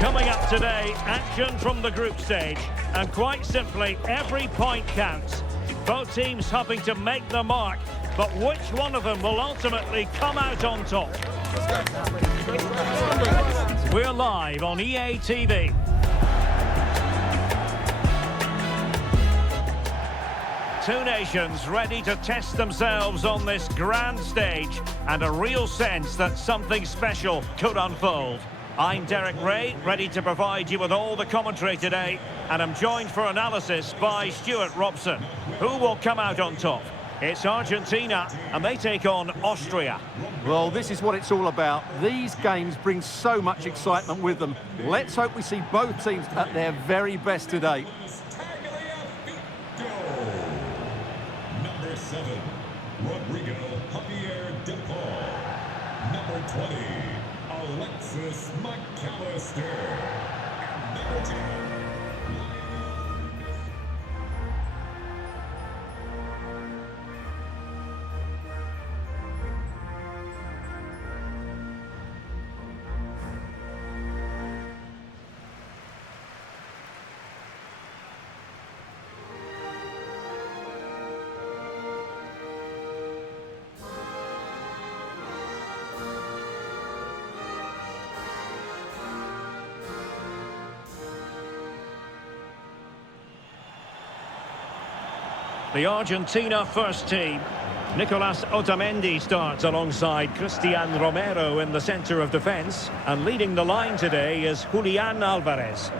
Coming up today, action from the group stage. And quite simply, every point counts. Both teams hoping to make the mark, but which one of them will ultimately come out on top? We're live on EA TV. Two nations ready to test themselves on this grand stage, and a real sense that something special could unfold. I'm Derek Ray, ready to provide you with all the commentary today, and I'm joined for analysis by Stuart Robson. Who will come out on top? It's Argentina, and they take on Austria. Well, this is what it's all about. These games bring so much excitement with them. Let's hope we see both teams at their very best today. Number 7, Rodrigo Javier De Paul. Number 20, Alexis McAllister. And number 10, The Argentina first team. Nicolas Otamendi starts alongside Cristian Romero in the centre of defence. And leading the line today is Julian Alvarez.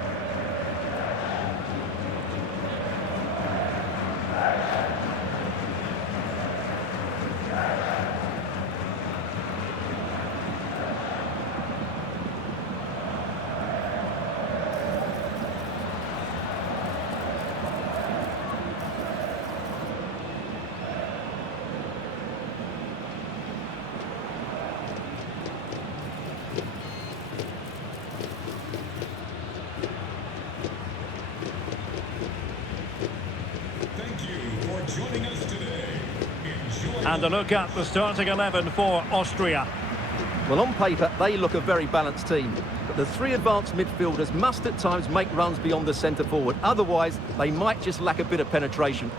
And a look at the starting 11 for Austria. Well, on paper, they look a very balanced team. But the three advanced midfielders must at times make runs beyond the centre-forward. Otherwise, they might just lack a bit of penetration.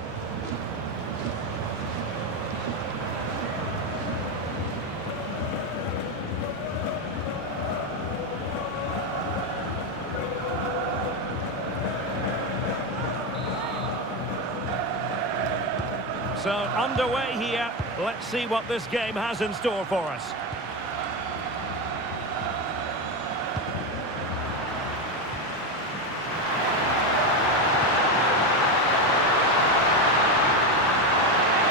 So, underway here. Let's see what this game has in store for us.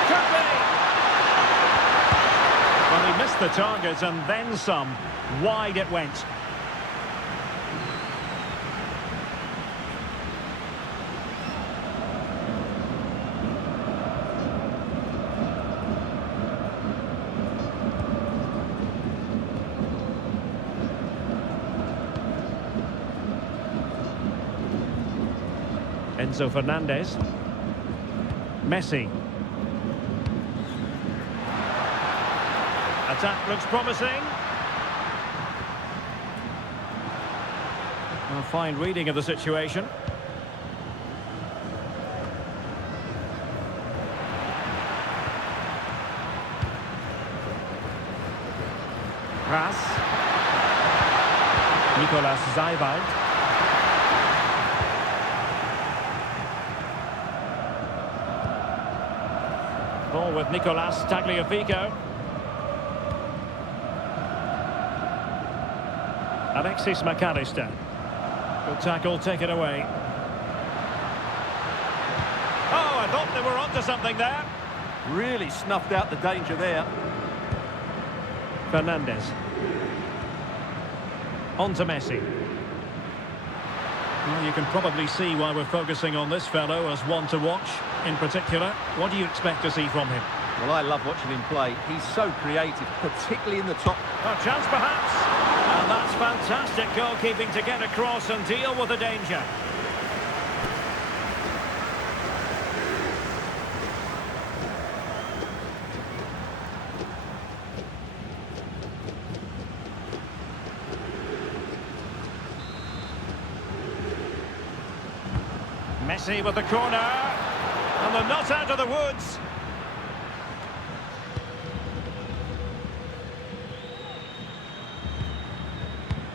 Could be! Well, he missed the target and then some. Wide it went. Enzo Fernandez. Messi. Attack looks promising. A fine reading of the situation. Pass. Nicolas Mzpanda. Ball with Nicolas Tagliafico. Alexis McAllister. Good tackle, take it away. Oh, I thought they were onto something there. Really snuffed out the danger there. Fernandez. On to Messi. Well, you can probably see why we're focusing on this fellow as one to watch. In particular, what do you expect to see from him? Well, I love watching him play. He's so creative, particularly in the top. A chance perhaps. And that's fantastic goalkeeping to get across and deal with the danger. Messi with the corner. And they're not out of the woods.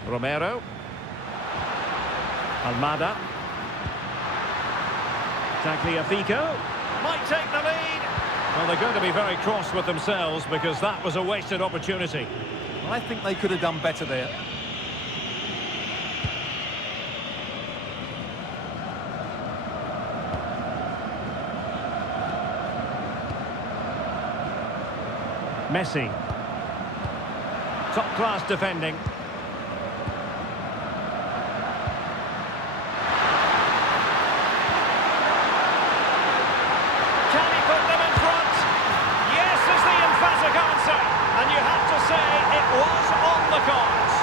Romero. Almada. Tagliafico. Might take the lead. Well, they're going to be very cross with themselves because that was a wasted opportunity. I think they could have done better there. Messi. Top-class defending. Can he put them in front? Yes is the emphatic answer. And you have to say it was on the cards.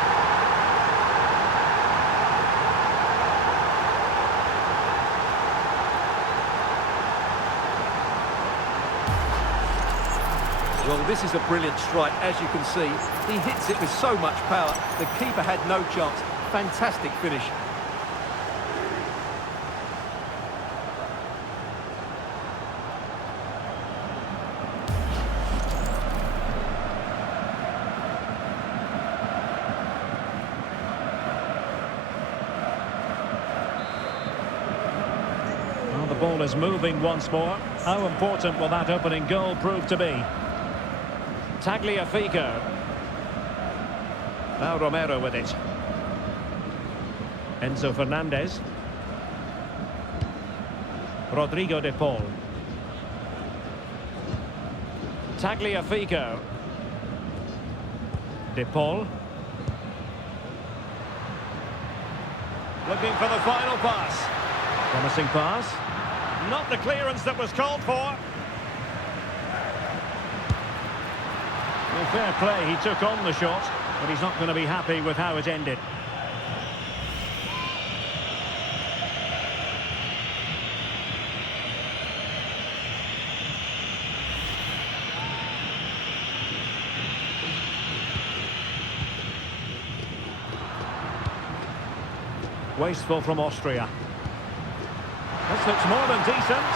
Well, this is a brilliant strike, as you can see. He hits it with so much power. The keeper had no chance. Fantastic finish. Well, the ball is moving once more. How important will that opening goal prove to be? Tagliafico. Now Romero with it. Enzo Fernandez. Rodrigo de Paul. Tagliafico. De Paul. Looking for the final pass. Promising pass. Not the clearance that was called for. Well, fair play, he took on the shot, but he's not going to be happy with how it ended. Wasteful from Austria. This looks more than decent.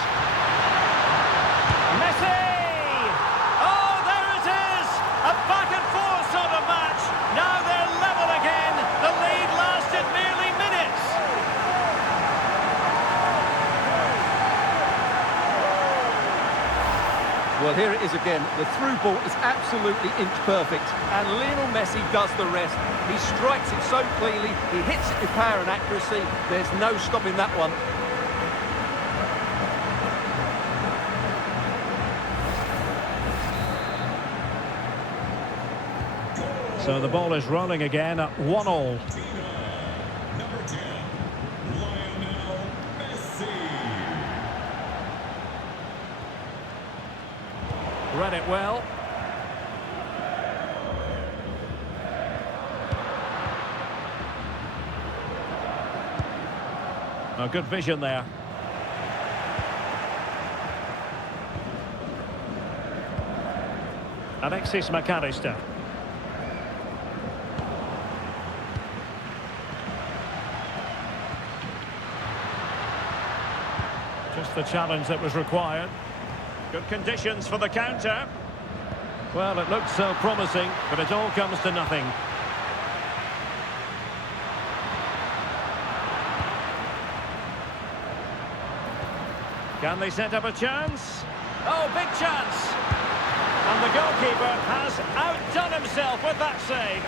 Messi! Oh, there it is! A back and forth sort of match. Now they're level again. The lead lasted merely minutes. Well, here it is again. The through ball is absolutely inch perfect. And Lionel Messi does the rest. He strikes it so cleanly. He hits it with power and accuracy. There's no stopping that one. So the ball is rolling again at 1-1. Number 10, Lionel Messi. Read it well. Oh, good vision there. Alexis McAllister. Just the challenge that was required. Good conditions for the counter. Well, it looked so promising, but it all comes to nothing. Can they set up a chance? Oh, big chance! And the goalkeeper has outdone himself with that save.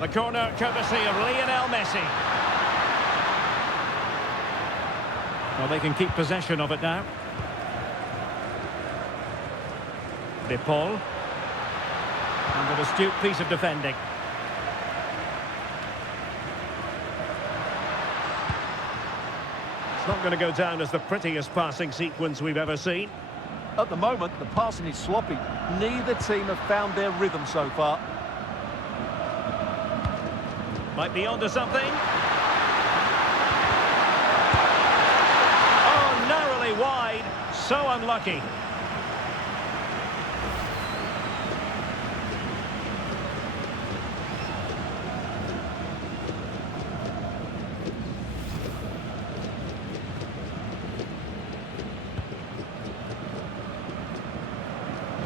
The corner courtesy of Lionel Messi. Well, they can keep possession of it now. De Paul. And an astute piece of defending. It's not going to go down as the prettiest passing sequence we've ever seen. At the moment, the passing is sloppy. Neither team have found their rhythm so far. Might be onto something. Oh, narrowly wide. So unlucky.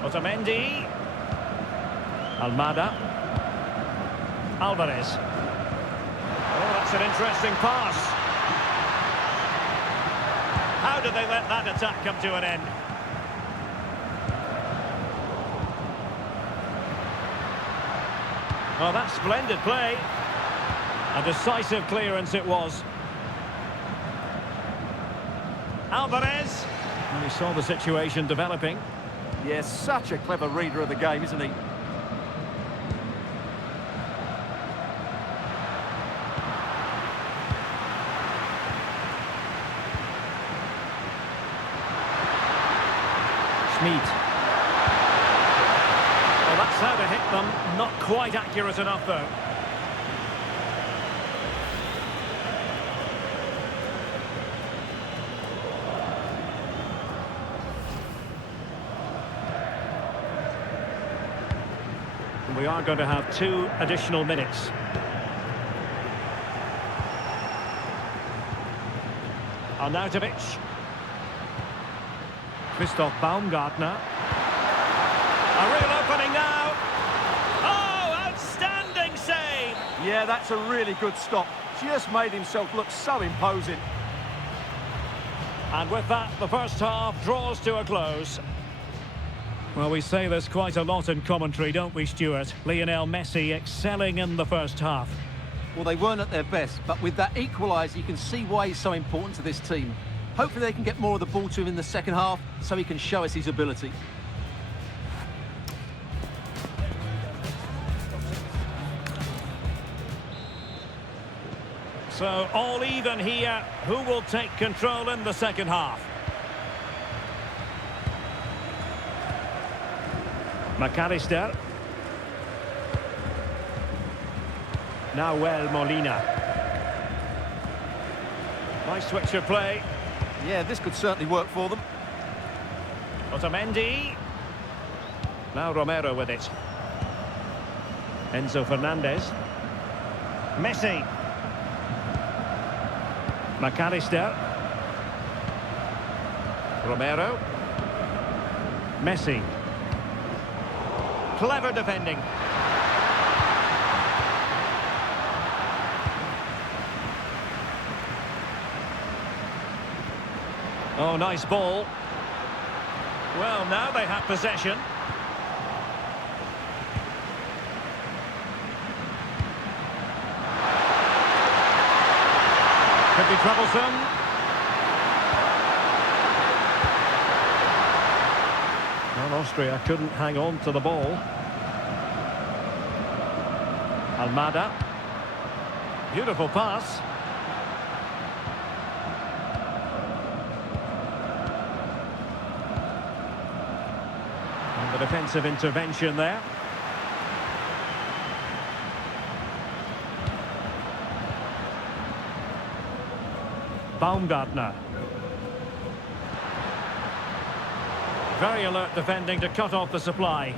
Otamendi. Almada. Alvarez. Oh, that's an interesting pass. How did they let that attack come to an end? Oh, that's splendid play. A decisive clearance it was. Alvarez. And he saw the situation developing. Yes, such a clever reader of the game, isn't he? Schmid. Well, that's how to hit them. Not quite accurate enough, though. We are going to have 2 additional minutes. Arnautovic. Christoph Baumgartner. A real opening now. Oh, outstanding save! Yeah, that's a really good stop. Just made himself look so imposing. And with that, the first half draws to a close. Well, we say this quite a lot in commentary, don't we, Stuart? Lionel Messi excelling in the first half. Well, they weren't at their best, but with that equaliser, you can see why he's so important to this team. Hopefully they can get more of the ball to him in the second half so he can show us his ability. So, all even here. Who will take control in the second half? McAllister. Nahuel Molina. Nice switch of play. Yeah, this could certainly work for them. Otamendi. Now Romero with it. Enzo Fernandez. Messi. McAllister. Romero. Messi. Clever defending. Oh, nice ball. Well, now they have possession. Could be troublesome. Well, Austria couldn't hang on to the ball. Almada. Beautiful pass. And the defensive intervention there. Baumgartner. Very alert defending to cut off the supply.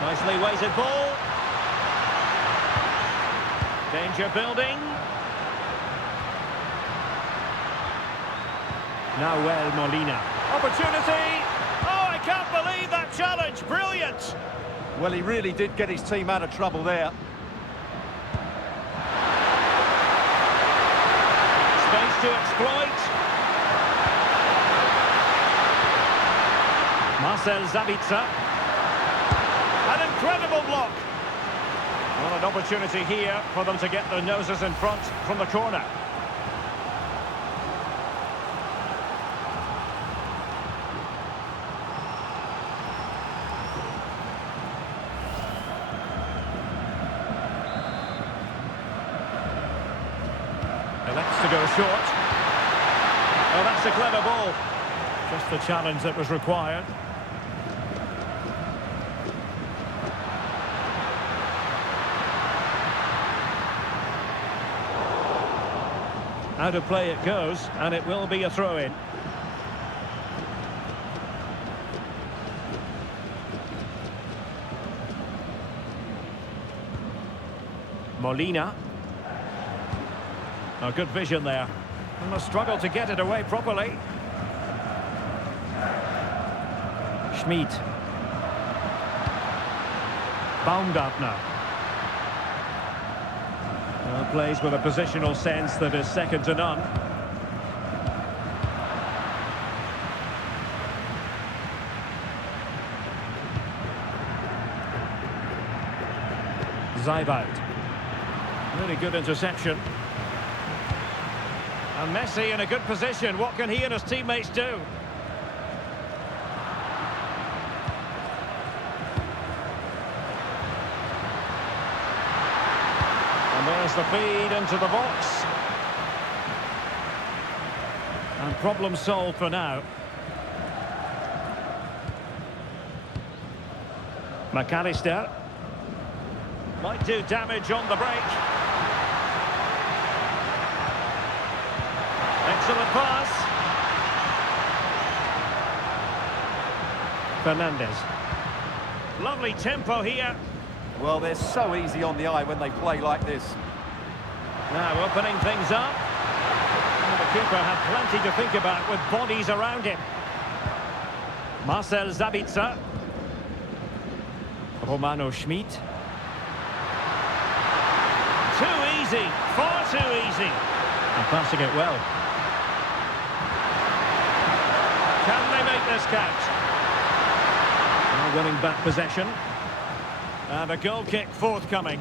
Nicely weighted ball. Danger building. Nahuel Molina. Opportunity. Oh, I can't believe that challenge. Brilliant. Well, he really did get his team out of trouble there. Space to exploit. Marcel Sabitzer. An incredible block. Well, an opportunity here for them to get their noses in front from the corner. Elects to go short. Oh, that's a clever ball. Just the challenge that was required. Out of play it goes, and it will be a throw-in. Molina. Oh, good vision there. He must struggle to get it away properly. Schmid. Baumgartner. Well, plays with a positional sense that is second to none. Zaiwald. Really good interception. And Messi in a good position. What can he and his teammates do? And there's the feed into the box. And problem solved for now. McAllister. Might do damage on the break. Excellent pass. Fernandez. Lovely tempo here. Well, they're so easy on the eye when they play like this. Now opening things up. And the keeper had plenty to think about with bodies around him. Marcel Sabitzer. Romano Schmid. Too easy, far too easy. And passing it well. Can they make this count? Now winning back possession. And a goal kick forthcoming.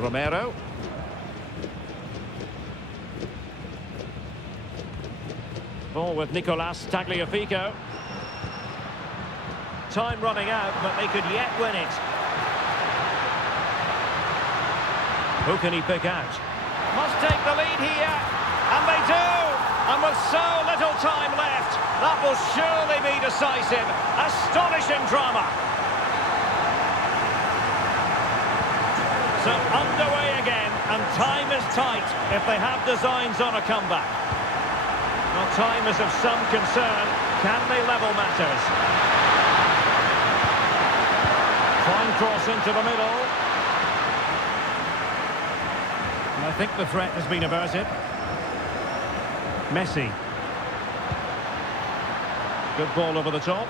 Romero. Ball with Nicolas Tagliafico. Time running out, but they could yet win it. Who can he pick out? Must take the lead here, and they do! And with so little time left, that will surely be decisive. Astonishing drama. So underway again, and time is tight if they have designs on a comeback. Well, time is of some concern. Can they level matters? Fine cross into the middle. And I think the threat has been averted. Messi. Good ball over the top.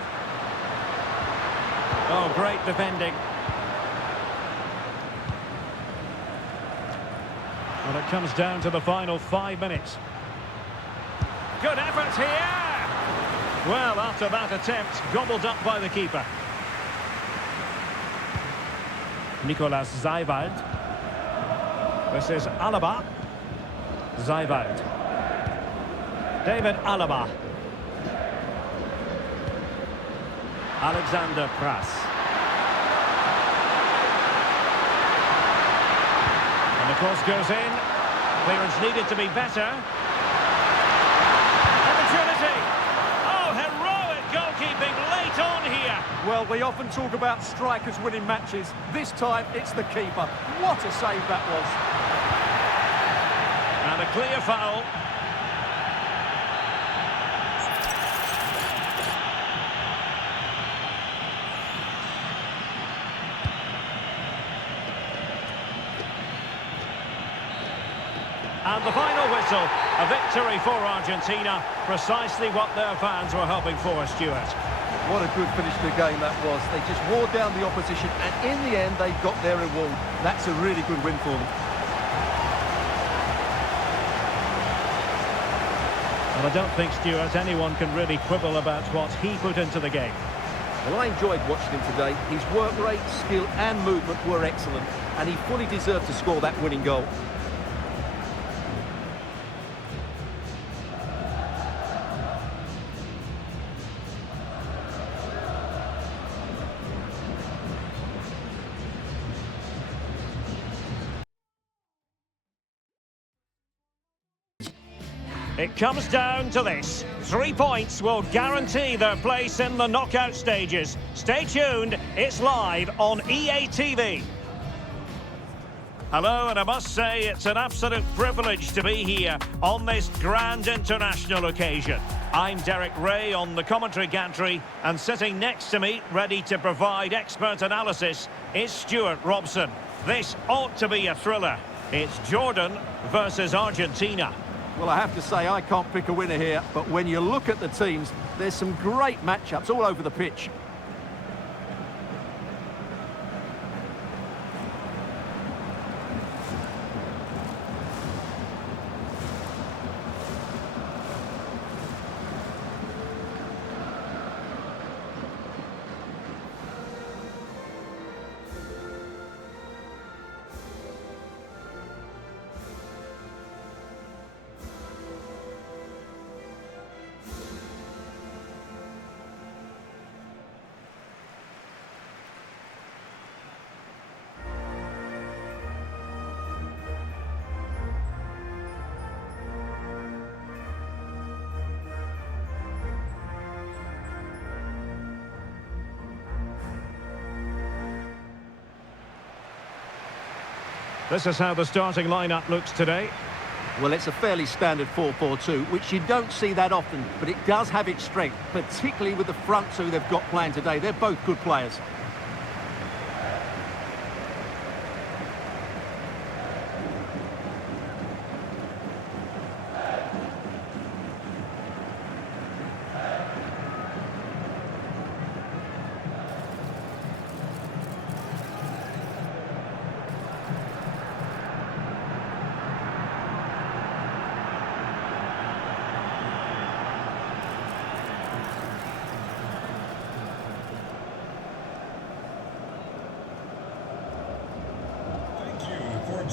Oh, great defending. Well, it comes down to the final 5 minutes. Good effort here! Well, after that attempt, gobbled up by the keeper. Nicolas Zaiwald. This is Alaba. Zaiwald. David Alaba. Alexander Pras. And the cross goes in. Clearance needed to be better. Opportunity! Oh, heroic goalkeeping late on here. Well, we often talk about strikers winning matches. This time, it's the keeper. What a save that was. And a clear foul. And the final whistle, a victory for Argentina, precisely what their fans were hoping for, Stuart. What a good finish to the game that was. They just wore down the opposition, and in the end, they got their reward. That's a really good win for them. Well, I don't think, Stuart, anyone can really quibble about what he put into the game. Well, I enjoyed watching him today. His work rate, skill and movement were excellent, and he fully deserved to score that winning goal. It comes down to this. 3 points will guarantee their place in the knockout stages. Stay tuned, it's live on EA TV. Hello, and I must say it's an absolute privilege to be here on this grand international occasion. I'm Derek Ray on the commentary gantry, and sitting next to me, ready to provide expert analysis, is Stuart Robson. This ought to be a thriller. It's Jordan versus Argentina. Well, I have to say, I can't pick a winner here, but when you look at the teams, there's some great matchups all over the pitch. This is how the starting lineup looks today. Well, it's a fairly standard 4-4-2, which you don't see that often, but it does have its strength, particularly with the front two they've got playing today. They're both good players.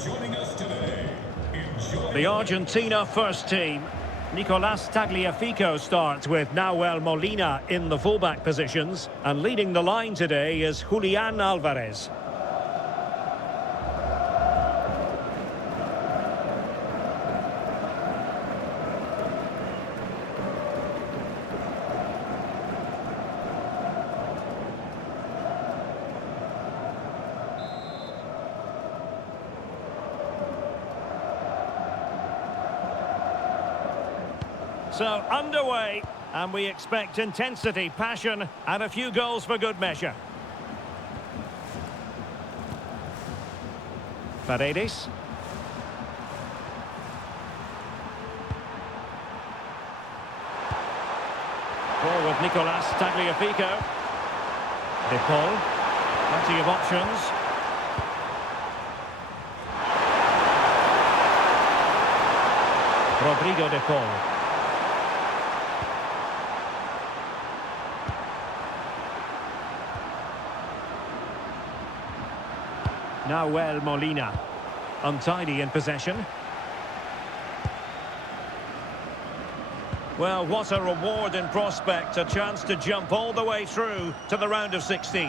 Joining us today. Enjoy The Argentina first team. Nicolas Tagliafico starts with Nahuel Molina in the fullback positions, and leading the line today is Julian Alvarez. So, underway, and we expect intensity, passion, and a few goals for good measure. Paredes. Ball with Nicolas Tagliafico. De Paul. Plenty of options. Rodrigo De Paul. Nahuel Molina, untidy in possession. Well, what a reward in prospect, a chance to jump all the way through to the round of 16.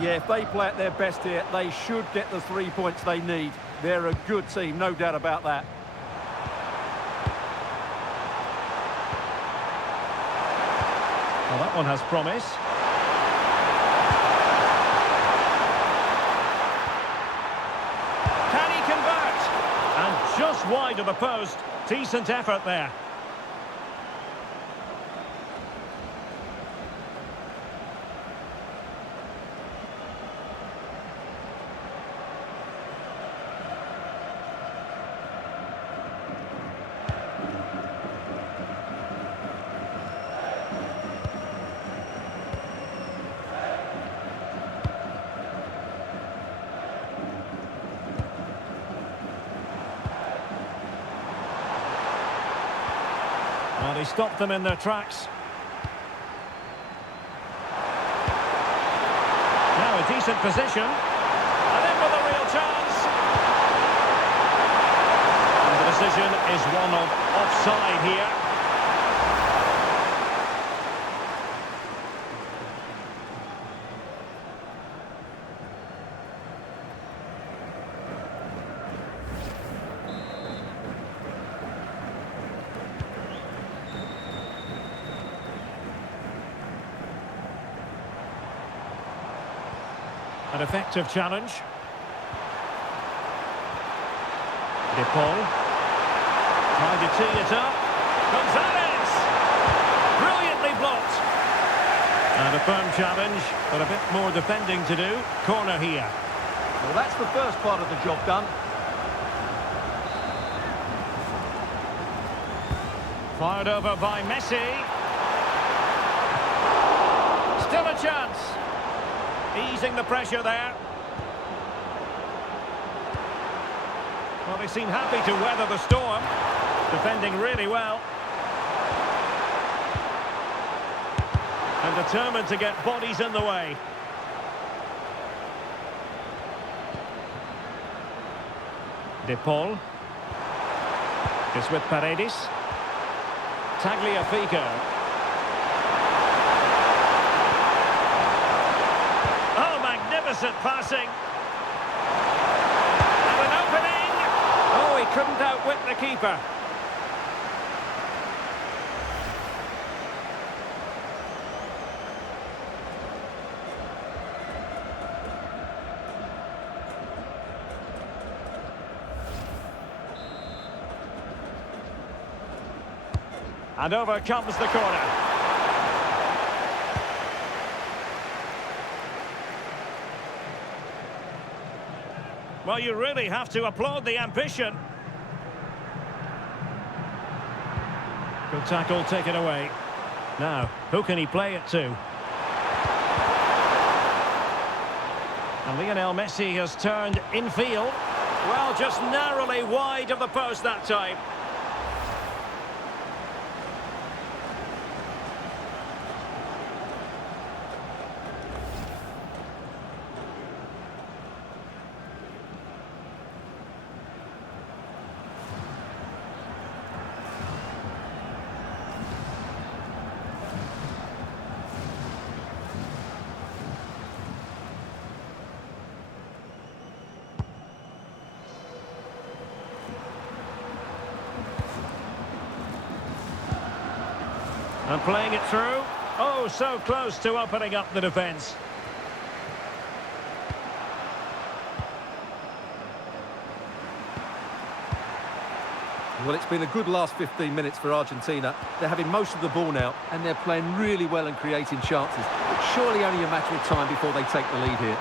Yeah, if they play at their best here, they should get the 3 points they need. They're a good team, no doubt about that. Well, that one has promise. Just wide of the post. Decent effort there. Well, he stopped them in their tracks. Now a decent position. And in with a real chance. And the decision is one of offside here. An effective challenge. De Paul. Trying to tee it up. Gonzalez! Brilliantly blocked. And a firm challenge, but a bit more defending to do. Corner here. Well, that's the first part of the job done. Fired over by Messi. Still a chance. Easing the pressure there. Well, they seem happy to weather the storm. Defending really well. And determined to get bodies in the way. De Paul. Is with Paredes. Tagliafico. Oh, magnificent passing. And an opening. Oh, he couldn't outwit the keeper. And over comes the corner. Well, you really have to applaud the ambition. Good tackle taken away. Now, who can he play it to? And Lionel Messi has turned infield. Well, just narrowly wide of the post that time. And playing it through. Oh, so close to opening up the defence. Well, it's been a good last 15 minutes for Argentina. They're having most of the ball now, and they're playing really well and creating chances. But surely only a matter of time before they take the lead here.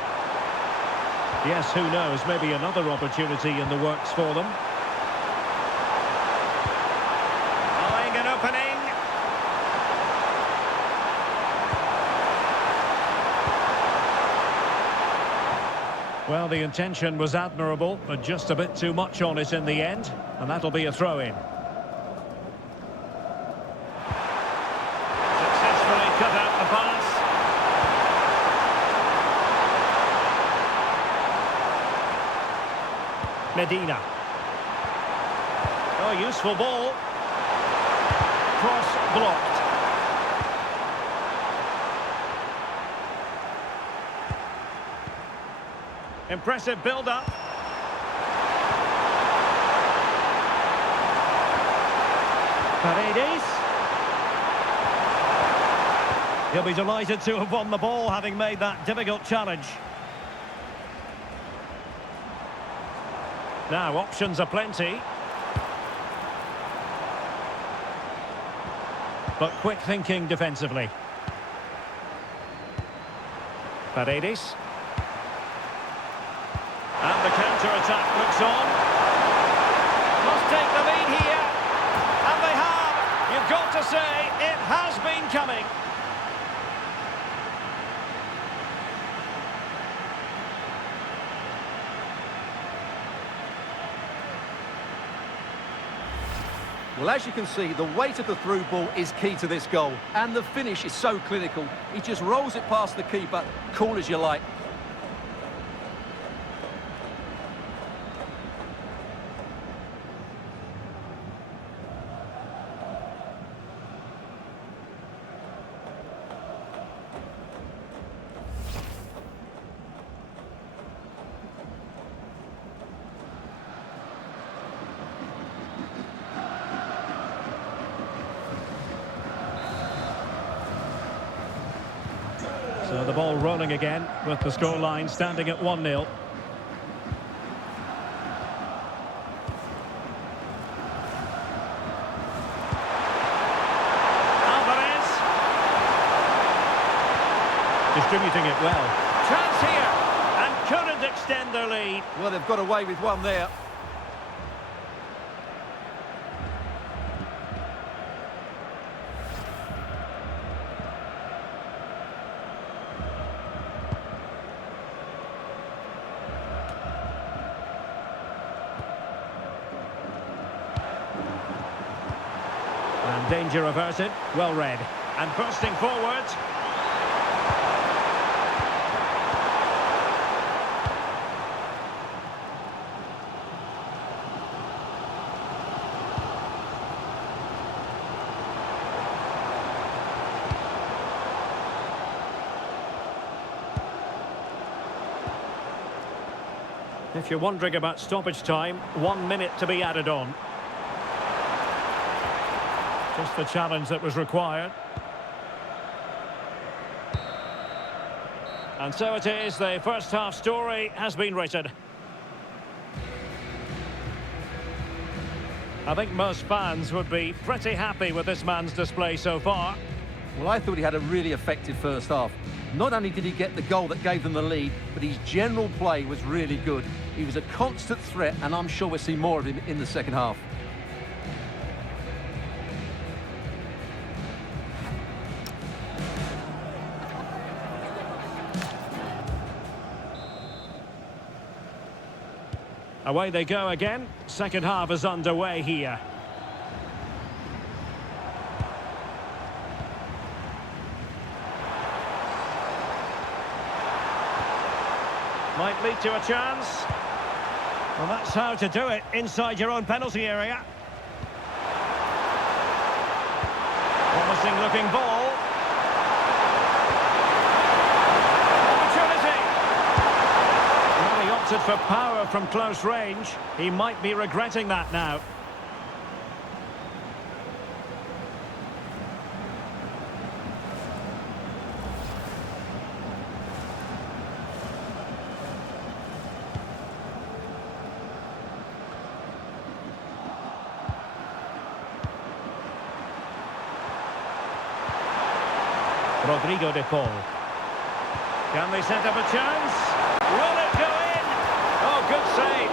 Yes, who knows? Maybe another opportunity in the works for them. Eyeing an opening. Well, the intention was admirable, but just a bit too much on it in the end, and that'll be a throw-in. Successfully cut out the pass. Medina. Oh, useful ball. Cross blocked. Impressive build-up. Paredes. He'll be delighted to have won the ball, having made that difficult challenge. Now, options are plenty. But quick thinking defensively. Paredes. And the counter-attack looks on. Must take the lead here. And they have. You've got to say, it has been coming. Well, as you can see, the weight of the through ball is key to this goal. And the finish is so clinical. He just rolls it past the keeper, cool as you like. So the ball rolling again with the scoreline standing at 1-0. Alvarez. Distributing it well. Chance here. And couldn't extend their lead. Well, they've got away with one there. And danger averted. Well read. And bursting forward. If you're wondering about stoppage time, 1 minute to be added on. Just the challenge that was required. And so it is, the first half story has been written. I think most fans would be pretty happy with this man's display so far. Well, I thought he had a really effective first half. Not only did he get the goal that gave them the lead, but his general play was really good. He was a constant threat, and I'm sure we'll see more of him in the second half. Away they go again. Second half is underway here. Might lead to a chance. Well, that's how to do it inside your own penalty area. Promising looking ball. Opportunity. Well, he opted for power from close range. He might be regretting that now. Rodrigo de Paul. Can they set up a chance? Will it go in? Oh, good save.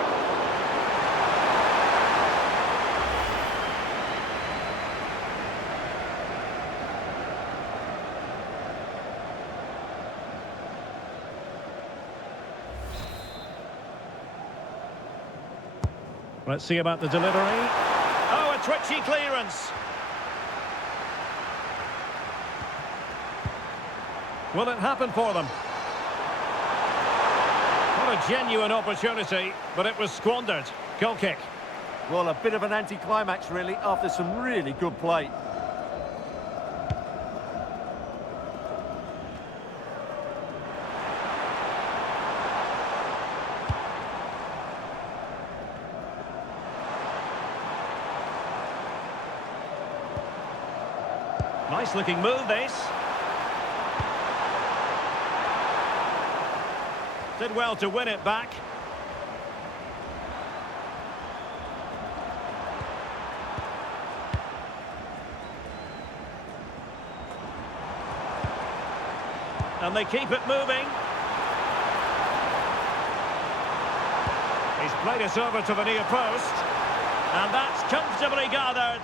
Let's see about the delivery. Oh, a twitchy clearance. Will it happen for them? What a genuine opportunity, but it was squandered. Goal kick. Well, a bit of an anticlimax, really, after some really good play. Nice looking move, this. Did well to win it back. And they keep it moving. He's played it over to the near post. And that's comfortably gathered.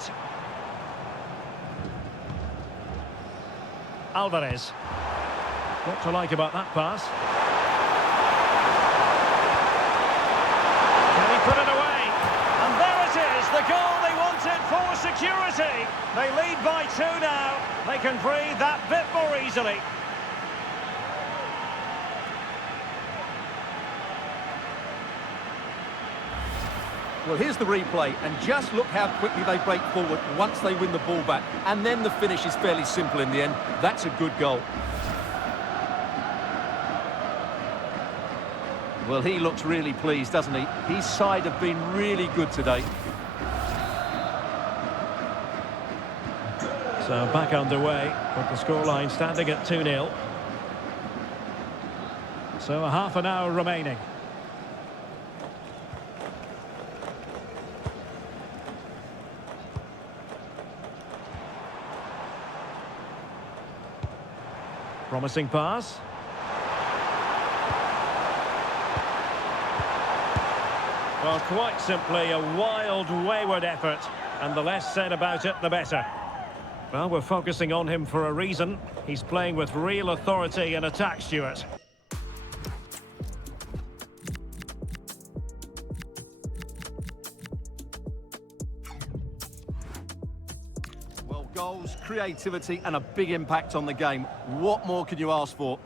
Alvarez. What to like about that pass? Put it away, and there it is, the goal they wanted for security. They lead by 2 now. They can breathe that bit more easily. Well, here's the replay, and just look how quickly they break forward once they win the ball back. And then the finish is fairly simple in the end. That's a good goal. Well, he looks really pleased, doesn't he? His side have been really good today. So back underway, with the scoreline standing at 2-0. So a half an hour remaining. Promising pass. Well, quite simply a wild, wayward effort, and the less said about it, the better. Well, we're focusing on him for a reason. He's playing with real authority in attack, Stuart. Well, goals, creativity and a big impact on the game. What more can you ask for?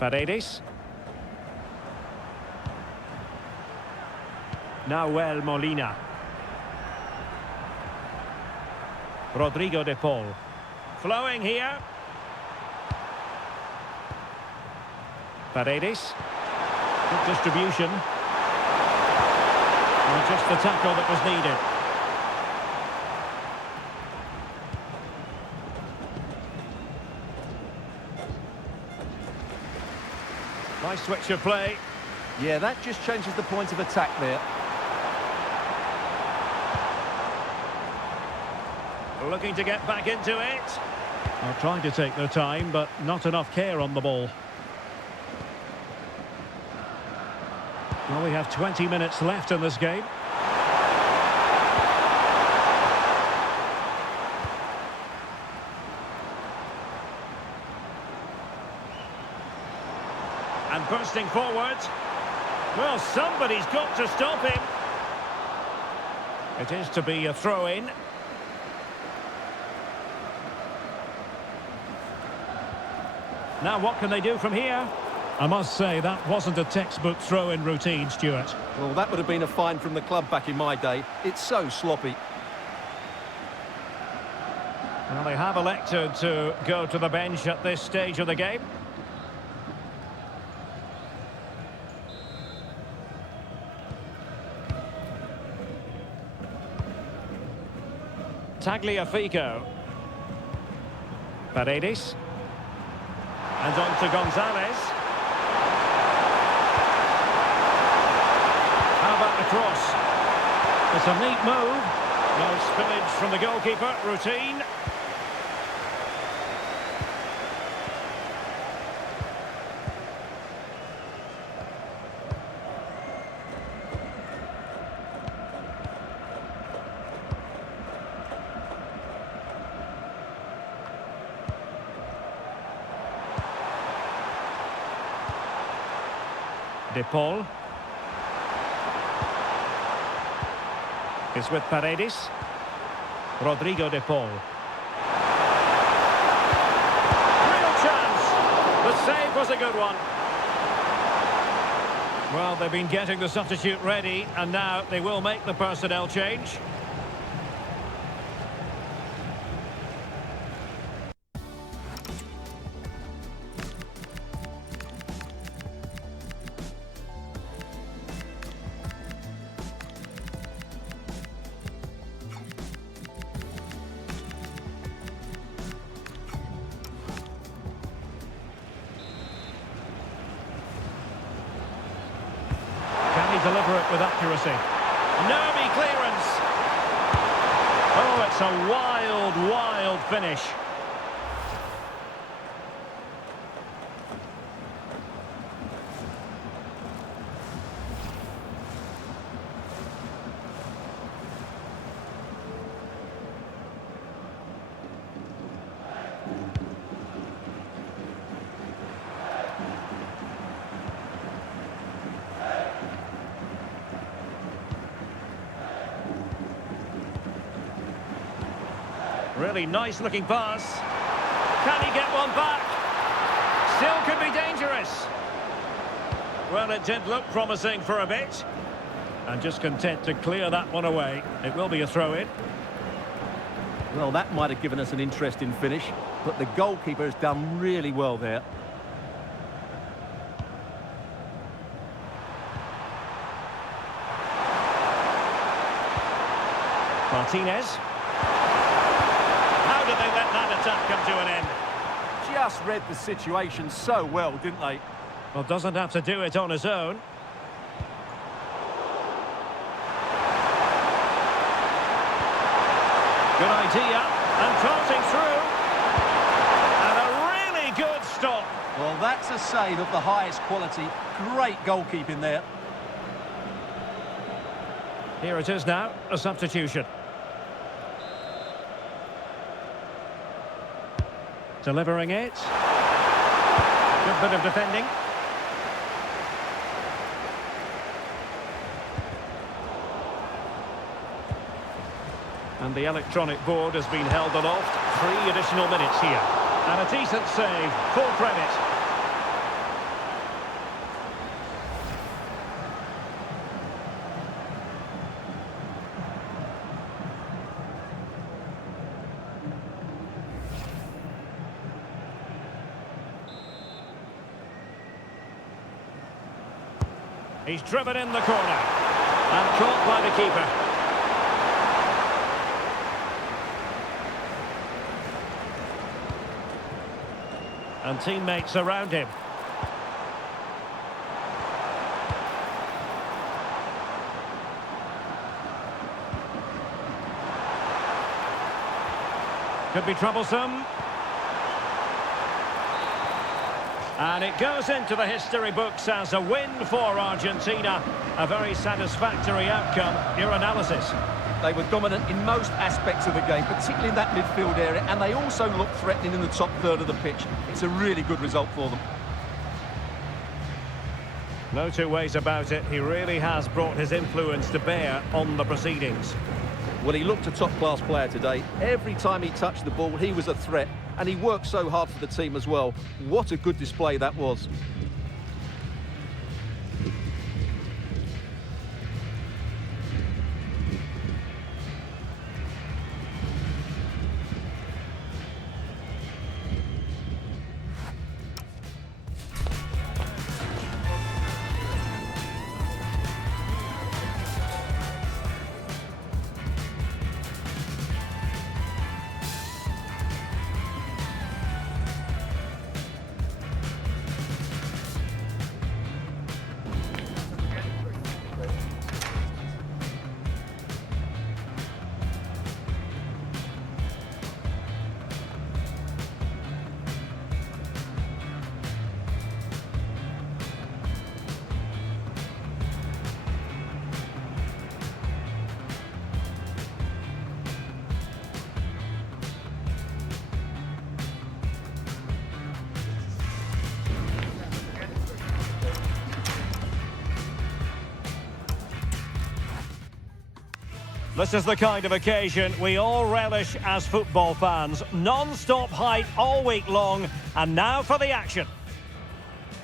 Paredes. Nahuel Molina. Rodrigo de Paul. Flowing here. Paredes. Good distribution. And just the tackle that was needed. Nice switch of play. Yeah, that just changes the point of attack there. Looking to get back into it. Well, trying to take their time, but not enough care on the ball. Well, we have 20 minutes left in this game. And bursting forward. Well, somebody's got to stop him. It is to be a throw-in. Now, what can they do from here? I must say, that wasn't a textbook throw-in routine, Stuart. Well, that would have been a fine from the club back in my day. It's so sloppy. Well, they have elected to go to the bench at this stage of the game. Tagliafico. Paredes. And on to Gonzalez. How about the cross? It's a neat move. No spillage from the goalkeeper. Routine. De Paul is with Paredes. Rodrigo de Paul. Real chance. The save was a good one. Well, they've been getting the substitute ready, and now they will make the personnel change. Deliver it with accuracy. Nervy clearance. Oh, it's a wild, wild finish. Really nice looking pass. Can he get one back? Still could be dangerous. Well, it did look promising for a bit. And just content to clear that one away. It will be a throw-in. Well, that might have given us an interesting finish, but the goalkeeper has done really well there. Martinez. How do did they let that attack come to an end? Just read the situation so well, didn't they? Well, doesn't have to do it on his own. Good idea, and crossing through. And a really good stop. Well, that's a save of the highest quality. Great goalkeeping there. Here it is now, a substitution. Delivering it. Good bit of defending. And the electronic board has been held aloft. 3 additional minutes here. And a decent save, full credit. He's driven in the corner. And caught by the keeper. And teammates around him. Could be troublesome. And it goes into the history books as a win for Argentina. A very satisfactory outcome. Your analysis? They were dominant in most aspects of the game, particularly in that midfield area, and they also looked threatening in the top third of the pitch. It's a really good result for them. No two ways about it. He really has brought his influence to bear on the proceedings. Well, he looked a top-class player today. Every time he touched the ball, he was a threat, and he worked so hard for the team as well. What a good display that was. This is the kind of occasion we all relish as football fans. Non-stop hype all week long, and now for the action.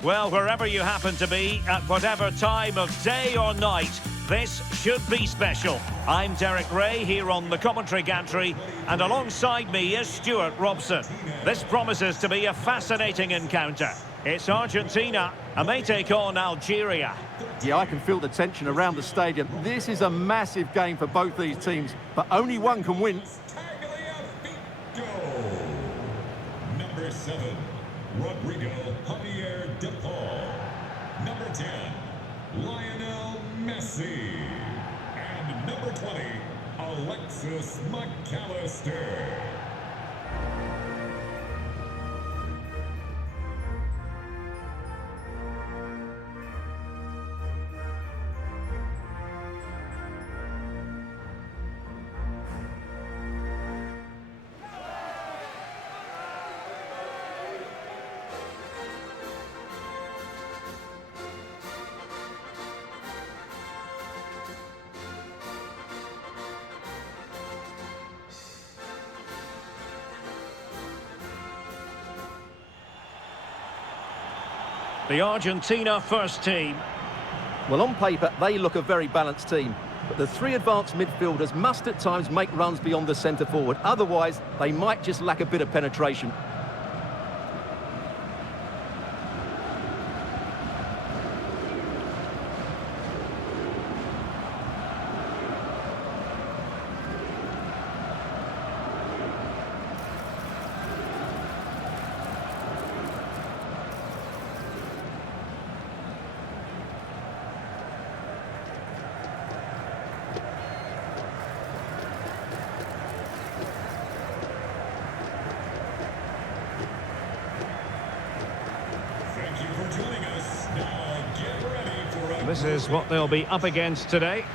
Well, wherever you happen to be, at whatever time of day or night, this should be special. I'm Derek Ray here on the commentary gantry, and alongside me is Stuart Robson. This promises to be a fascinating encounter. It's Argentina, and they take on Algeria. Yeah, I can feel the tension around the stadium. This is a massive game for both these teams, but only one can win. Number 7, Rodrigo Javier De Paul. Number 10, Lionel Messi. And number 20, Alexis McAllister. The Argentina first team. Well, on paper, they look a very balanced team. But the 3 advanced midfielders must at times make runs beyond the centre forward. Otherwise, they might just lack a bit of penetration. This is what they'll be up against today.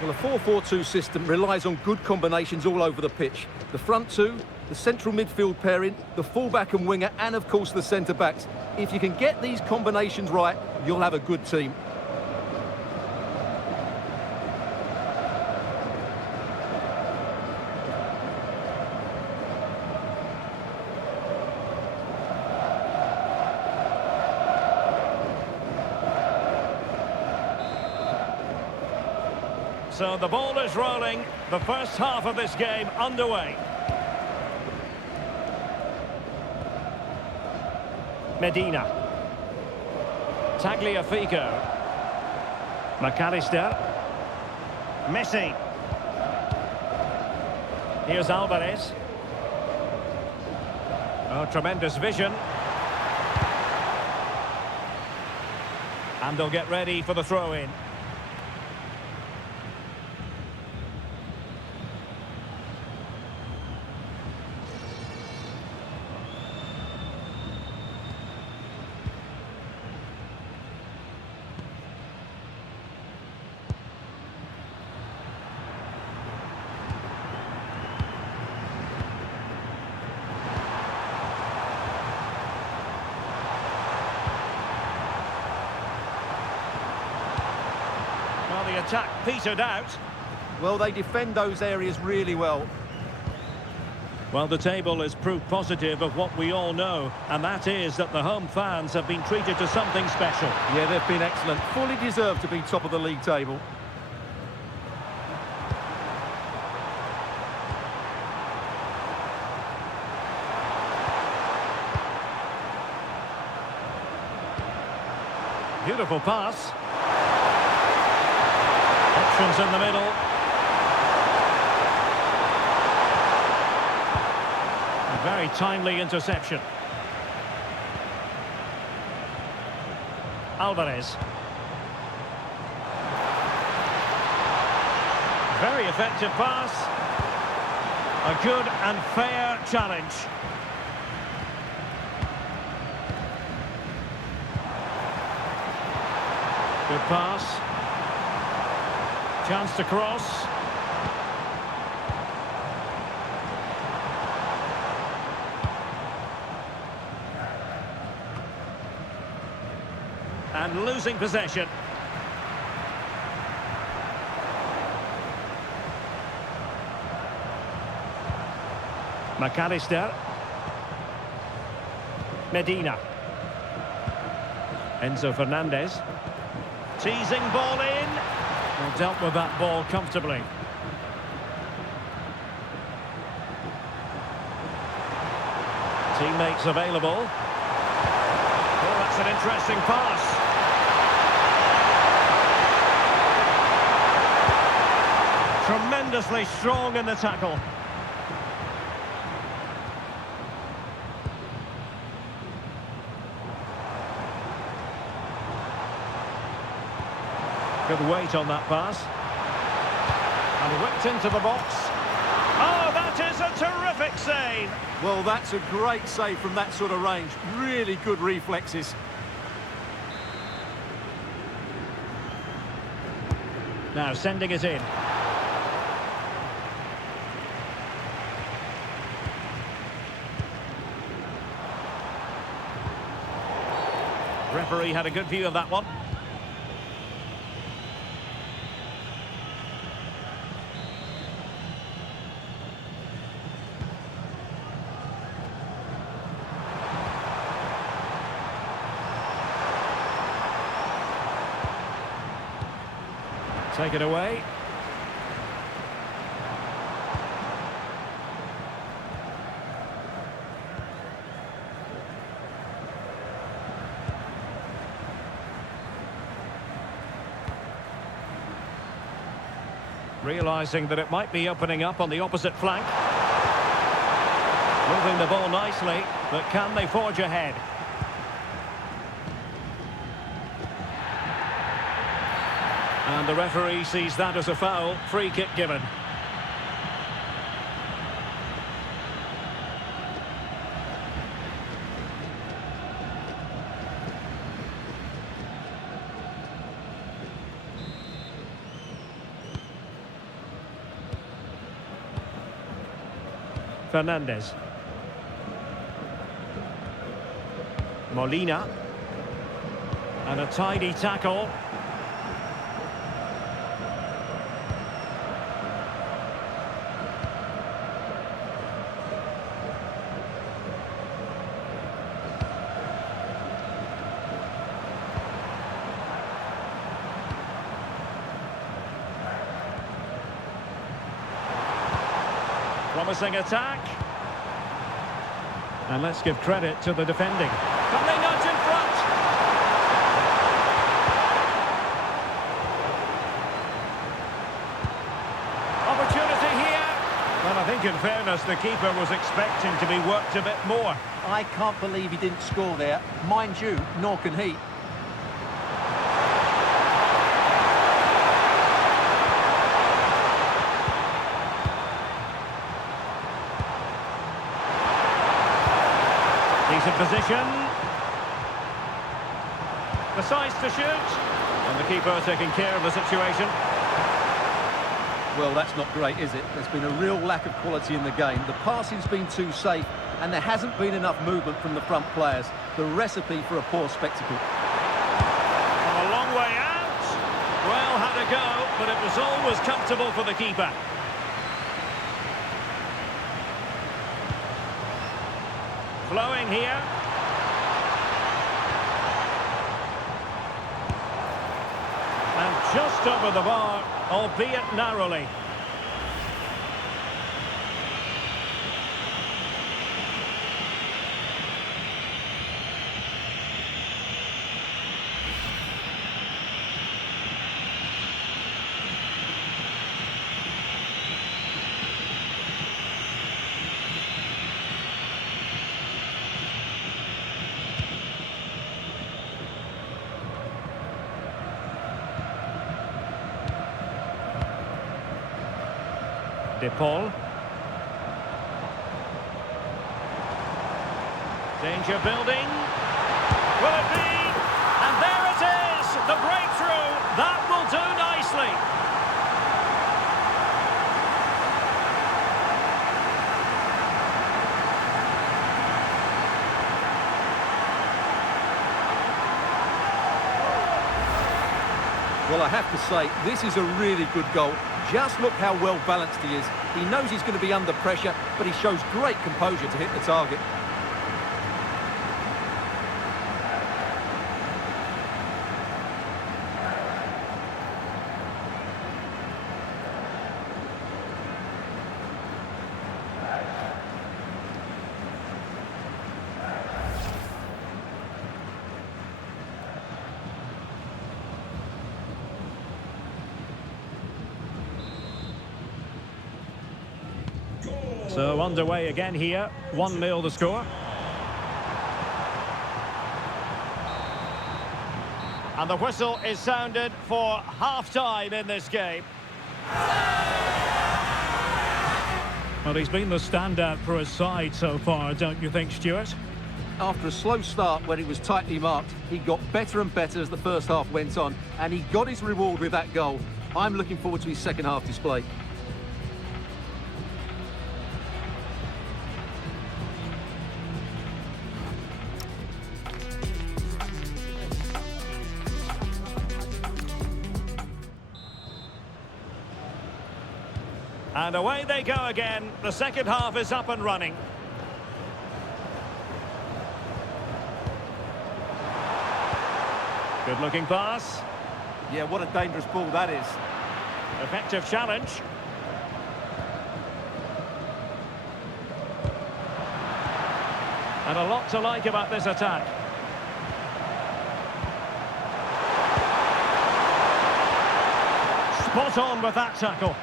Well, a 4-4-2 system relies on good combinations all over the pitch. The front two, the central midfield pairing, the fullback and winger, and of course the centre-backs. If you can get these combinations right, you'll have a good team. So the ball is rolling. The first half of this game underway. Medina. Tagliafico. McAllister. Messi. Here's Alvarez. Oh, tremendous vision. And they'll get ready for the throw-in. Well, the attack petered out. Well, they defend those areas really well. Well, the table is proof positive of what we all know, and that is that the home fans have been treated to something special. Yeah, they've been excellent. Fully deserved to be top of the league table. Beautiful pass. Options in the middle. A very timely interception. Alvarez. Very effective pass. A good and fair challenge. Good pass. Chance to cross. And losing possession. McAllister. Medina. Enzo Fernandez. Teasing ball in. Well, dealt with that ball comfortably. Teammates available. Oh, that's an interesting pass. Tremendously strong in the tackle. Good weight on that pass. And whipped into the box. Oh, that is a terrific save. Well, that's a great save from that sort of range. Really good reflexes. Now sending it in. Referee had a good view of that one. Take it away. Realising that it might be opening up on the opposite flank. Moving the ball nicely, but can they forge ahead? And the referee sees that as a foul. Free kick given. Fernandez. Molina. And a tidy tackle. Promising attack. And let's give credit to the defending. Coming out in front. Opportunity here. Well, I think in fairness, the keeper was expecting to be worked a bit more. I can't believe he didn't score there. Mind you, nor can he. Decent position. Decides to shoot. And the keeper taking care of the situation. Well, that's not great, is it? There's been a real lack of quality in the game. The passing's been too safe, and there hasn't been enough movement from the front players. The recipe for a poor spectacle. A long way out. Well, had a go, but it was always comfortable for the keeper. Flowing here. And just over the bar, albeit narrowly. De Paul. Danger building. Will it be? And there it is! The breakthrough! That will do nicely. Well, I have to say, this is a really good goal. Just look how well balanced he is. He knows he's going to be under pressure, but he shows great composure to hit the target. So underway again here, 1-0 the score. And the whistle is sounded for half-time in this game. Well, he's been the standout for his side so far, don't you think, Stuart? After a slow start where he was tightly marked, he got better and better as the first half went on, and he got his reward with that goal. I'm looking forward to his second half display. And away they go again. The second half is up and running. Good looking pass. Yeah, what a dangerous ball that is. Effective challenge. And a lot to like about this attack. Spot on with that tackle.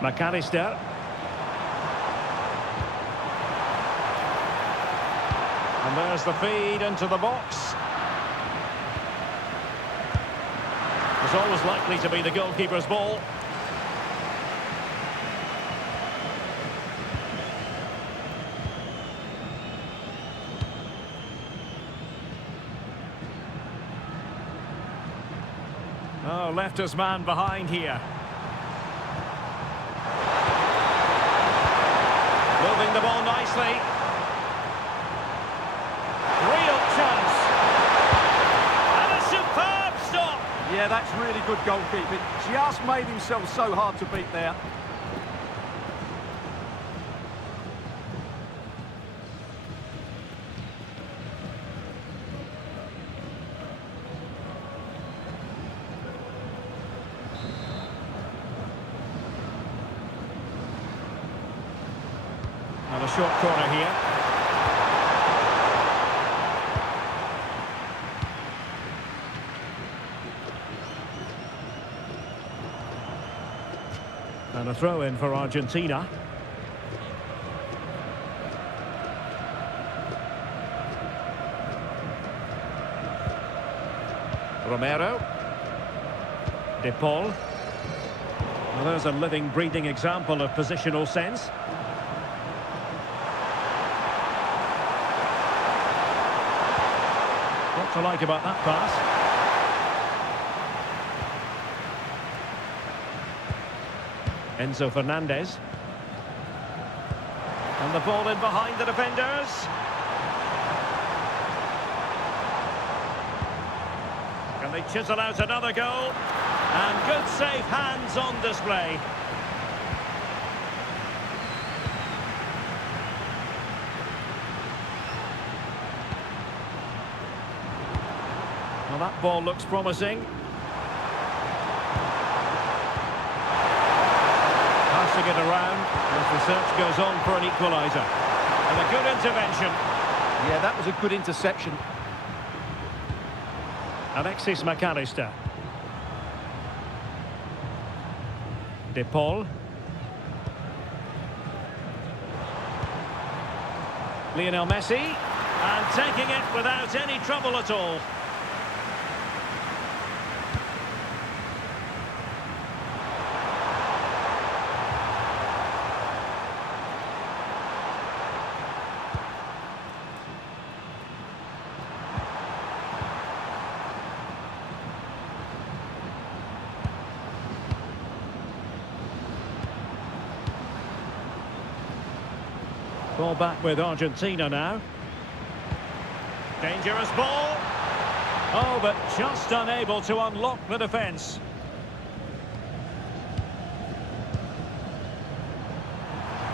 McAllister. And there's the feed into the box. It's always likely to be the goalkeeper's ball. Oh, left his man behind here. Moving the ball nicely. Real chance. And a superb stop. Yeah, that's really good goalkeeping. Just made himself so hard to beat there. Another short corner here. And a throw-in for Argentina. Romero. De Paul. Well, there's a living, breathing example of positional sense. What to like about that pass? Enzo Fernandez. And the ball in behind the defenders. Can they chisel out another goal? And good safe hands on display. Well, that ball looks promising. Passing it around as the search goes on for an equaliser. And a good intervention. Yeah, that was a good interception. Alexis McAllister. De Paul. Lionel Messi. And taking it without any trouble at all. Ball back with Argentina now. Dangerous ball. Oh, but just unable to unlock the defence.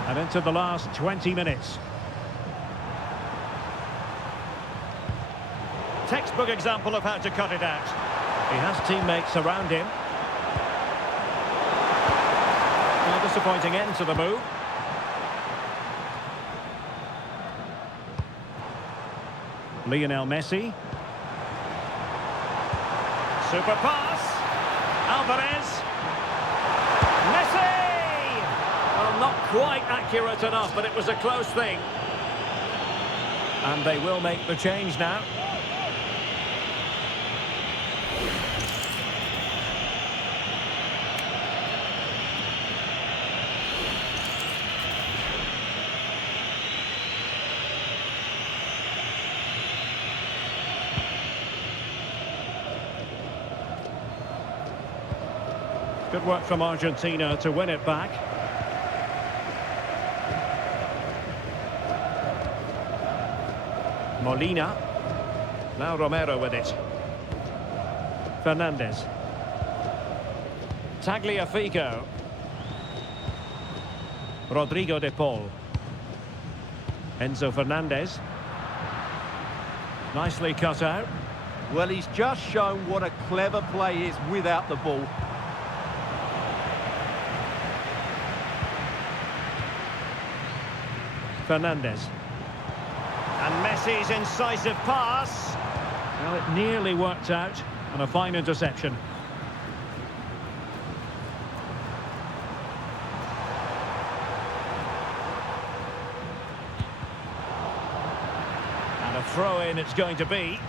And into the last 20 minutes. Textbook example of how to cut it out. He has teammates around him. A disappointing end to the move. Lionel Messi. Super pass. Alvarez. Messi! Well, not quite accurate enough, but it was a close thing. And they will make the change now. Good work from Argentina to win it back. Molina. Now Romero with it. Fernandez. Tagliafico. Rodrigo de Paul. Enzo Fernandez. Nicely cut out. Well, he's just shown what a clever play is without the ball. Fernandez. And Messi's incisive pass. Well, it nearly worked out, and a fine interception. And a throw-in it's going to be.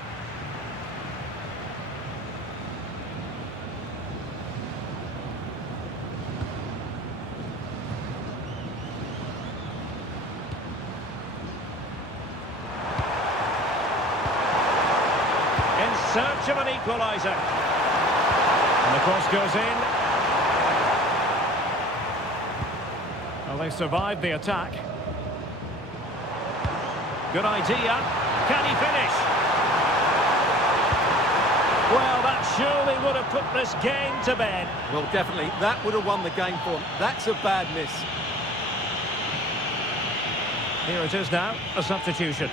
Search of an equaliser. And the cross goes in. Well, they survived the attack. Good idea. Can he finish? Well, that surely would have put this game to bed. Well, definitely. That would have won the game for him. That's a bad miss. Here it is now, a substitution.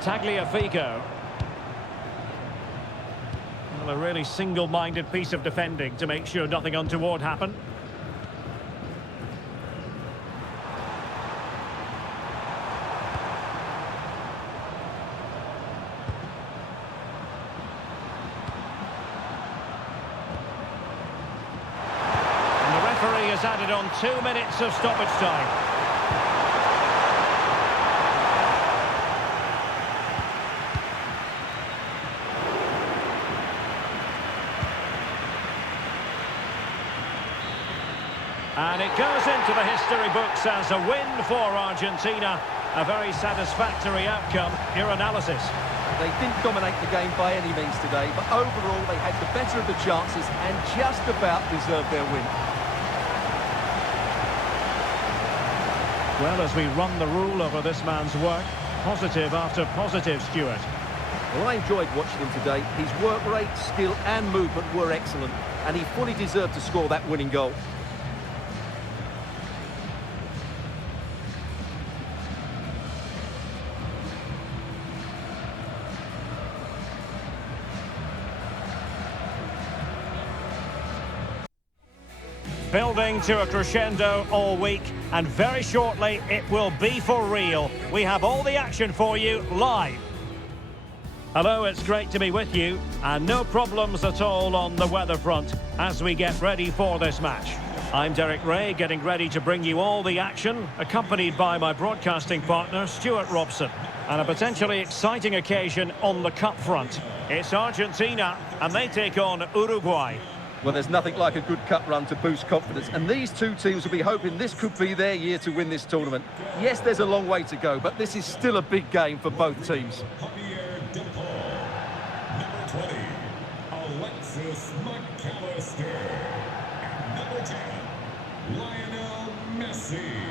Tagliafico. Well, a really single-minded piece of defending to make sure nothing untoward happened. And the referee has added on 2 minutes of stoppage time. And it goes into the history books as a win for Argentina. A very satisfactory outcome. Your analysis? They didn't dominate the game by any means today, but overall they had the better of the chances and just about deserved their win. Well, as we run the rule over this man's work, positive after positive, Stuart. Well, I enjoyed watching him today. His work rate, skill and movement were excellent, and he fully deserved to score that winning goal. Building to a crescendo all week, and very shortly it will be for real. We have all the action for you live. Hello, it's great to be with you, and no problems at all on the weather front as we get ready for this match. I'm Derek Ray, getting ready to bring you all the action, accompanied by my broadcasting partner, Stuart Robson, and a potentially exciting occasion on the cup front. It's Argentina, and they take on Uruguay. Well, there's nothing like a good cup run to boost confidence, and these two teams will be hoping this could be their year to win this tournament. Yes, there's a long way to go, but this is still a big game for both teams. Number 20, Alexis McAllister. And number 10, Lionel Messi.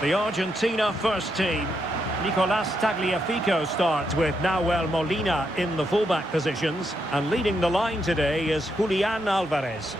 The Argentina first team. Nicolas Tagliafico starts with Nahuel Molina in the fullback positions, and leading the line today is Julian Alvarez.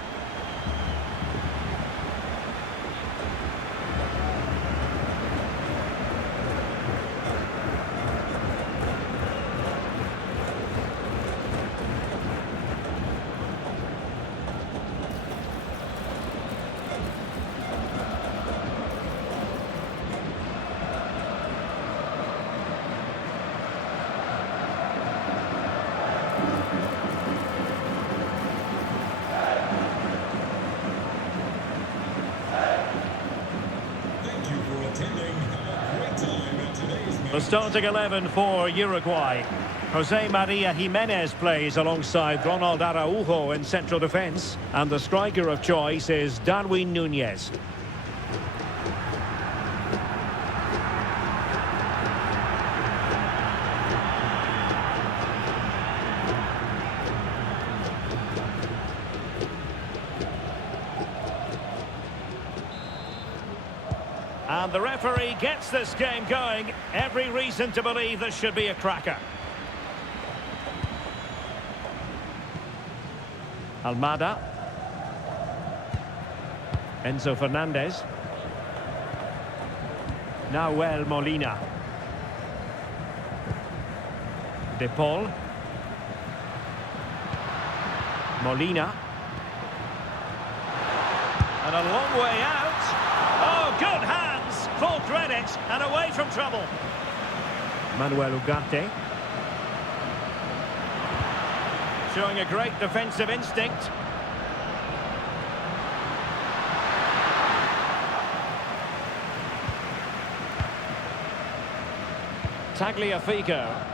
The starting 11 for Uruguay. Jose Maria Jimenez plays alongside Ronald Araujo in central defence, and the striker of choice is Darwin Núñez. And the referee gets this game going. Every reason to believe this should be a cracker. Almada. Enzo Fernandez. Nahuel Molina. De Paul. Molina. And a long way out. Oh, good hands. Full credit and away from trouble. Manuel Ugarte. Showing a great defensive instinct. Tagliafico.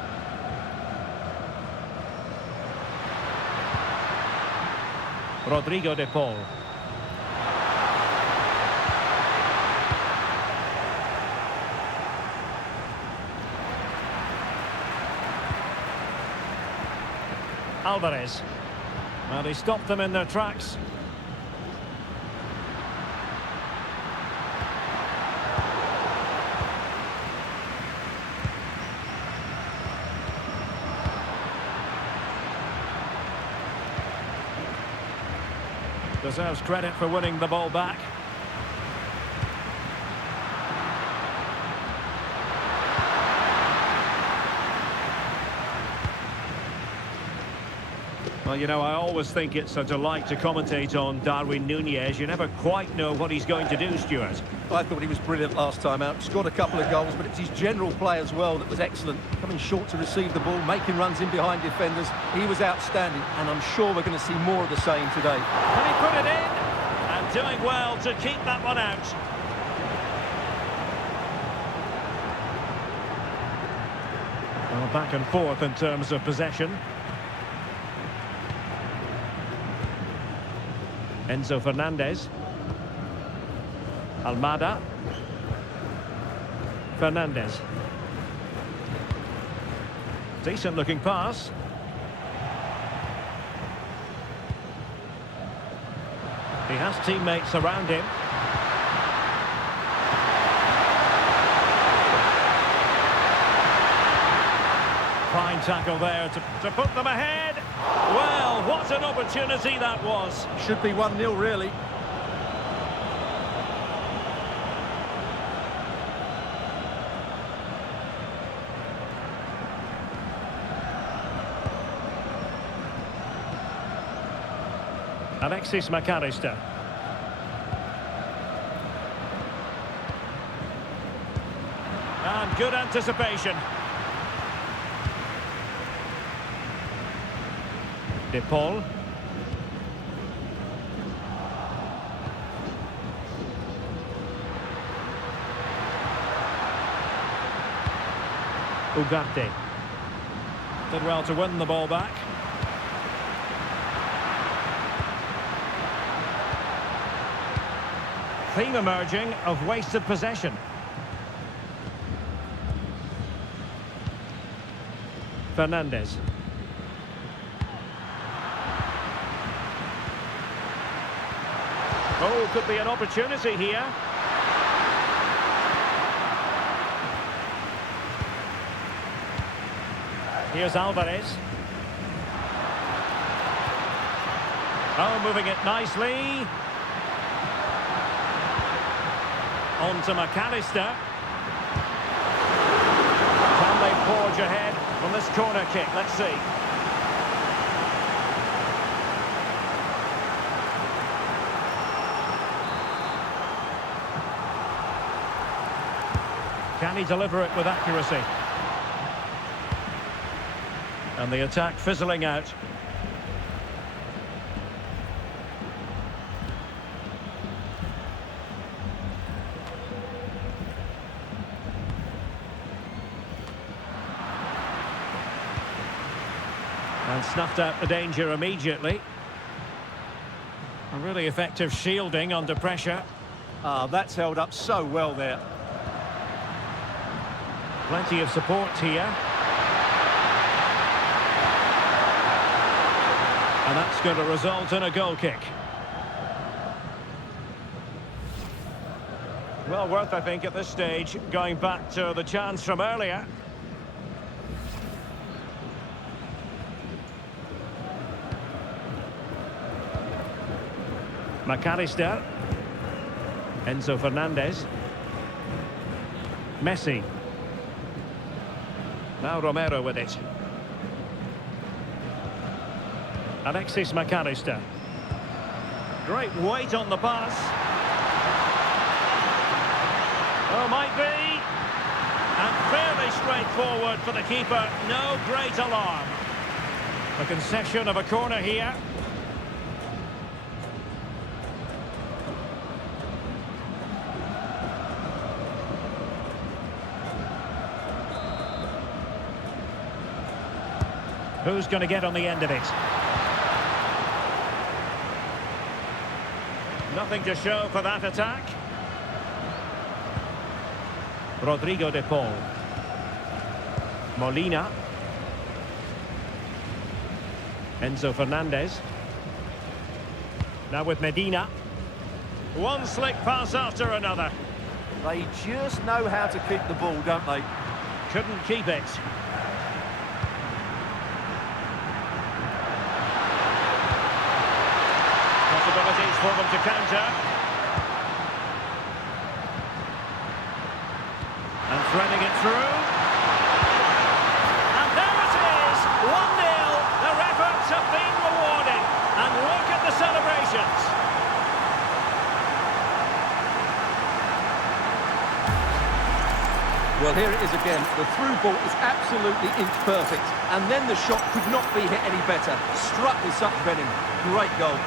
Rodrigo de Paul. Alvarez. Well, he stopped them in their tracks. Deserves credit for winning the ball back. Well, you know, I always think it's a delight to commentate on Darwin Núñez. You never quite know what he's going to do, Stuart. I thought he was brilliant last time out. Scored a couple of goals, but it's his general play as well that was excellent. Coming short to receive the ball, making runs in behind defenders. He was outstanding, and I'm sure we're going to see more of the same today. Can he put it in? And doing well to keep that one out. Well, back and forth in terms of possession. Enzo Fernandez. Almada. Fernandez. Decent looking pass. He has teammates around him. Fine tackle there to put them ahead. Well, what an opportunity that was. Should be 1-0, really. Alexis McAllister. And good anticipation. De Paul. Ugarte. Did well to win the ball back. Theme emerging of wasted possession. Fernandez. Oh, could be an opportunity here. Here's Alvarez. Oh, moving it nicely. On to McAllister. Can they forge ahead from this corner kick? Let's see. Can he deliver it with accuracy? And the attack fizzling out. And snuffed out the danger immediately. A really effective shielding under pressure. Ah, that's held up so well there. Plenty of support here. And that's going to result in a goal kick. Well worth, I think, at this stage, going back to the chance from earlier. McAllister. Enzo Fernandez. Messi. Now Romero with it. Alexis McAllister. Great weight on the pass. Oh, might be. And fairly straightforward for the keeper. No great alarm. The concession of a corner here. Who's going to get on the end of it? Nothing to show for that attack. Rodrigo de Paul. Molina. Enzo Fernandez. Now with Medina. One slick pass after another. They just know how to keep the ball, don't they? Couldn't keep it. Possibilities for them to counter. And threading it through. And there it is! 1-0. Their efforts have been rewarded. And look at the celebrations. Well, here it is again. The through ball is absolutely inch perfect. And then the shot could not be hit any better. Struck with such venom. Great goal.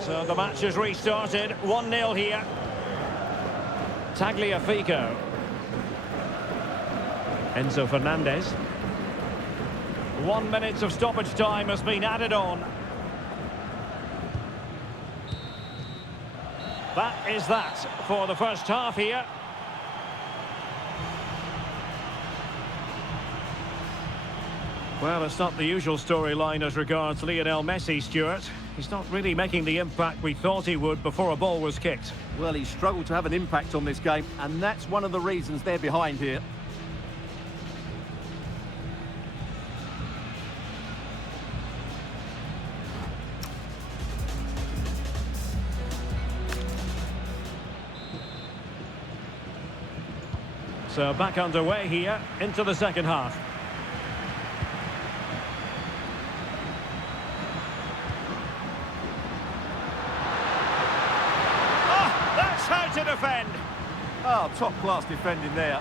So the match has restarted. 1-0 here. Tagliafico. Enzo Fernandez. 1 minute of stoppage time has been added on. That is that for the first half here. Well, it's not the usual storyline as regards Lionel Messi, Stuart. He's not really making the impact we thought he would before a ball was kicked. Well, he's struggled to have an impact on this game, and that's one of the reasons they're behind here. So back underway here into the second half. How to defend. Oh, top-class defending there.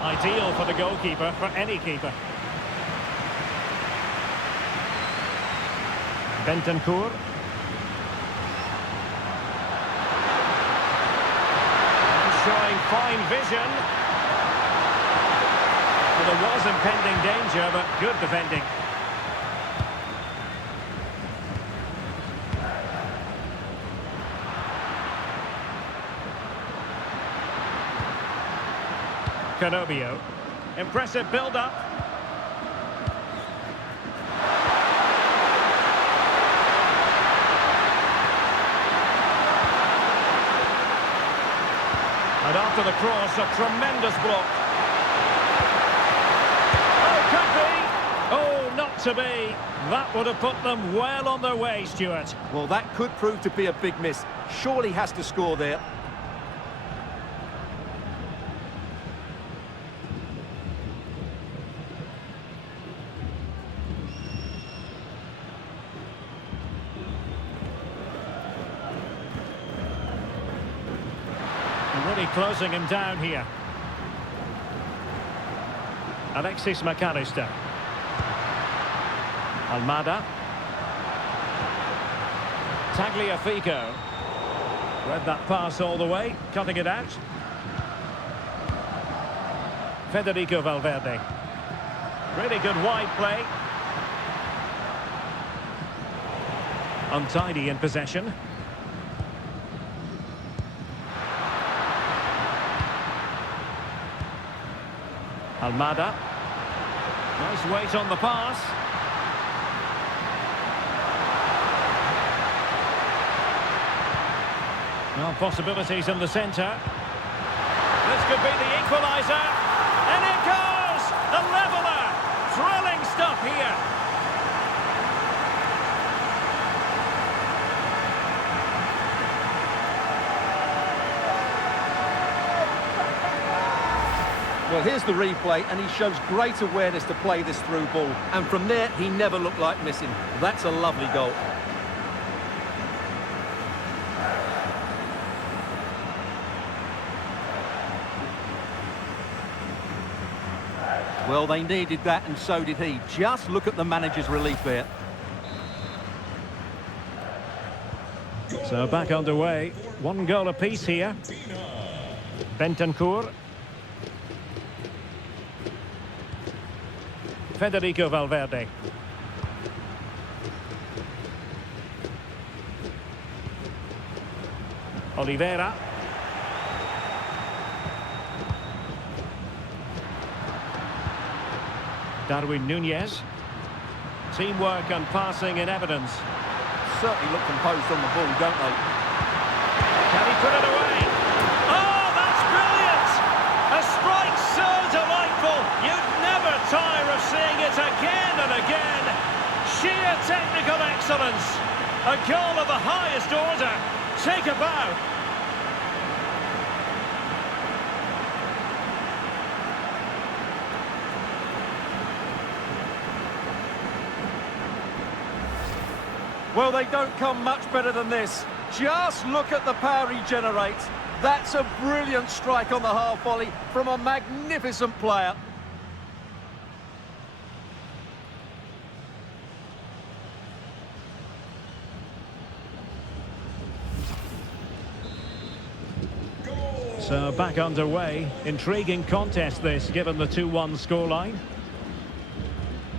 Ideal for the goalkeeper, for any keeper. Bentancur. Showing fine vision. Well, there was impending danger, but good defending. Canobio. Impressive build-up. And after the cross, a tremendous block. Oh, could be. Oh, not to be. That would have put them well on their way, Stuart. Well, that could prove to be a big miss. Surely has to score there. Really closing him down here. Alexis McAllister. Almada. Tagliafico. Read that pass all the way, cutting it out. Federico Valverde. Really good wide play. Untidy in possession. Almada. Nice weight on the pass. Well, possibilities in the centre. This could be the equaliser. And it goes! A leveller! Thrilling stuff here. Well, here's the replay, and he shows great awareness to play this through ball. And from there, he never looked like missing. That's a lovely goal. Well, they needed that, and so did he. Just look at the manager's relief there. So back underway. 1 goal apiece here. Bentancur. Federico Valverde. Oliveira. Darwin Núñez. Teamwork and passing in evidence. Certainly look composed on the ball, don't they? Can he put it away? Oh, that's brilliant! A strike so delightful, you'd never tire of seeing it again and again. Sheer technical excellence. A goal of the highest order. Take a bow. Well, they don't come much better than this. Just look at the power he generates. That's a brilliant strike on the half volley from a magnificent player. So back underway. Intriguing contest this, given the 2-1 scoreline.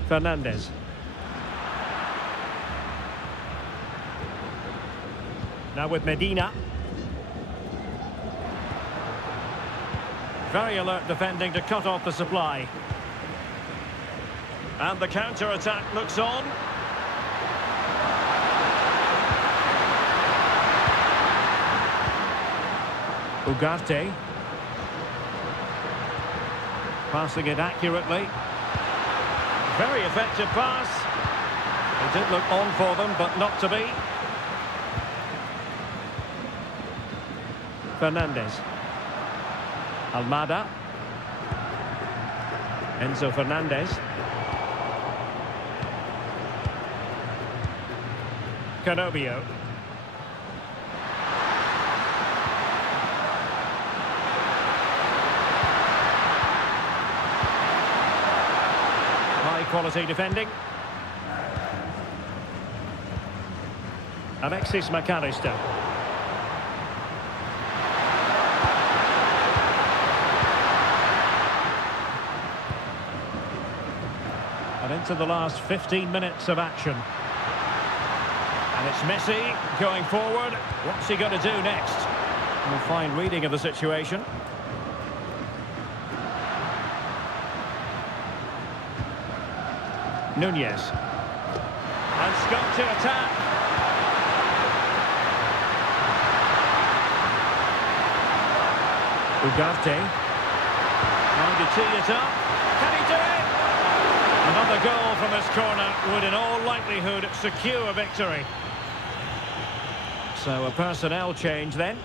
Fernandes. Now with Medina. Very alert defending to cut off the supply. And the counter-attack looks on. Ugarte. Passing it accurately. Very effective pass. It did look on for them, but not to be. Fernandes. Almada. Enzo Fernandez. Canobio. High quality defending. Alexis McAllister. And into the last 15 minutes of action. And it's Messi going forward. What's he going to do next? A fine reading of the situation. Núñez. And Scott to attack. Ugarte. Trying to tee it up. Can he do it? Another goal from this corner would in all likelihood secure victory. So a personnel change then.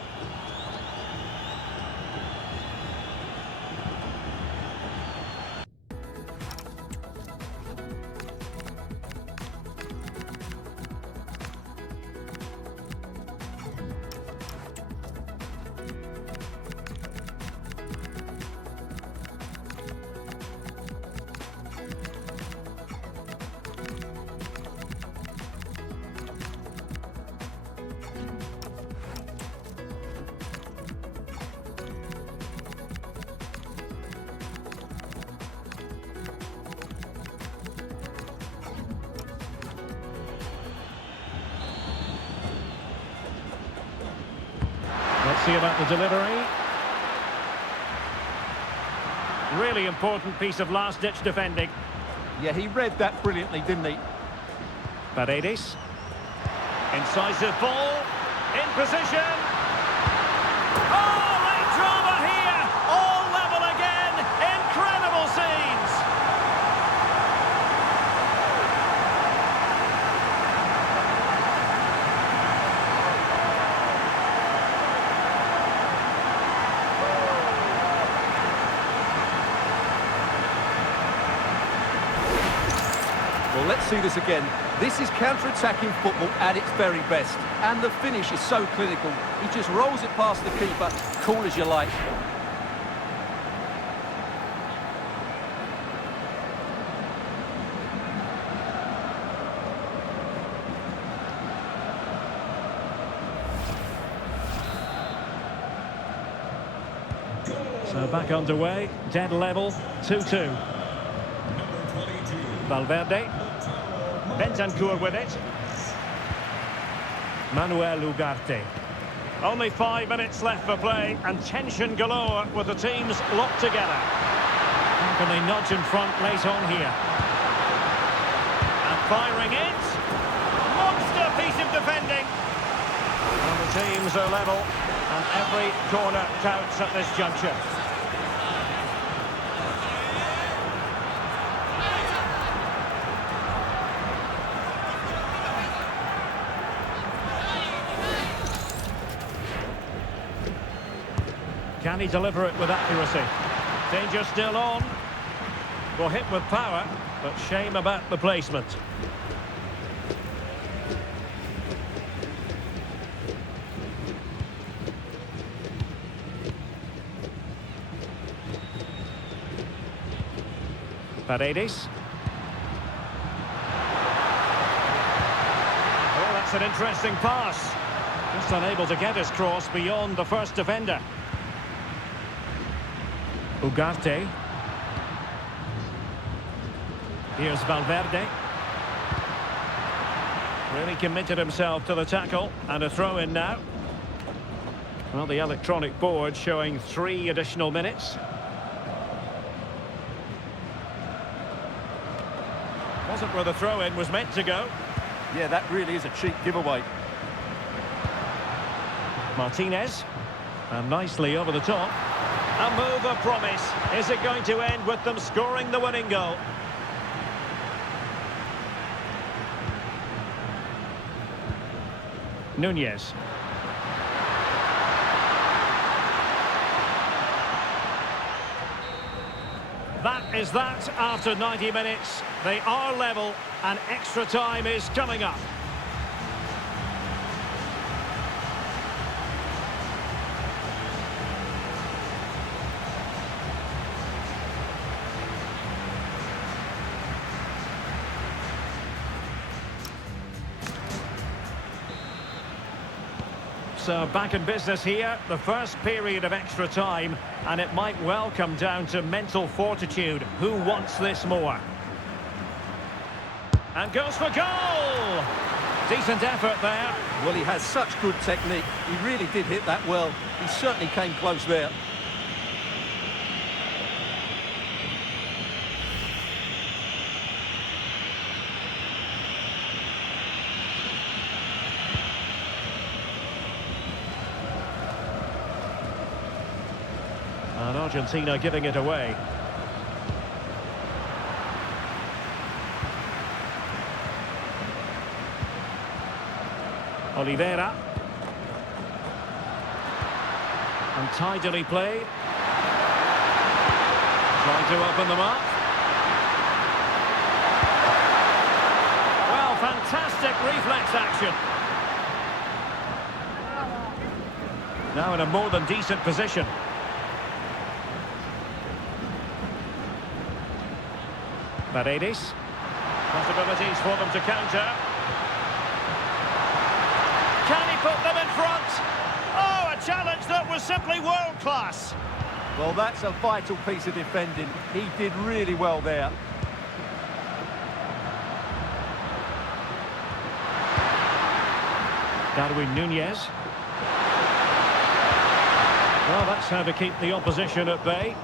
Let's see about the delivery. Really important piece of last-ditch defending. Yeah, he read that brilliantly, didn't he? Paredes. Incisive ball. In position. Oh, late drama here. All level Well, let's see this again. This is counter-attacking football at its very best. And the finish is so clinical. He just rolls it past the keeper, cool as you like. So back underway, dead level, 2-2. Valverde. Bentancur with it. Manuel Ugarte. Only 5 minutes left for play and tension galore with the teams locked together. How can they nudge in front late on here? And firing it. Monster piece of defending. And the teams are level and every corner counts at this juncture. Can he deliver it with accuracy? Danger still on. Well, hit with power, but shame about the placement. Paredes. Oh, that's an interesting pass. Just unable to get his cross beyond the first defender. Ugarte. Here's Valverde. Really committed himself to the tackle, and a throw-in now. Well, the electronic board showing 3 additional minutes. Wasn't where the throw-in was meant to go. Yeah, that really is a cheap giveaway. Martinez. And nicely over the top. A move of promise. Is it going to end with them scoring the winning goal? Nunez. That is that after 90 minutes. They are level and extra time is coming up. So back in business here, the first period of extra time, and it might well come down to mental fortitude. Who wants this more? And goes for goal! Decent effort there. Well, he has such good technique. He really did hit that well. He certainly came close there. And Argentina giving it away. Oliveira. And tidily played. Trying to open them up. Well, fantastic reflex action. Now in a more than decent position. Paredes. Possibilities for them to counter. Can he put them in front? Oh, a challenge that was simply world-class. Well, that's a vital piece of defending. He did really well there. Darwin Nunez. Well, that's how to keep the opposition at bay.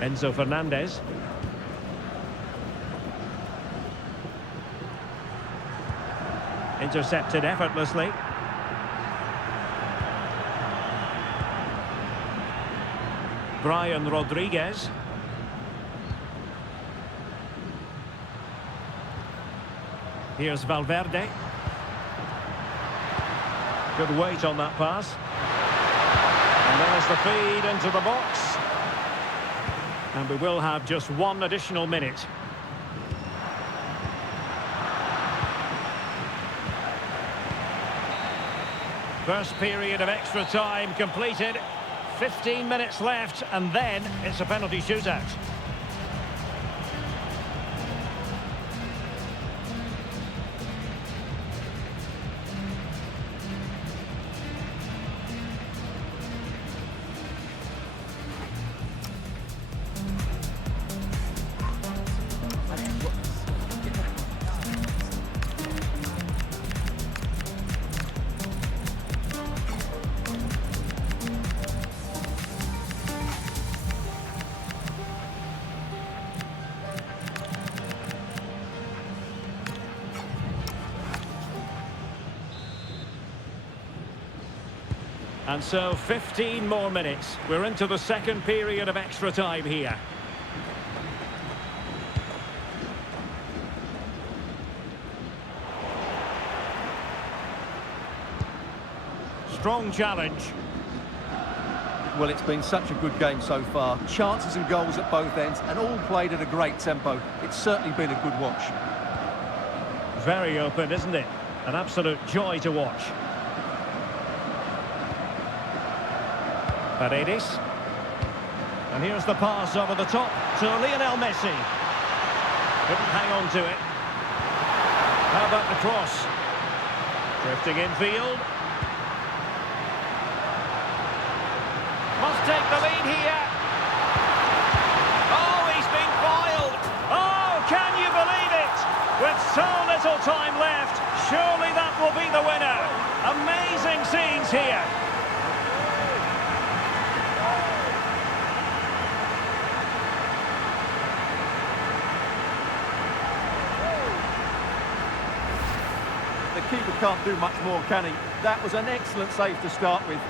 Enzo Fernandez. Intercepted effortlessly. Brian Rodriguez. Here's Valverde. Good weight on that pass. And there's the feed into the box. And we will have just one additional minute. First period of extra time completed. 15 minutes left, and then it's a penalty shootout. And so 15 more minutes. We're into the second period of extra time here. Strong challenge. Well, it's been such a good game so far. Chances and goals at both ends, and all played at a great tempo. It's certainly been a good watch. Very open, isn't it? An absolute joy to watch. Paredes. And here's the pass over the top to Lionel Messi. Couldn't hang on to it. How about the cross? Drifting infield. Must take the lead here. Oh, he's been foiled. Oh, can you believe it? With so little time left, surely that will be the winner. Amazing scenes here. The keeper can't do much more, can he? That was an excellent save to start with.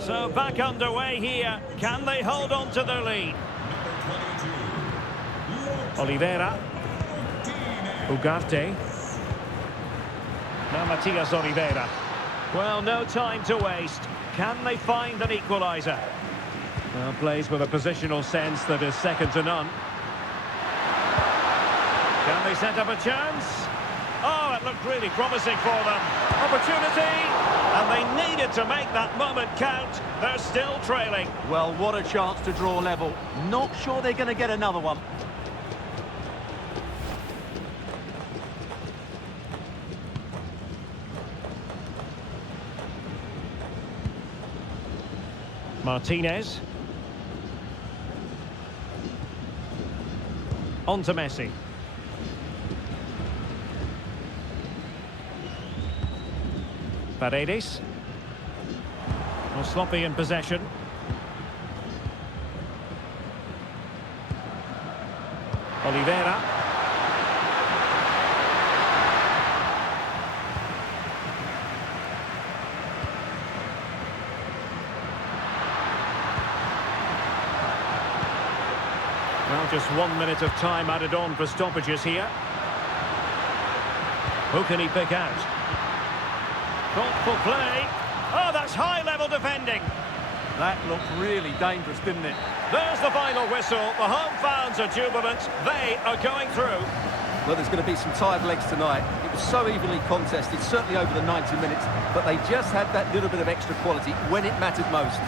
So back underway here. Can they hold on to their lead? Oliveira. Ugarte. Now Matias Oliveira. Well, no time to waste. Can they find an equaliser? Well, plays with a positional sense that is second to none. Can they set up a chance? Oh, it looked really promising for them. Opportunity! And they needed to make that moment count. They're still trailing. Well, what a chance to draw level. Not sure they're going to get another one. Martinez. On to Messi. Paredes. Well, sloppy in possession. Oliveira. Well, just 1 minute of time added on for stoppages here. Who can he pick out? Thoughtful play. Oh, that's high-level defending. That looked really dangerous, didn't it? There's the final whistle. The home fans are jubilant. They are going through. Well, there's going to be some tired legs tonight. It was so evenly contested, certainly over the 90 minutes, but they just had that little bit of extra quality when it mattered most.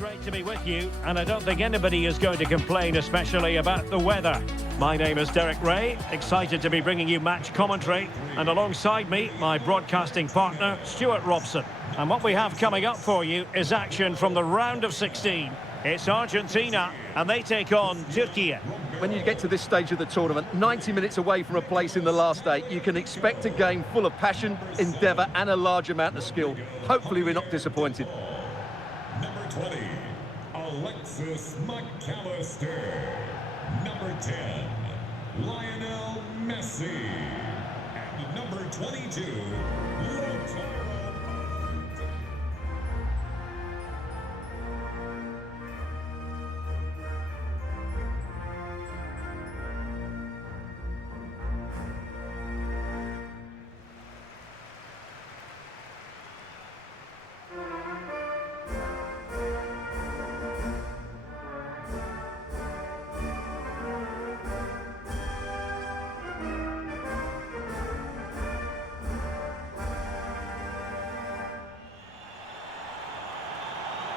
great to be with you, and I don't think anybody is going to complain, especially about the weather. My name is Derek Ray, excited to be bringing you match commentary, and alongside me, my broadcasting partner, Stuart Robson. And what we have coming up for you is action from the round of 16. It's Argentina, and they take on Turkiye. When you get to this stage of the tournament, 90 minutes away from a place in the last 8, you can expect a game full of passion, endeavour and a large amount of skill. Hopefully we're not disappointed. Number 20, Alexis McAllister. Number 10, Lionel Messi. And number 22, Lautaro.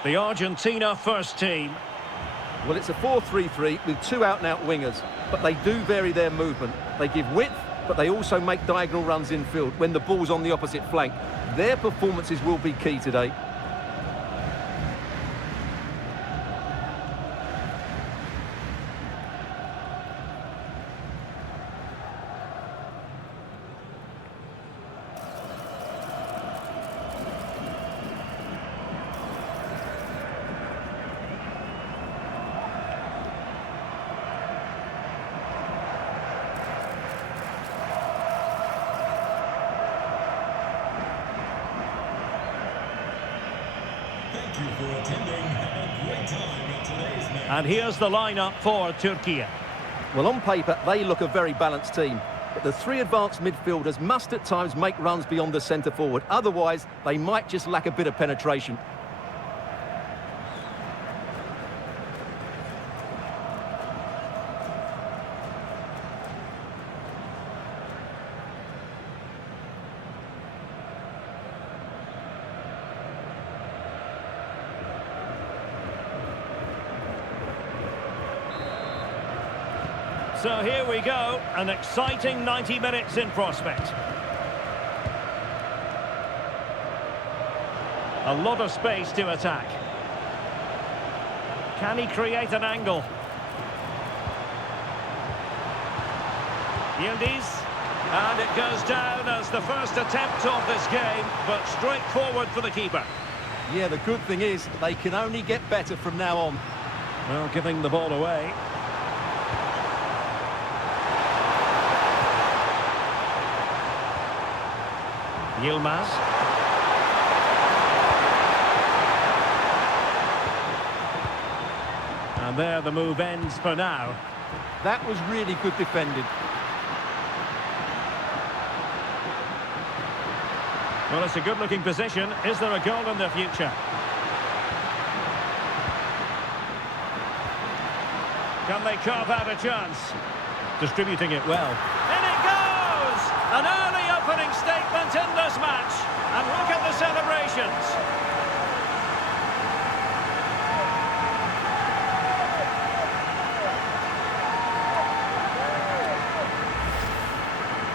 The Argentina first team. Well, it's a 4-3-3 with 2 out-and-out wingers, but they do vary their movement. They give width, but they also make diagonal runs infield when the ball's on the opposite flank. Their performances will be key today. Thank you for attending. Have a great time at today's match. And here's the lineup for Turkiye. Well, on paper, they look a very balanced team. But the 3 advanced midfielders must at times make runs beyond the centre forward. Otherwise, they might just lack a bit of penetration. So here we go, an exciting 90 minutes in prospect. A lot of space to attack. Can he create an angle? Yildiz, and it goes down as the first attempt of this game, but straightforward for the keeper. Yeah, the good thing is they can only get better from now on. Well, giving the ball away. Yilmaz. And there the move ends for now. That was really good defending. Well, it's a good-looking position. Is there a goal in the future? Can they carve out a chance? Distributing it well. In it goes! An early opening statement in this match. And look at the celebrations.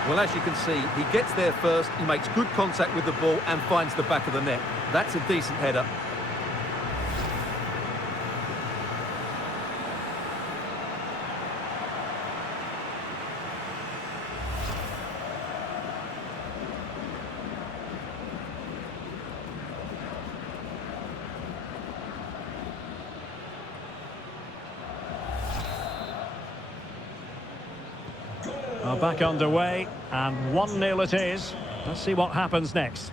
Well, as you can see, he gets there first, he makes good contact with the ball and finds the back of the net. That's a decent header. Back underway, and 1-0 it is. Let's see what happens next.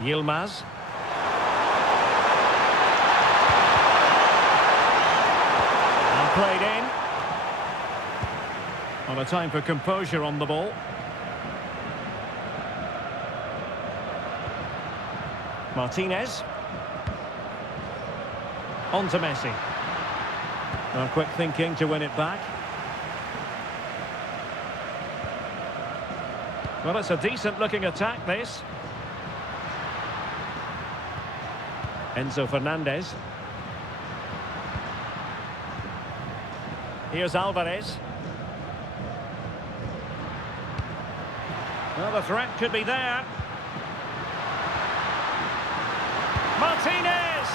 Yilmaz. And played in. On a time for composure on the ball. Martinez. On to Messi. Well, quick thinking to win it back. Well, it's a decent looking attack, this. Enzo Fernandez. Here's Alvarez. Well, the threat could be there. Martinez!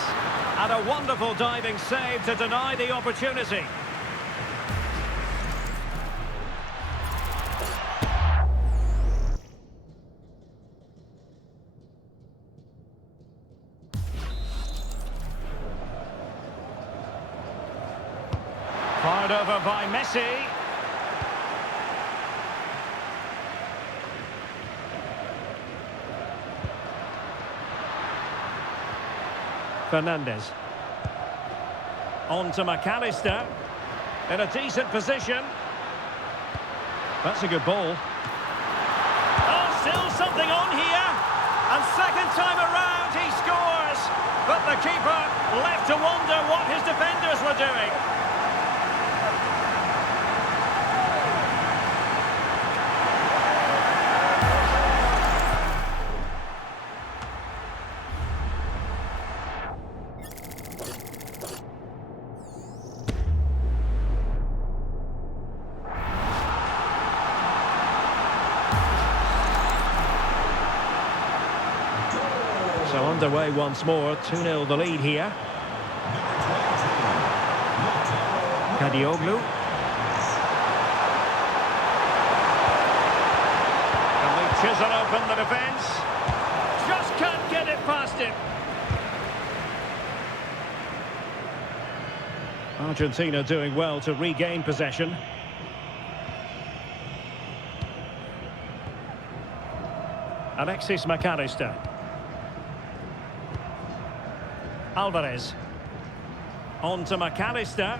And a wonderful diving save to deny the opportunity. Fired over by MESSI. Fernandez. On to McAllister. In a decent position. That's a good ball. Oh, still something on here. And second time around he scores. But the keeper left to wonder what his defenders were doing. So underway once more, 2-0 the lead here. Kadioglu. And they chisel open the defence. Just can't get it past him. Argentina doing well to regain possession. Alexis McAllister. Alvarez. On to McAllister.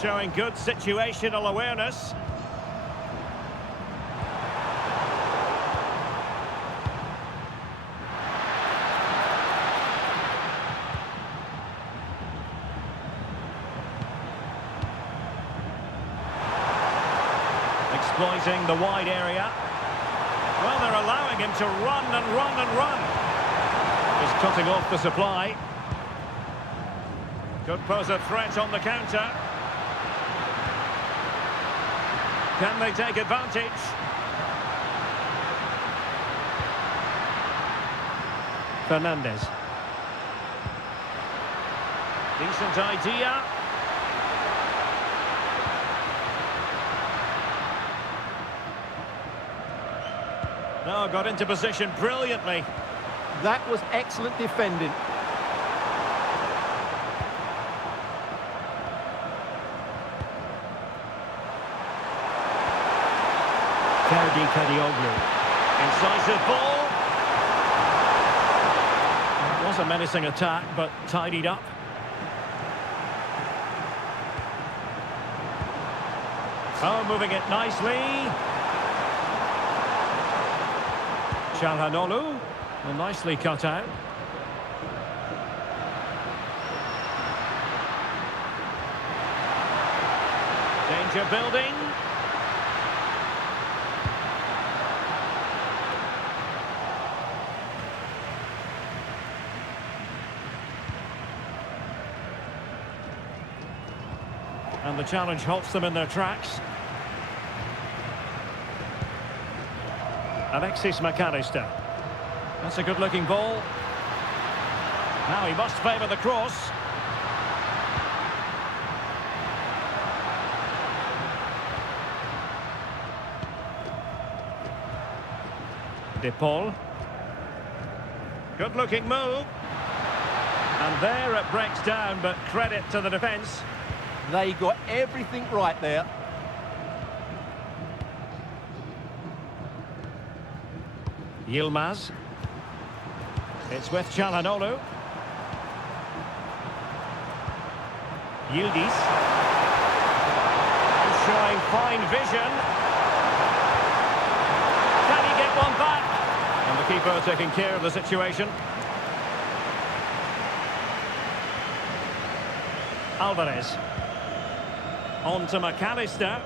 Showing good situational awareness. Exploiting the wide area. Well, they're allowing him to run and run and run. Is cutting off the supply. Could pose a threat on the counter. Can they take advantage? Fernandez. Decent idea. No, got into position brilliantly. That was excellent defending. Kadioglu. Incisive ball. It was a menacing attack, but tidied up. Oh, moving it nicely. Çalhanoğlu. Well, nicely cut out. Danger building. And the challenge halts them in their tracks. Alexis McAllister. That's a good-looking ball. Now he must favour the cross. De Paul. Good-looking move. And there it breaks down, but credit to the defence. They got everything right there. Yilmaz. It's with Çalhanoğlu. Yildiz. Showing fine vision. Can he get one back? And the keeper taking care of the situation. Alvarez. On to McAllister.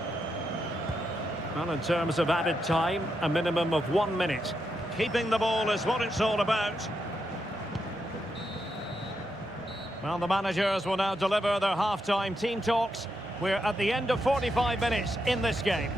Well, in terms of added time, a minimum of 1 minute. Keeping the ball is what it's all about. Well, the managers will now deliver their half-time team talks. We're at the end of 45 minutes in this game.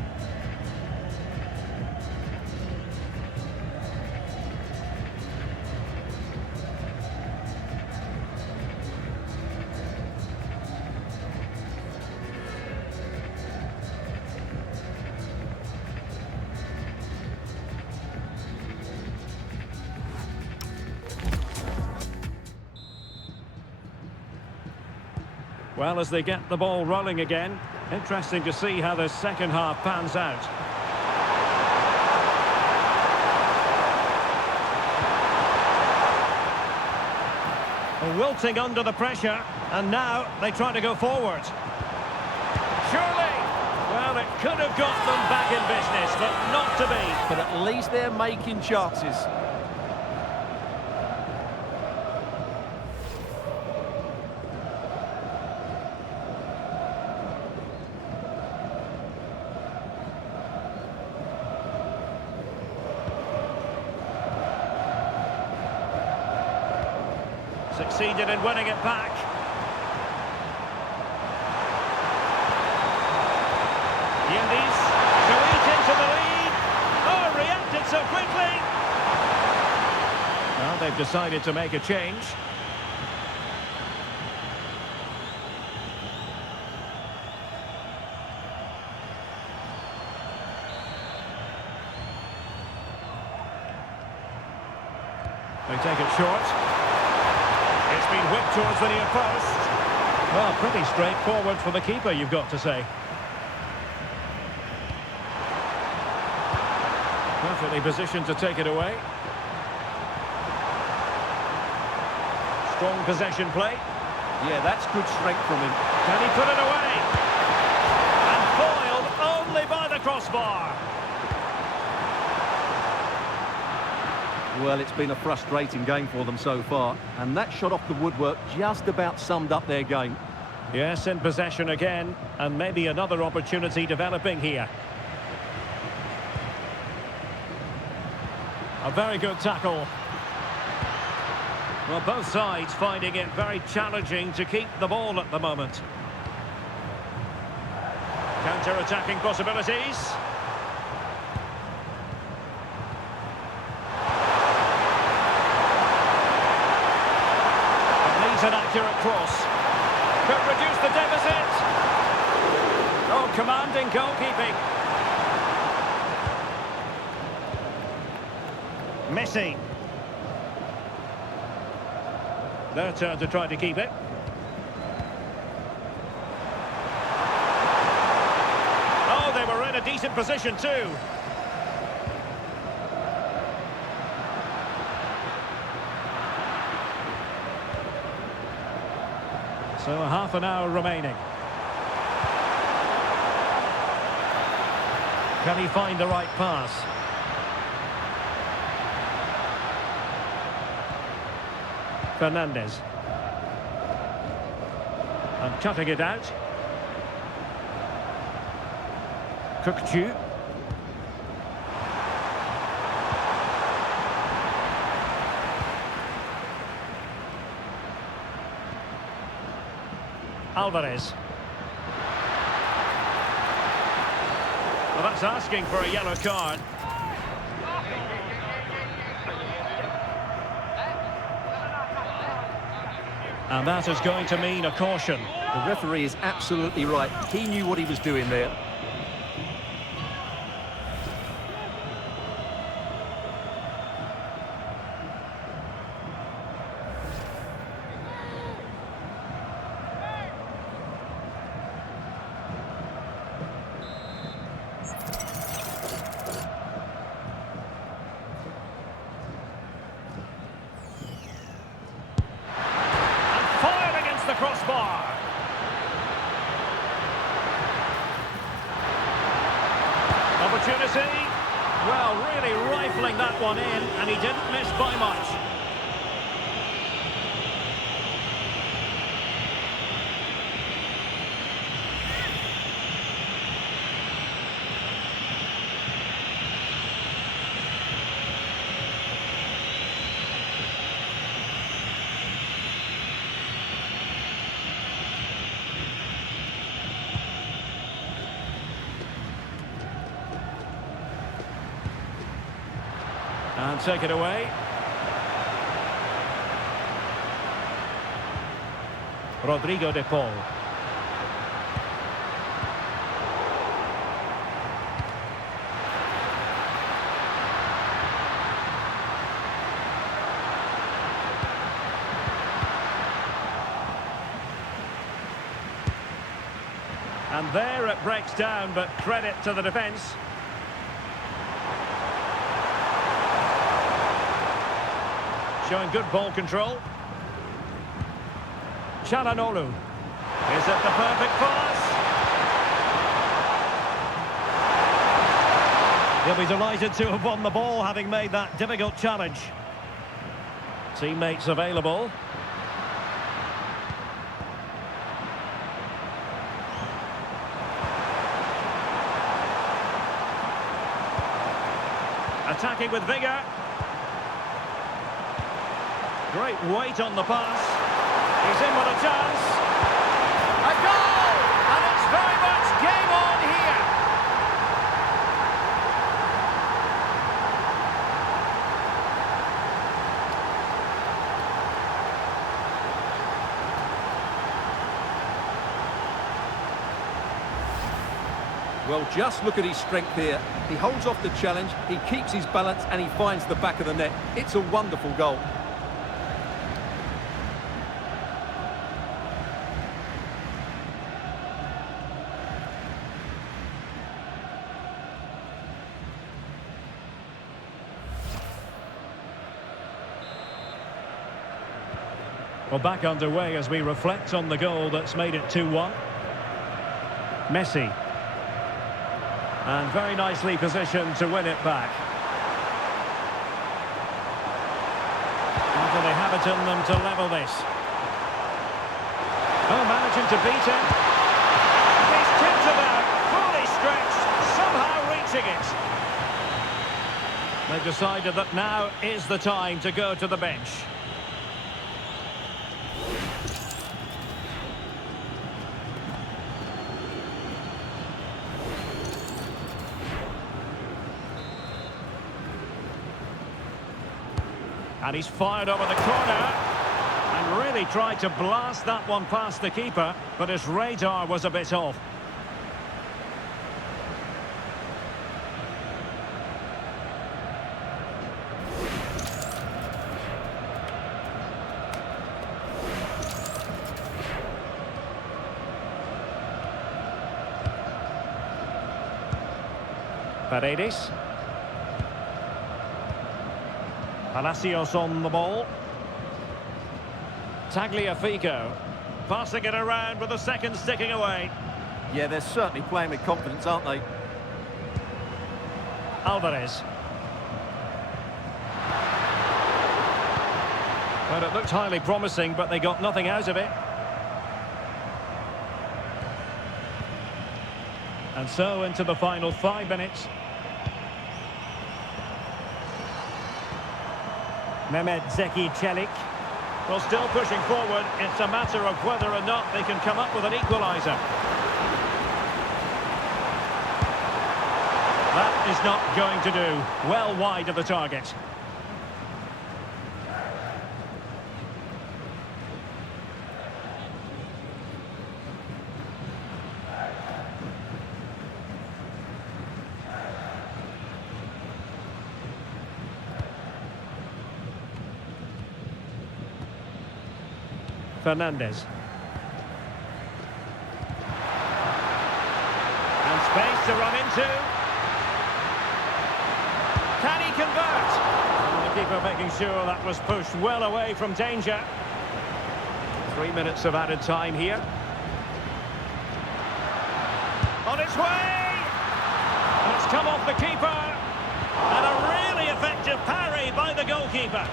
Well, as they get the ball rolling again, interesting to see how the second half pans out. Wilting under the pressure, and now they try to go forward. Surely! Well, it could have got them back in business, but not to be. But at least they're making chances. Succeeded in winning it back. Yildiz to eat into the lead. Oh, reacted so quickly. Well, they've decided to make a change. They take it short. It's been whipped towards the near post. Well, pretty straightforward for the keeper, you've got to say. Perfectly positioned to take it away. Strong possession play. Yeah, that's good strength from him. Can he put it away? And foiled only by the crossbar. Well, it's been a frustrating game for them so far, and that shot off the woodwork just about summed up their game. Yes, in possession again, and maybe another opportunity developing here. A very good tackle. Well, both sides finding it very challenging to keep the ball at the moment. Counter-attacking possibilities. An accurate cross. Could reduce the deficit. Oh, commanding goalkeeping. MESSI. Their turn to try to keep it. Oh, they were in a decent position too. So a half an hour remaining. Can he find the right pass? Fernandez. And cutting it out. Cookchu. Alvarez. Well, that's asking for a yellow card. And that is going to mean a caution. The referee is absolutely right. He knew what he was doing there. The crossbar. Opportunity. Well, really rifling that one in, and he didn't miss by much. And take it away. Rodrigo de Paul. And there it breaks down, but credit to the defence. Showing good ball control. Çalhanoğlu. Is it the perfect pass? He'll be delighted to have won the ball, having made that difficult challenge. Teammates available. Attacking with vigour. Great weight on the pass. He's in with a chance. A goal! And it's very much game on here. Well, just look at his strength here. He holds off the challenge, he keeps his balance, and he finds the back of the net. It's a wonderful goal. Well, back underway as we reflect on the goal that's made it 2-1. Messi. And very nicely positioned to win it back. And do they have it in them to level this? Oh, managing to beat him. He's tipped about, fully stretched, somehow reaching it. They've decided that now is the time to go to the bench. And he's fired over the corner and really tried to blast that one past the keeper, but his radar was a bit off. Paredes. Palacios on the ball. Tagliafico. Passing it around with the second sticking away. Yeah, they're certainly playing with confidence, aren't they? Alvarez. Well, it looked highly promising, but they got nothing out of it. And so into the final 5 minutes. Mehmet Zeki Çelik. Well, still pushing forward. It's a matter of whether or not they can come up with an equaliser. That is not going to do. Well wide of the target. Fernandez. And space to run into. Can he convert? And the keeper making sure that was pushed well away from danger. 3 minutes of added time here. On its way! And it's come off the keeper. And a really effective parry by the goalkeeper.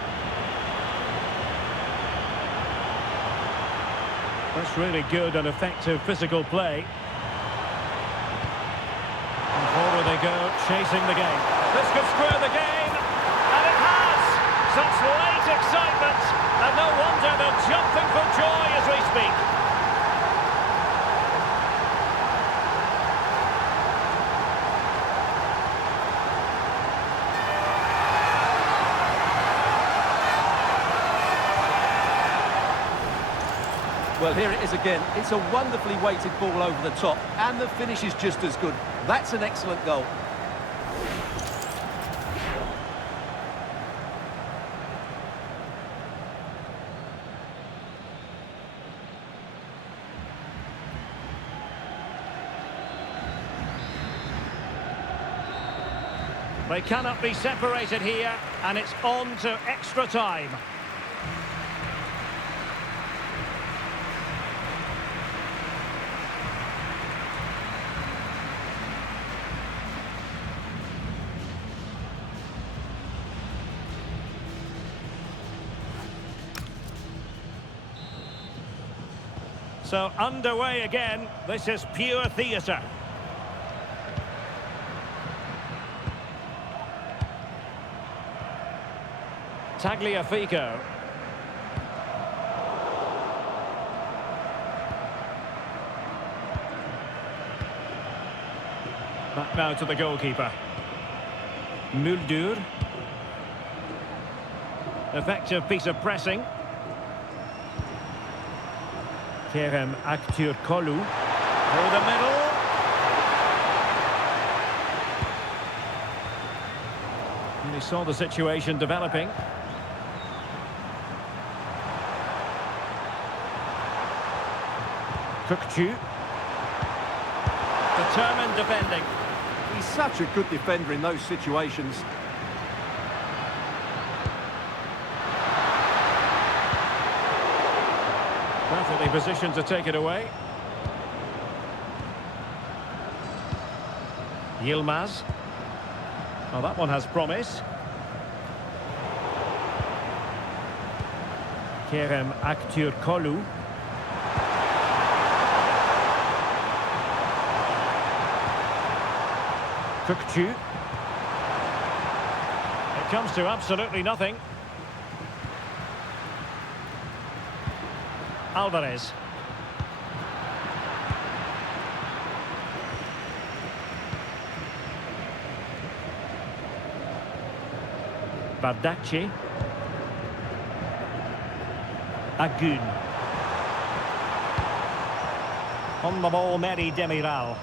That's really good and effective physical play. And forward they go, chasing the game. This could square the game, and it has! Such late excitement, and no wonder they're jumping for joy as we speak. Well, here it is again. It's a wonderfully weighted ball over the top, and the finish is just as good. That's an excellent goal. They cannot be separated here, and it's on to extra time. So underway again. This is pure theatre. Tagliafico. Back now to the goalkeeper. Muldur. Effective piece of pressing. Kerem Aktürkoğlu. Through the middle. And he saw the situation developing. Kökçü. Determined defending. He's such a good defender in those situations. Perfectly positioned to take it away. Yilmaz. Oh, that one has promise. Kerem Aktürkoğlu. Kökçü. It comes to absolutely nothing. Alvarez. Bardakci. Agun. On the ball, Meri Demiral.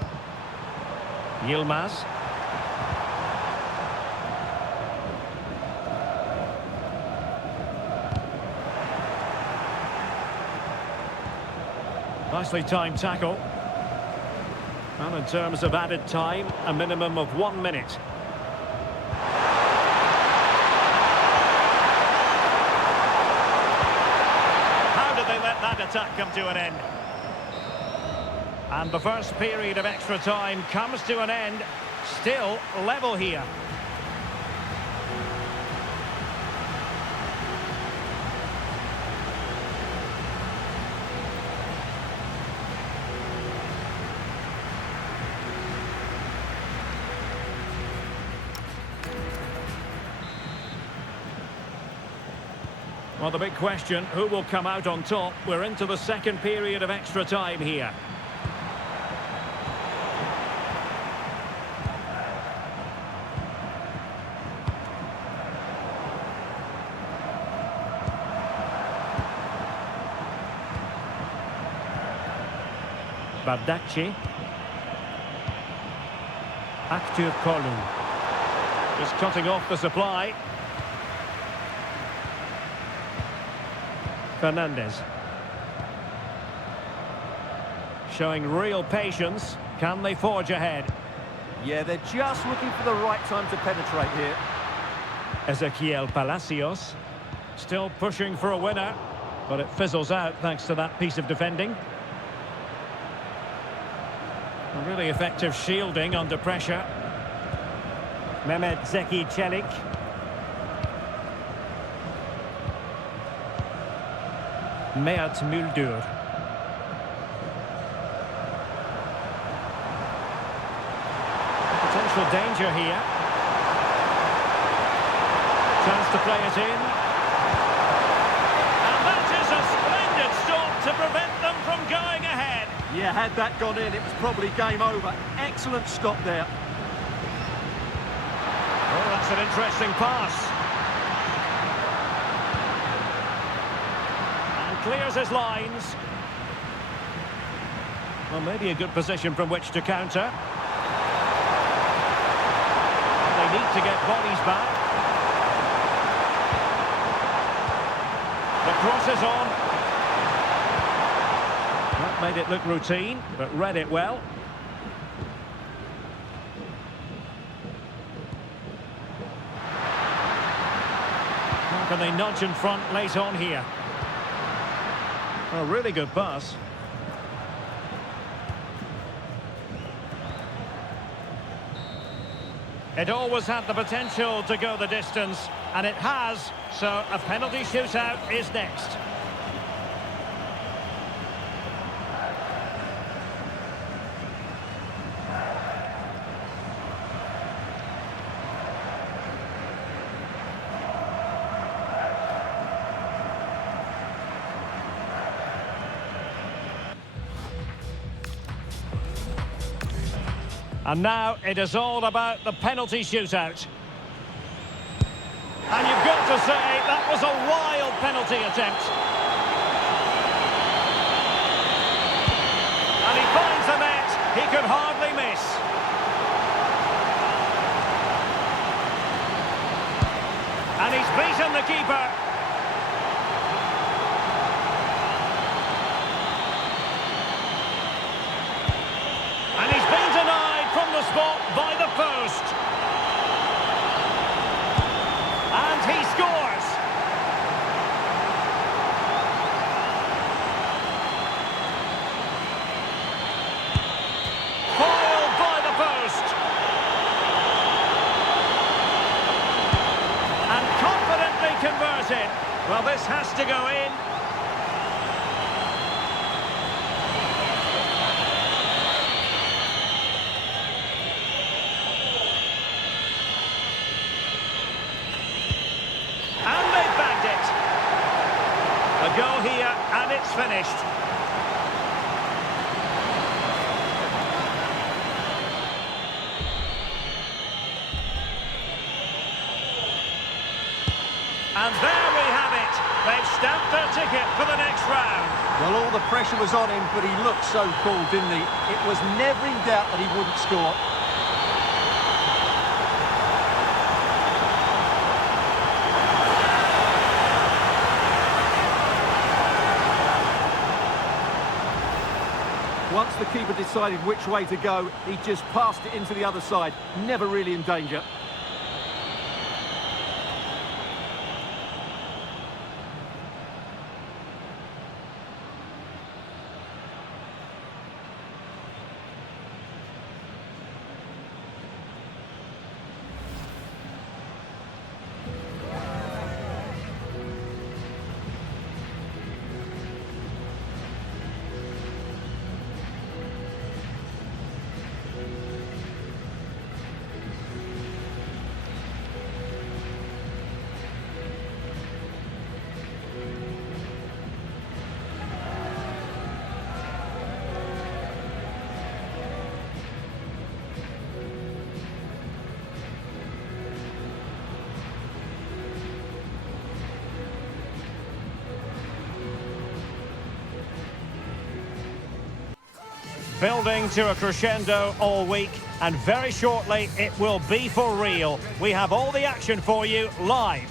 Yilmaz. Nicely timed tackle. And in terms of added time, a minimum of 1 minute. How did they let that attack come to an end? And the first period of extra time comes to an end. Still level here. Well, the big question, who will come out on top? We're into the second period of extra time here. Bardakci. Aktürkoğlu. Just cutting off the supply. Fernandez. Showing real patience. Can they forge ahead? Yeah, they're just looking for the right time to penetrate here. Ezequiel Palacios. Still pushing for a winner, but it fizzles out thanks to that piece of defending. A really effective shielding under pressure. Mehmet Zeki Çelik. Mert Muldur. Potential danger here. Chance to play it in. And that is a splendid stop to prevent them from going ahead. Yeah, had that gone in, it was probably game over. Excellent stop there. Oh, that's an interesting pass. Clears his lines. Well, maybe a good position from which to counter. They need to get bodies back. The cross is on. That made it look routine, but read it well. How can they nudge in front late on here? A really good pass. It always had the potential to go the distance, and it has, so a penalty shootout is next. And now it is all about the penalty shootout. And you've got to say, that was a wild penalty attempt. And he finds the net, he could hardly miss. And he's beaten the keeper. And he's been denied from the spot by the post. And he scores. Foiled by the post. And confidently converted. Well, this has to go in. A goal here, and it's finished. And there we have it. They've stamped their ticket for the next round. Well, all the pressure was on him, but he looked so cool, didn't he? It was never in doubt that he wouldn't score. Once the keeper decided which way to go, he just passed it into the other side, never really in danger. Building to a crescendo all week, and very shortly it will be for real. We have all the action for you live.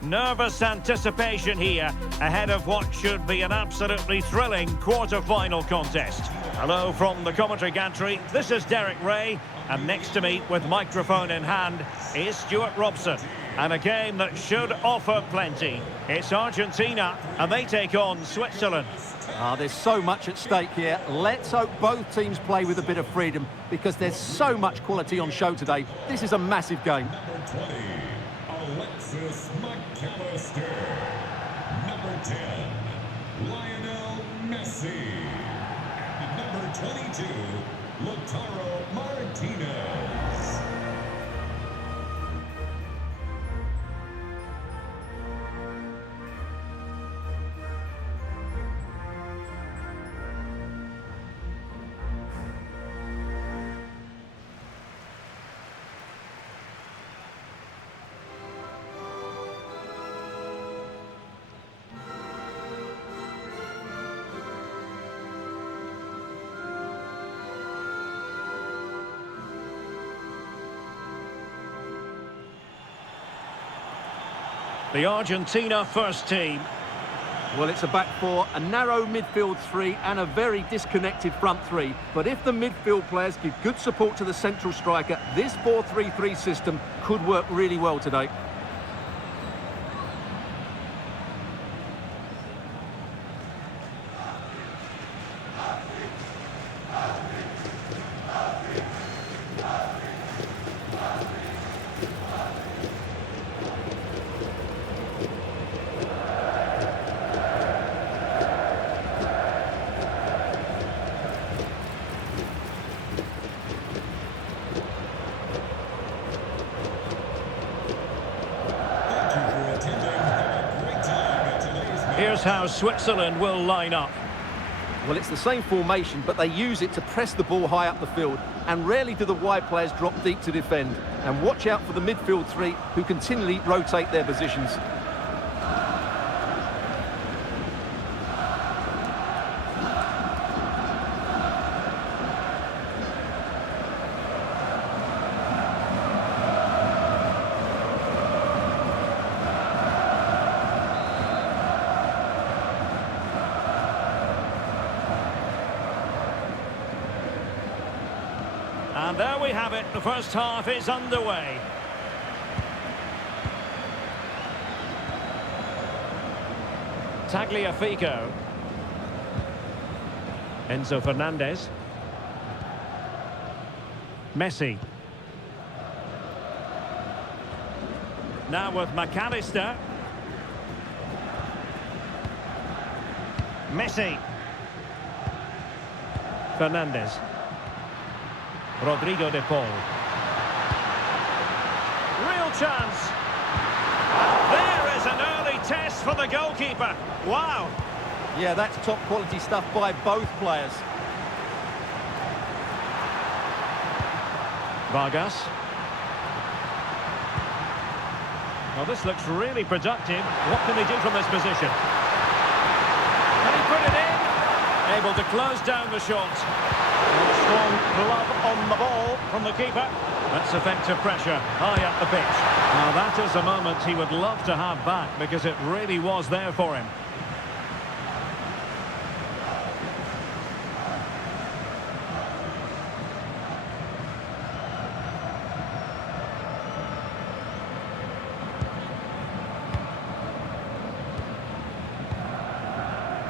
Nervous anticipation here ahead of what should be an absolutely thrilling quarter-final contest. Hello from the commentary gantry. This is Derek Ray, and next to me with microphone in hand is Stuart Robson. And a game that should offer plenty. It's Argentina, and they take on Switzerland. There's so much at stake here. Let's hope both teams play with a bit of freedom, because there's so much quality on show today. This is a massive game. Number 20, Alexis McAllister. Number 10, Lionel Messi. And number 22, Lautaro Martinez. The Argentina first team. Well, it's a back four, a narrow midfield three and a very disconnected front three. But if the midfield players give good support to the central striker, this 4-3-3 system could work really well today. Thank you for attending. Have a great time at today's match. Here's how Switzerland will line up. Well, it's the same formation, but they use it to press the ball high up the field. And rarely do the wide players drop deep to defend. And watch out for the midfield three, who continually rotate their positions. And there we have it. The first half is underway. Tagliafico. Enzo Fernandez. Messi. Now with McAllister. Messi. Fernandez. Rodrigo de Paul. Real chance. And there is an early test for the goalkeeper. Wow. Yeah, that's top quality stuff by both players. Vargas. Well, this looks really productive. What can they do from this position? Can he put it in? Able to close down the shot. Strong glove on the ball from the keeper. That's effective pressure high up the pitch. Now that is a moment he would love to have back because it really was there for him.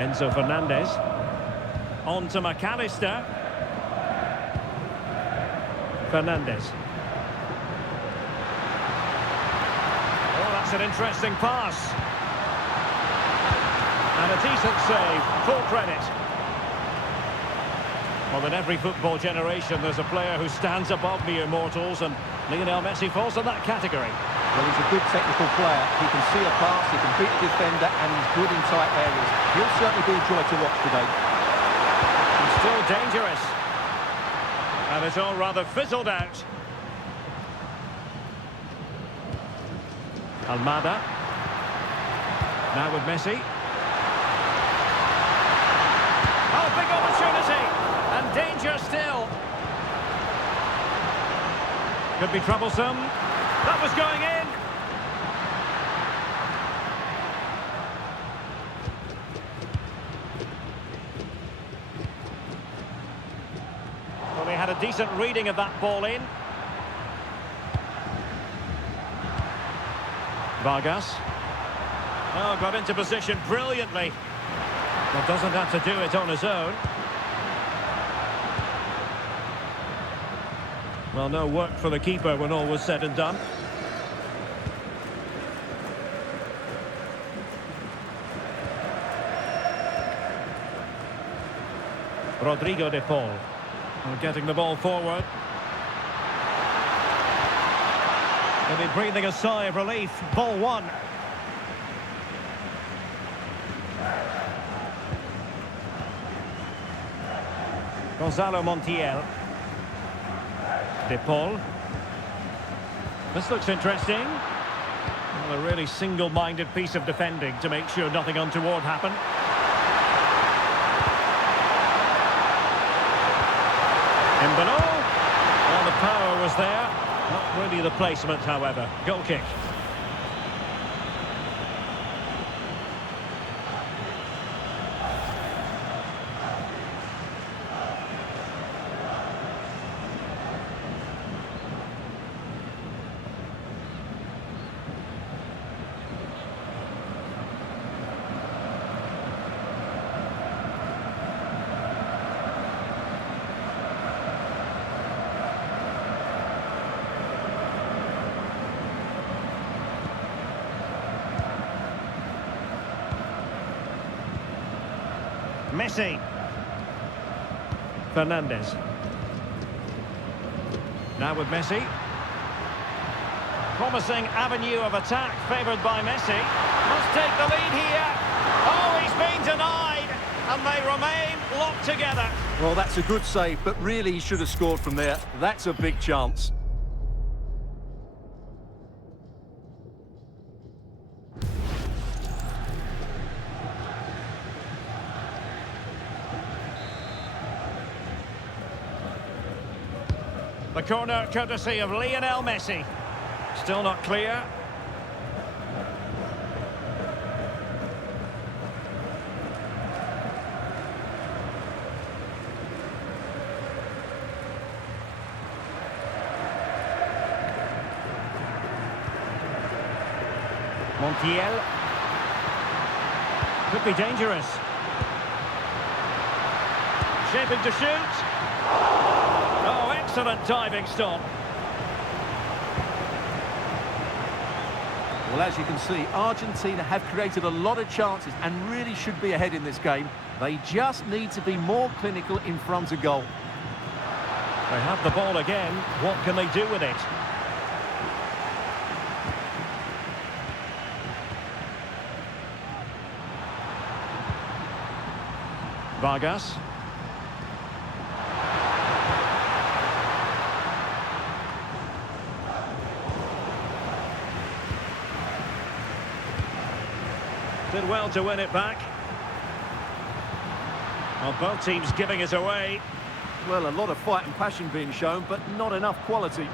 Enzo Fernandez. On to McAllister. Fernandez. Oh, that's an interesting pass. And a decent save. Full credit. Well, in every football generation, there's a player who stands above mere mortals, and Lionel Messi falls in that category. Well, he's a good technical player. He can see a pass, he can beat a defender, and he's good in tight areas. He'll certainly be a joy to watch today. He's still dangerous. And it's all rather fizzled out. Almada. Now with Messi. Oh, big opportunity. And danger still. Could be troublesome. That was going in. Well, they had a decent reading of that ball in. Vargas. Oh, got into position brilliantly. But doesn't have to do it on his own. Well, no work for the keeper when all was said and done. Rodrigo de Paul. Getting the ball forward. They'll be breathing a sigh of relief. Ball one. Gonzalo Montiel. De Paul. This looks interesting. Well, a really single-minded piece of defending to make sure nothing untoward happened. In below. Well, the power was there. Not really the placement, however. Goal kick. Messi. Fernandez. Now with Messi. Promising avenue of attack favoured by Messi. Must take the lead here. Oh, he's been denied. And they remain locked together. Well, that's a good save, but really he should have scored from there. That's a big chance. The corner courtesy of Lionel Messi. Still not clear. Montiel. Could be dangerous. Shaping to shoot. Oh, excellent diving stop. Well, as you can see, Argentina have created a lot of chances and really should be ahead in this game. They just need to be more clinical in front of goal. They have the ball again. What can they do with it? Vargas. Did well to win it back. Well, both teams giving it away. Well, a lot of fight and passion being shown, but not enough quality.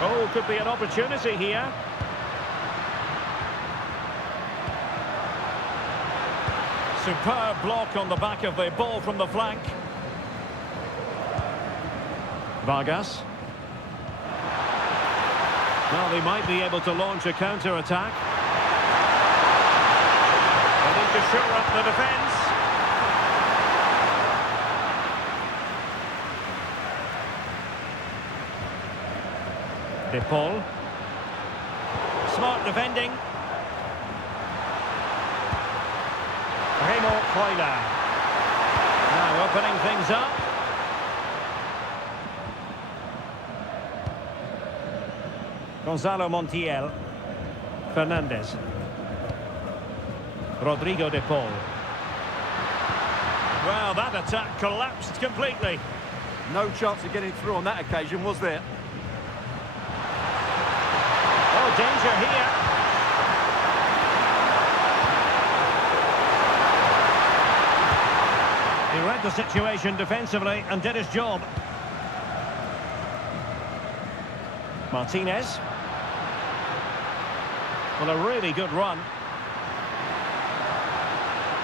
Oh, could be an opportunity here. Superb block on the back of the ball from the flank. Vargas. Well, they might be able to launch a counter-attack. They need to shore up the defence. De Paul. Smart defending. Remo Freuler. Now opening things up. Gonzalo Montiel. Fernandez. Rodrigo De Paul. Well, that attack collapsed completely. No chance of getting through on that occasion, was there? Oh, danger here. He read the situation defensively and did his job. Martinez. Well, a really good run.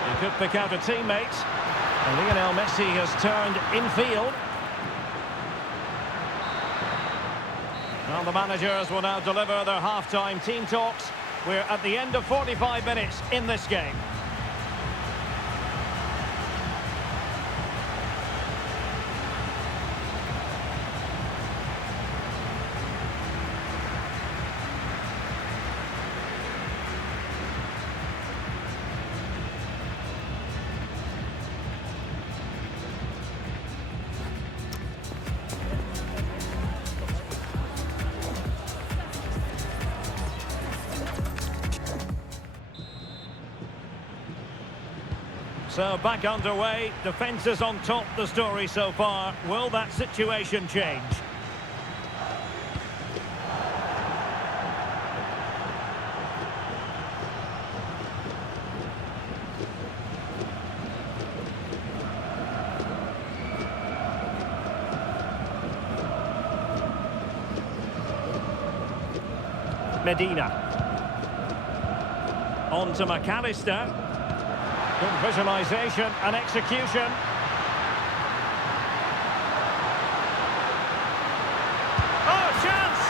He could pick out a teammate. And Lionel Messi has turned infield. Well, the managers will now deliver their half-time team talks. We're at the end of 45 minutes in this game. So back underway, defence is on top, the story so far. Will that situation change? Medina. On to McAllister. Good visualisation and execution. Oh, chance!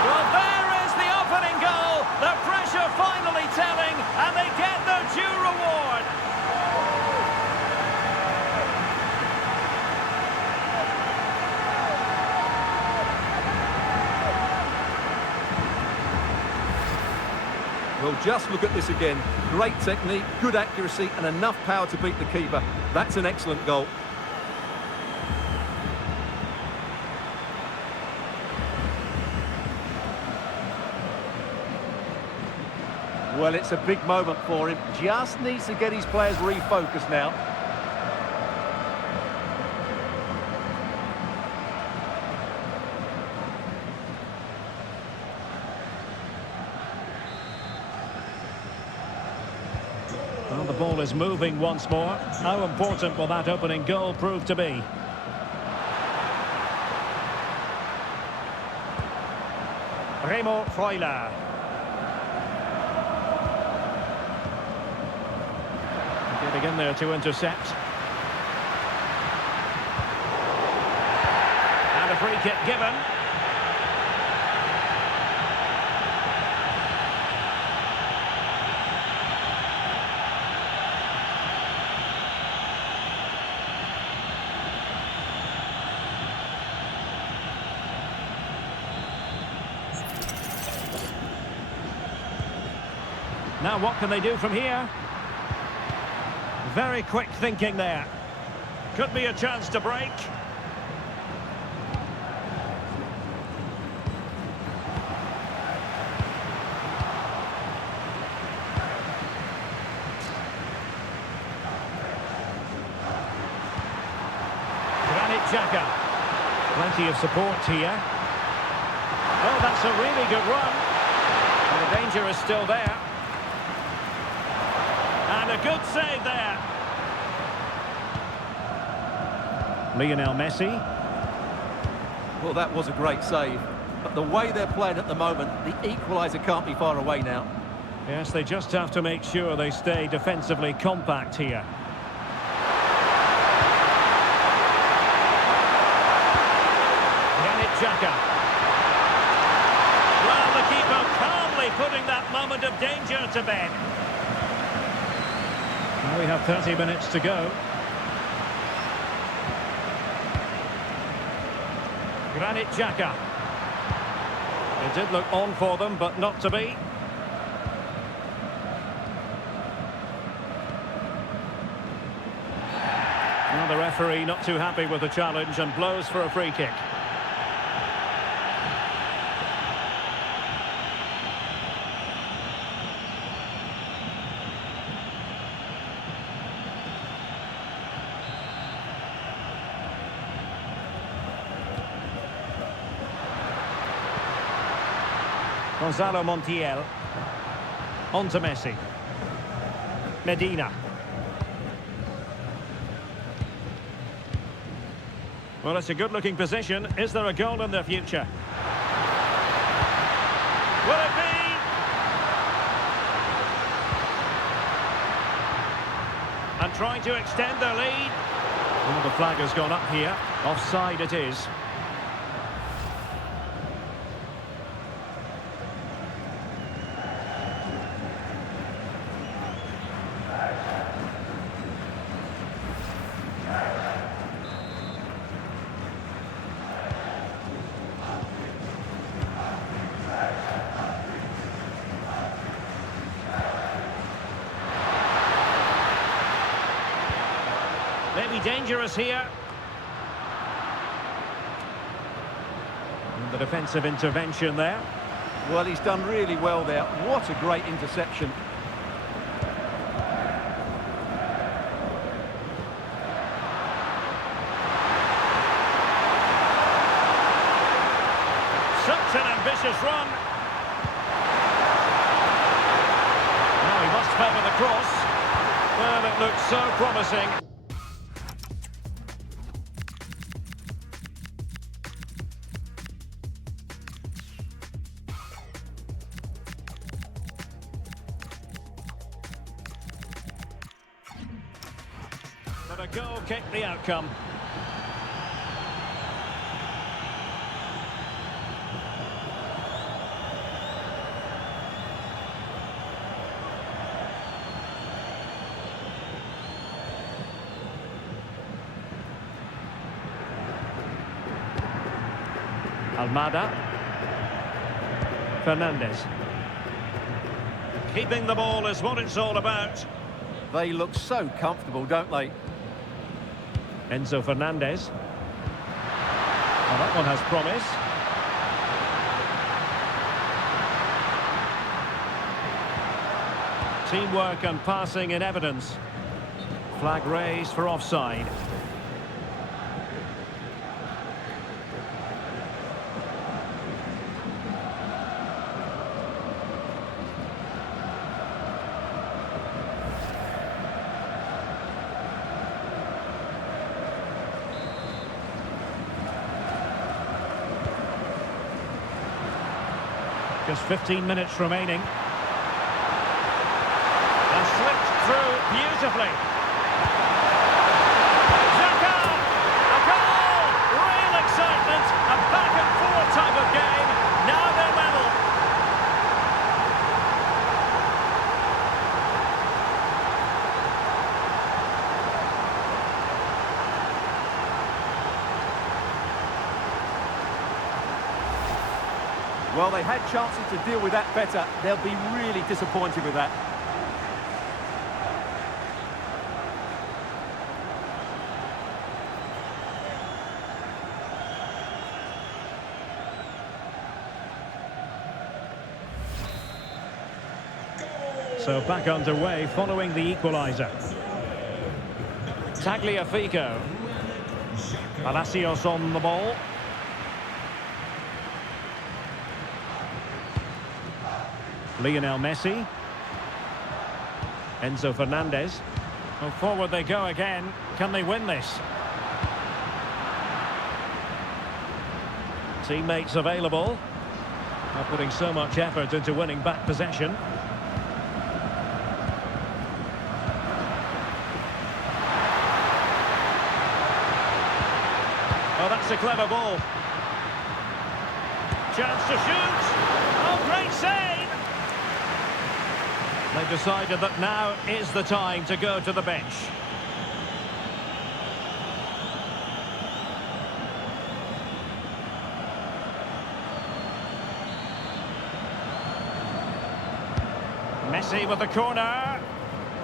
Well, there is the opening goal. The pressure finally telling, and they get their due reward. Well, just look at this again. Great technique, good accuracy, and enough power to beat the keeper. That's an excellent goal. Well, it's a big moment for him. Just needs to get his players refocused now. Well, the ball is moving once more. How important will that opening goal prove to be? Remo Freuler. Getting in there to intercept. And a free kick given. Now what can they do from here? Very quick thinking there. Could be a chance to break. Granit Xhaka. Plenty of support here. Oh, that's a really good run. And the danger is still there. And a good save there. Lionel Messi. Well, that was a great save. But the way they're playing at the moment, the equaliser can't be far away now. Yes, they just have to make sure they stay defensively compact here. Granit Xhaka. Well, the keeper calmly putting that moment of danger to bed. Now we have 30 minutes to go. Granit Xhaka. It did look on for them, but not to be. Well, the referee not too happy with the challenge and blows for a free kick. Gonzalo Montiel. On to Messi. Medina. Well, it's a good-looking position. Is there a goal in the future? Will it be? And trying to extend their lead. Well, the flag has gone up here. Offside it is. Maybe dangerous here. And the defensive intervention there. Well, he's done really well there. What a great interception. Such an ambitious run. Now he must favour the cross. Well, it looks so promising. But a goal kicked the outcome. Almada. Fernandez. Keeping the ball is what it's all about. They look so comfortable, don't they? Enzo Fernandez. Well, that one has promise. Teamwork and passing in evidence. Flag raised for offside. Just 15 minutes remaining. And slipped through beautifully. Xhaka! A goal! Real excitement. A back and forth type of game. Now they're level. Well, they had chances to deal with that better. They'll be really disappointed with that. So back underway following the equaliser. Tagliafico. Palacios on the ball. Lionel Messi. Enzo Fernandez. Well, forward they go again. Can they win this? Teammates available. Not putting so much effort into winning back possession. Oh, that's a clever ball. Chance to shoot. Oh, great save! They've decided that now is the time to go to the bench. Messi with the corner.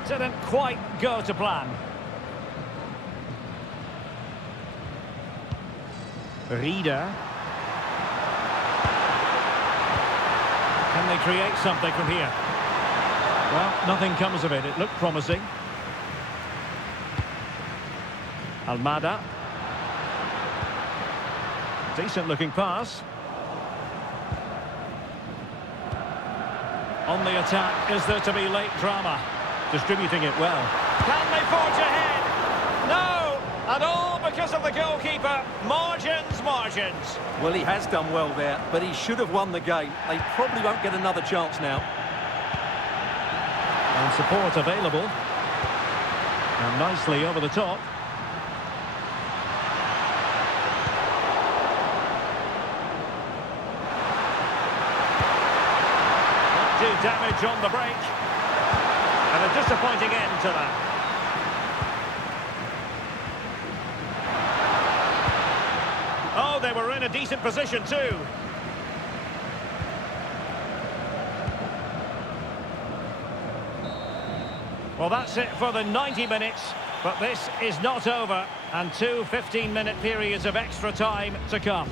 Didn't quite go to plan. Rieder. Can they create something from here? Well, nothing comes of it. It looked promising. Almada. Decent looking pass. On the attack, is there to be late drama? Distributing it well. Can they forge ahead? No! And all because of the goalkeeper. Margins, margins. Well, he has done well there, but he should have won the game. They probably won't get another chance now. And support available. And nicely over the top. Not do damage on the break. And a disappointing end to that. Oh, they were in a decent position too. Well, that's it for the 90 minutes, but this is not over, and two 15-minute periods of extra time to come.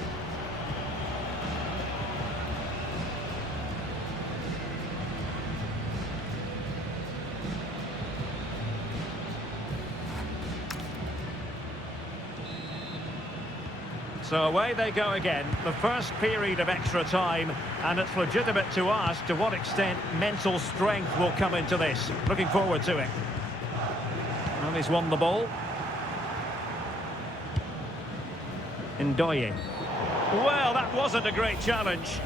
So away they go again, the first period of extra time, and it's legitimate to ask to what extent mental strength will come into this. Looking forward to it. And he's won the ball. Ndoye. Well, that wasn't a great challenge.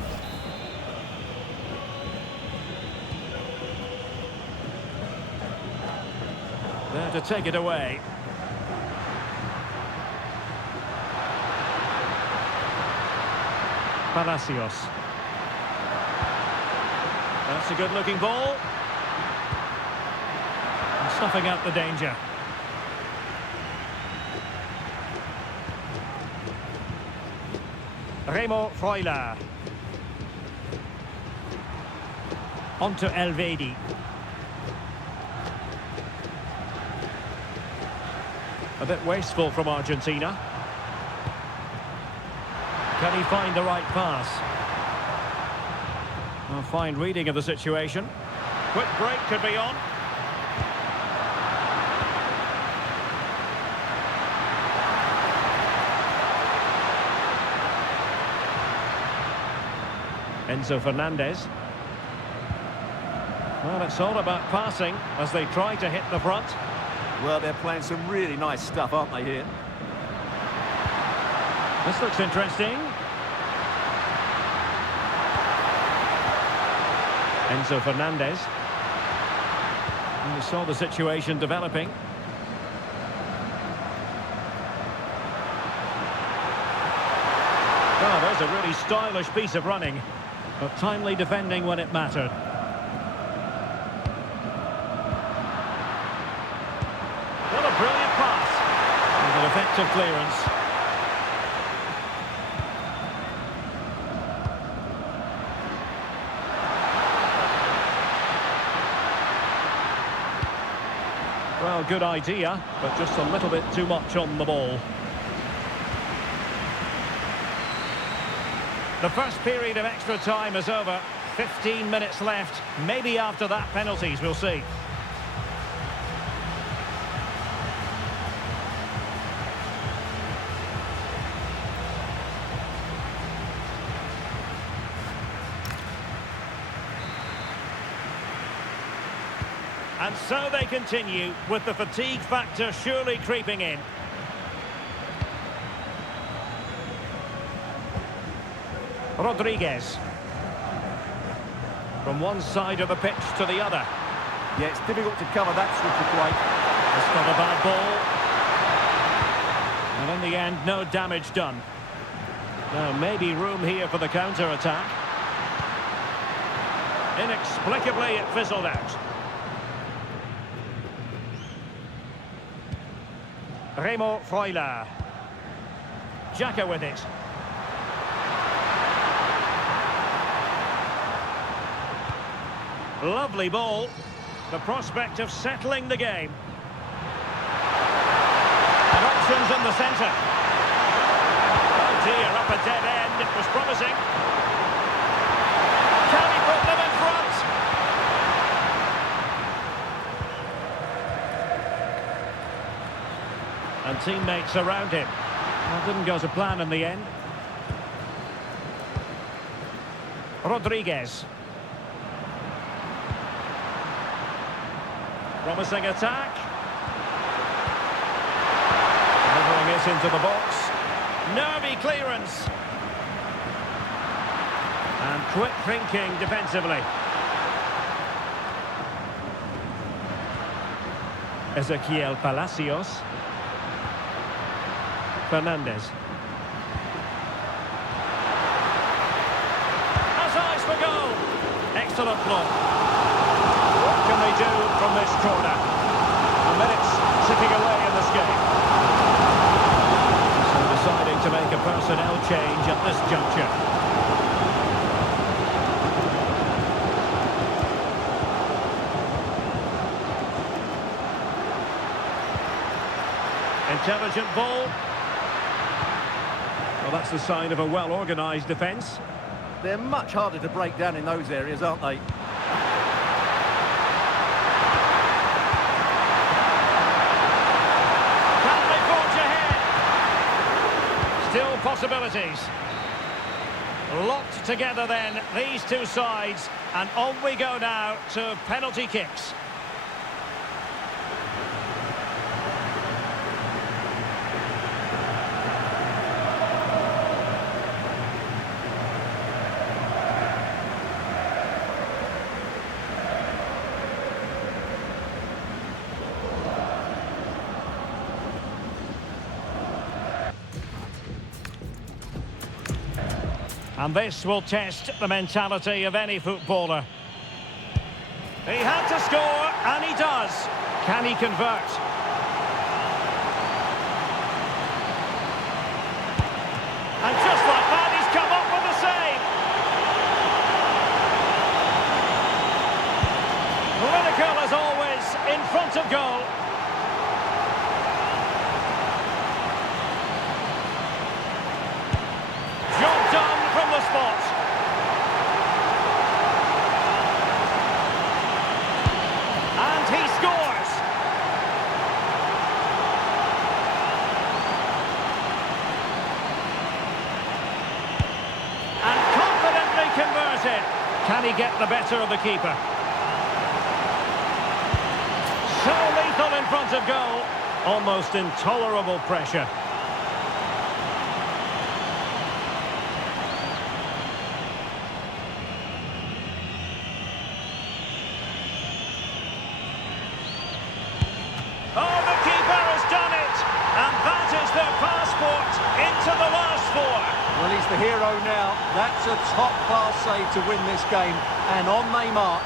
There to take it away. Palacios. That's a good-looking ball. And snuffing out the danger. Remo Freuler. On to Elvedi. A bit wasteful from Argentina. Can he find the right pass? A fine reading of the situation. Quick break could be on. Enzo Fernandez. Well, it's all about passing as they try to hit the front. Well, they're playing some really nice stuff, aren't they, here? This looks interesting. Enzo Fernandez. And you saw the situation developing. Oh, there's a really stylish piece of running, but timely defending when it mattered. What a brilliant pass. And an effective clearance. Well, good idea, but just a little bit too much on the ball. The first period of extra time is over. 15 minutes left. Maybe after that, penalties, we'll see. And so they continue, with the fatigue factor surely creeping in. Rodriguez. From one side of the pitch to the other. Yeah, it's difficult to cover that sort of play. It's not a bad ball. And in the end, no damage done. Now, maybe room here for the counter-attack. Inexplicably, it fizzled out. Remo Freuler. Xhaka with it. Lovely ball. The prospect of settling the game. And options in the centre. Oh dear, up a dead end. It was promising. Can he put them in front? And teammates around him. Well, didn't go to plan in the end. Rodriguez. Promising attack. Delivering it into the box. Nervy clearance. And quick thinking defensively. Ezequiel Palacios. Fernandez. Has eyes for goal. Excellent block. What can they do from this corner? The minutes ticking away in this game. So deciding to make a personnel change at this juncture. Intelligent ball. Well, that's the sign of a well-organised defence. They're much harder to break down in those areas, aren't they? Can they forge ahead? Still possibilities. Locked together then, these two sides, and on we go now to penalty kicks. And this will test the mentality of any footballer. He had to score, and he does. Can he convert? And just like that, he's come up with the save. front of goal. Job done from the spot. And he scores. And confidently converted. Can he get the better of the keeper? So lethal in front of goal. Almost intolerable pressure. Oh, the keeper has done it! And that is their passport into the last four. Well, he's the hero now. That's a top-class save to win this game. And on they march.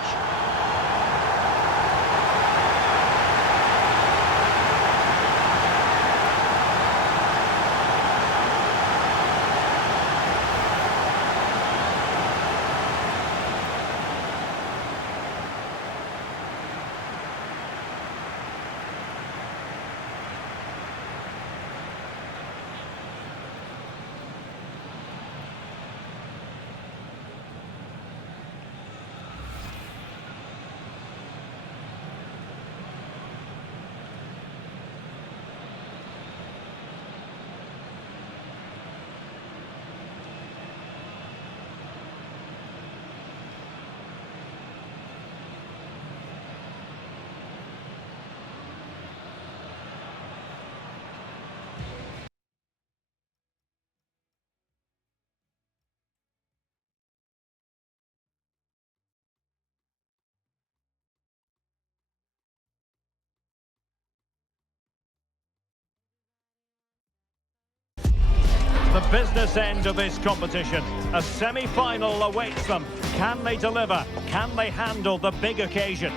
The business end of this competition. A semi-final awaits them. Can they deliver? Can they handle the big occasion?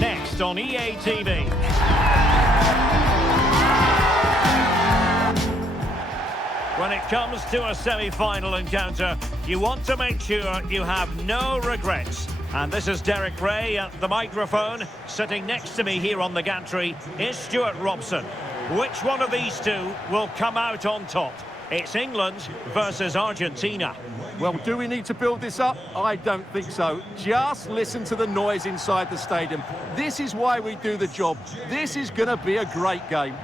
Next on EA TV. When it comes to a semi-final encounter, you want to make sure you have no regrets. And this is Derek Ray at the microphone. Sitting next to me here on the gantry is Stuart Robson. Which one of these two will come out on top? It's England versus Argentina. Well, do we need to build this up? I don't think so. Just listen to the noise inside the stadium. This is why we do the job. This is going to be a great game.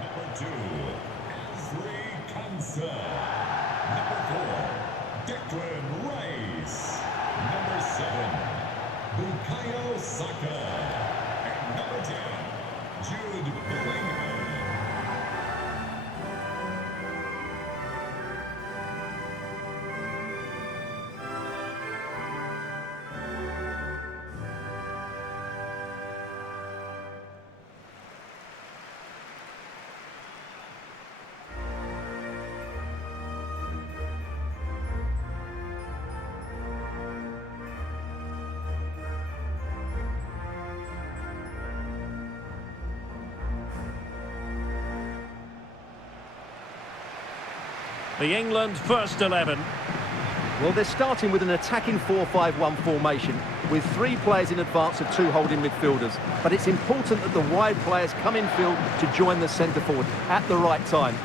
The England first 11. Well, they're starting with an attacking 4-5-1 formation with 3 players in advance of 2 holding midfielders. But it's important that the wide players come in field to join the centre forward at the right time.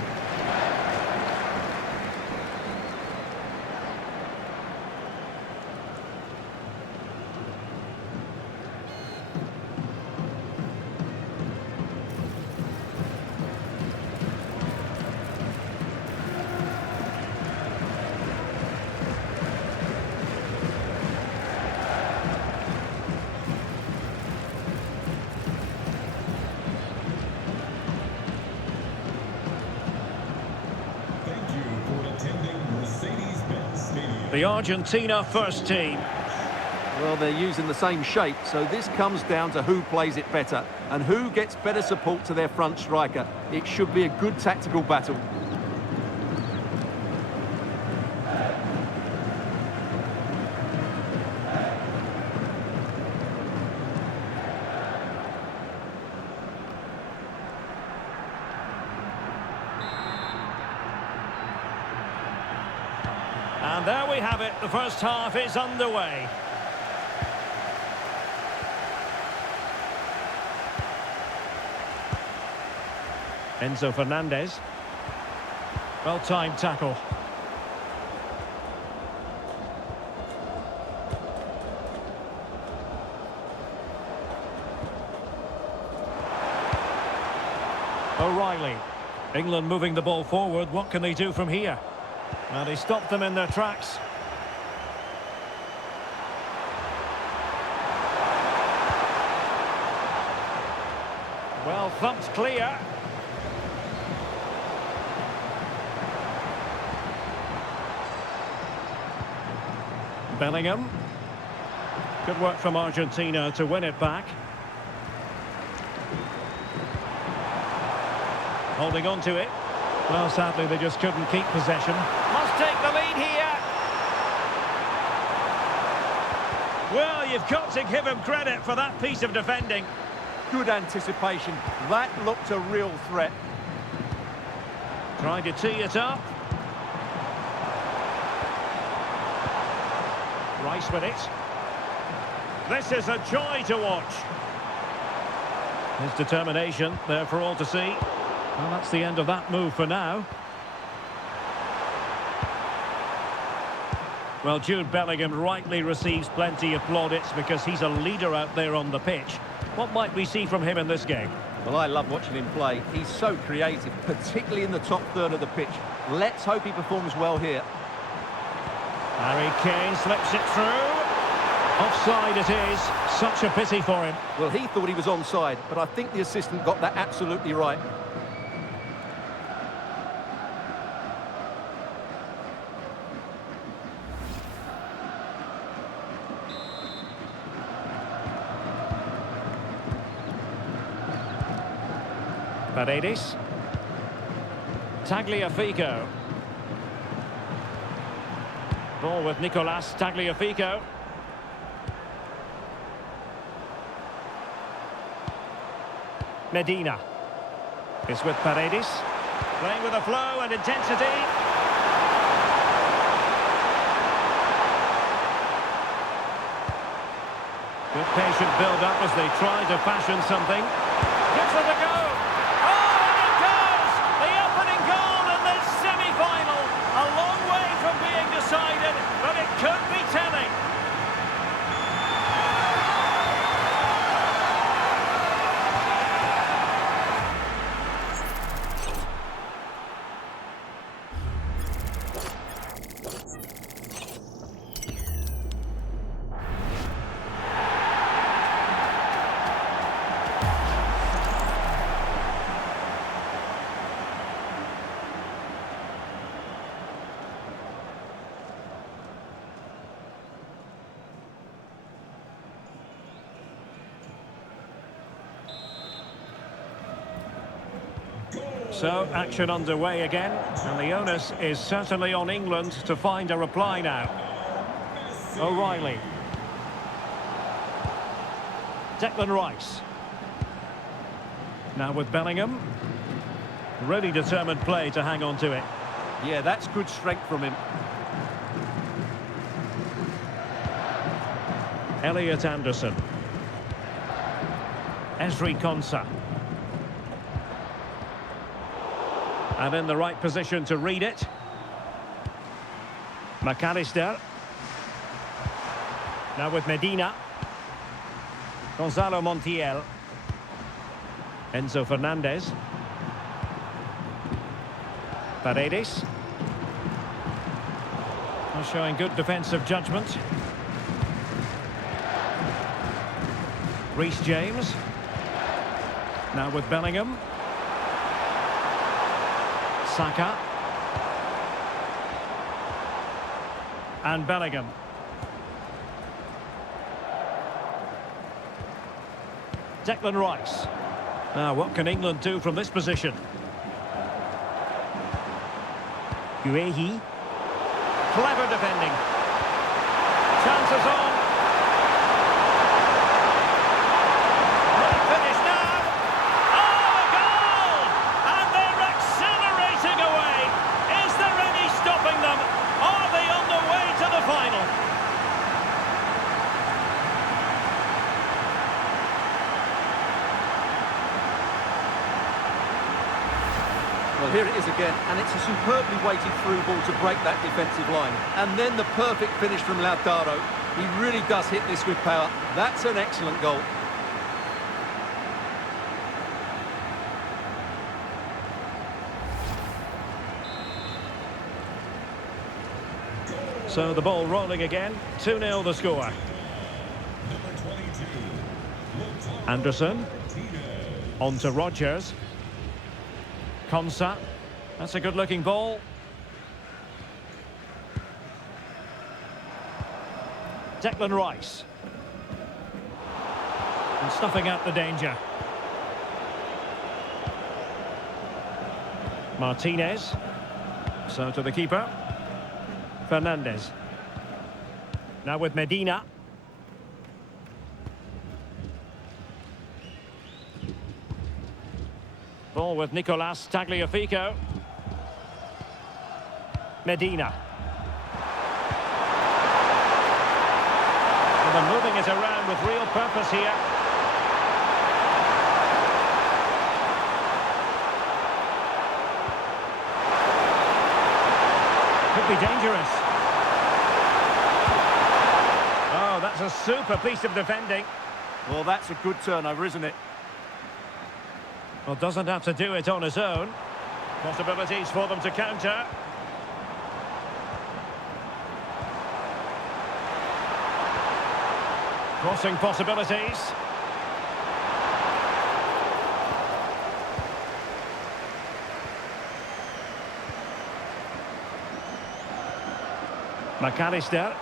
The Argentina first team. Well, they're using the same shape, so this comes down to who plays it better and who gets better support to their front striker. It should be a good tactical battle. And there we have it. The first half is underway. Enzo Fernandez. Well-timed tackle. O'Reilly. England moving the ball forward. What can they do from here? And he stopped them in their tracks. Well thumped clear. Bellingham. Good work from Argentina to win it back. Holding on to it. Well, sadly, they just couldn't keep possession. Must take the lead here. Well, you've got to give him credit for that piece of defending. Good anticipation. That looked a real threat. Trying to tee it up. Rice with it. This is a joy to watch. His determination there for all to see. Well, that's the end of that move for now. Well, Jude Bellingham rightly receives plenty of plaudits because he's a leader out there on the pitch. What might we see from him in this game? Well, I love watching him play. He's so creative, particularly in the top third of the pitch. Let's hope he performs well here. Harry Kane slips it through. Offside it is. Such a pity for him. Well, he thought he was onside, but I think the assistant got that absolutely right. Paredes. Tagliafico. Ball with Nicolas Tagliafico. Medina. It's with Paredes. Playing with a flow and intensity. Good patient build-up as they try to fashion something. Gives it a go. Oh, and it goes! The opening goal in this semi-final. A long way from being decided, but it could be telling. So, action underway again, and the onus is certainly on England to find a reply now. O'Reilly. Declan Rice. Now with Bellingham. Really determined play to hang on to it. Yeah, that's good strength from him. Elliot Anderson. Ezri Konsa. And in the right position to read it. McAllister. Now with Medina. Gonzalo Montiel. Enzo Fernandez. Paredes. Showing good defensive judgment. Reece James. Now with Bellingham. Saka. And Bellingham. Declan Rice. Now, what can England do from this position? Guehi. Clever defending. Chances on. Finish now. Oh, a goal! And they're accelerating away. Is there any stopping them? Are they on the way? Well, here it is again, and it's a superbly weighted through ball to break that defensive line. And then the perfect finish from Lautaro. He really does hit this with power. That's an excellent goal. So the ball rolling again. 2-0 the score. Number 22. Anderson. On to Rodgers. Konsa. That's a good-looking ball. Declan Rice. And snuffing out the danger. Martinez. So to the keeper. Fernandez. Now with Medina. Ball with Nicolas Tagliafico. Medina. And they're moving it around with real purpose here. Could be dangerous. Oh, that's a super piece of defending. Well, that's a good turnover, isn't it? Well, doesn't have to do it on his own. Possibilities for them to counter. Crossing possibilities. McAllister.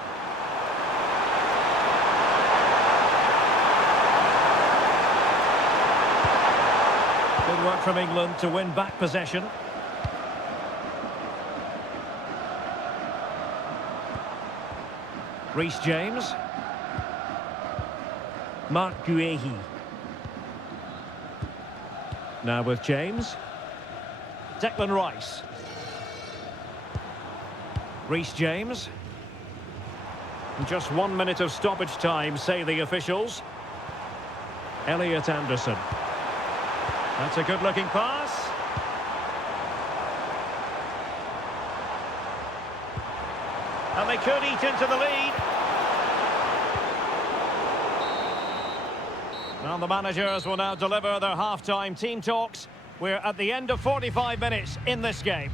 Good work from England to win back possession. Reece James. Mark Guehi. Now with James. Declan Rice. Reece James. Just 1 minute of stoppage time, say the officials. Elliot Anderson. That's a good-looking pass. And they could eat into the lead. Well, the managers will now deliver their half-time team talks. We're at the end of 45 minutes in this game.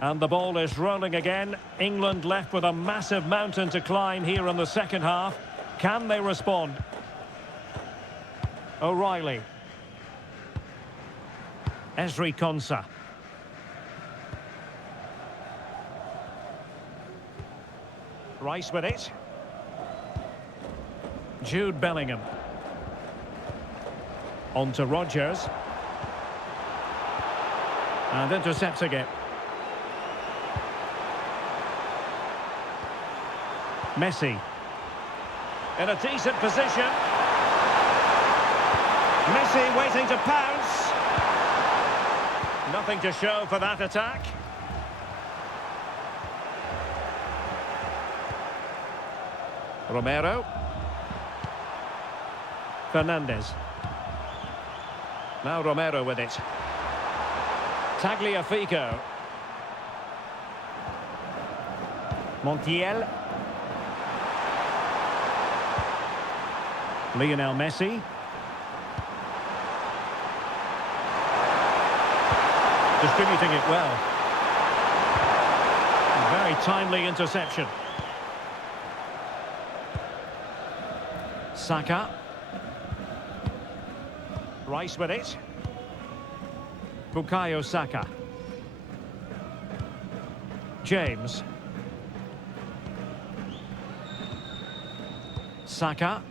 And the ball is rolling again. England left with a massive mountain to climb here in the second half. Can they respond? O'Reilly. Ezri Konsa. Rice with it. Jude Bellingham. On to Rodgers. And intercepting it. MESSI. In a decent position. MESSI waiting to pounce. Nothing to show for that attack. Romero. Fernandez. Now Romero with it. Tagliafico. Montiel. Lionel Messi. Distributing it well. A very timely interception. Saka. Rice with it. Bukayo Saka. James. Saka.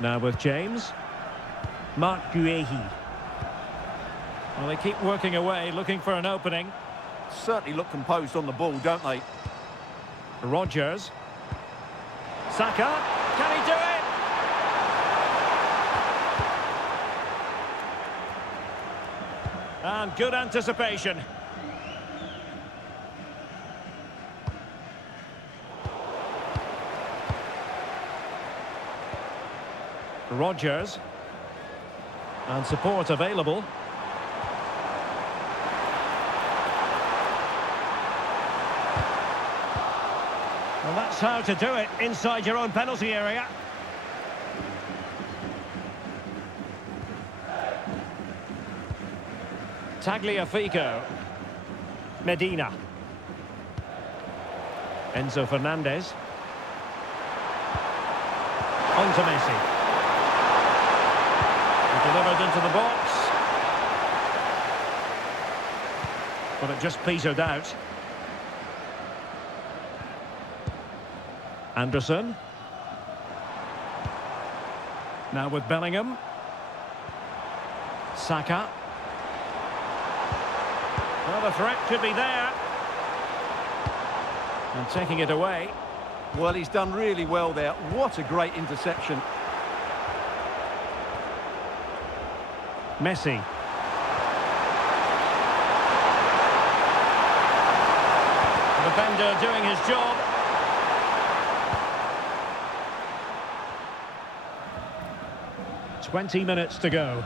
Now with James. Mark Guehi. Well, they keep working away, looking for an opening. Certainly look composed on the ball, don't they? Rodgers. Saka. Can he do it? And good anticipation. Rodgers. And support available. Well, that's how to do it inside your own penalty area. Tagliafico. Medina. Enzo Fernandez. On to Messi. Delivered into the box. But it just petered out. Anderson. Now with Bellingham. Saka. Well, the threat could be there. And taking it away. Well, he's done really well there. What a great interception. Messi. The defender doing his job. "20 minutes to go.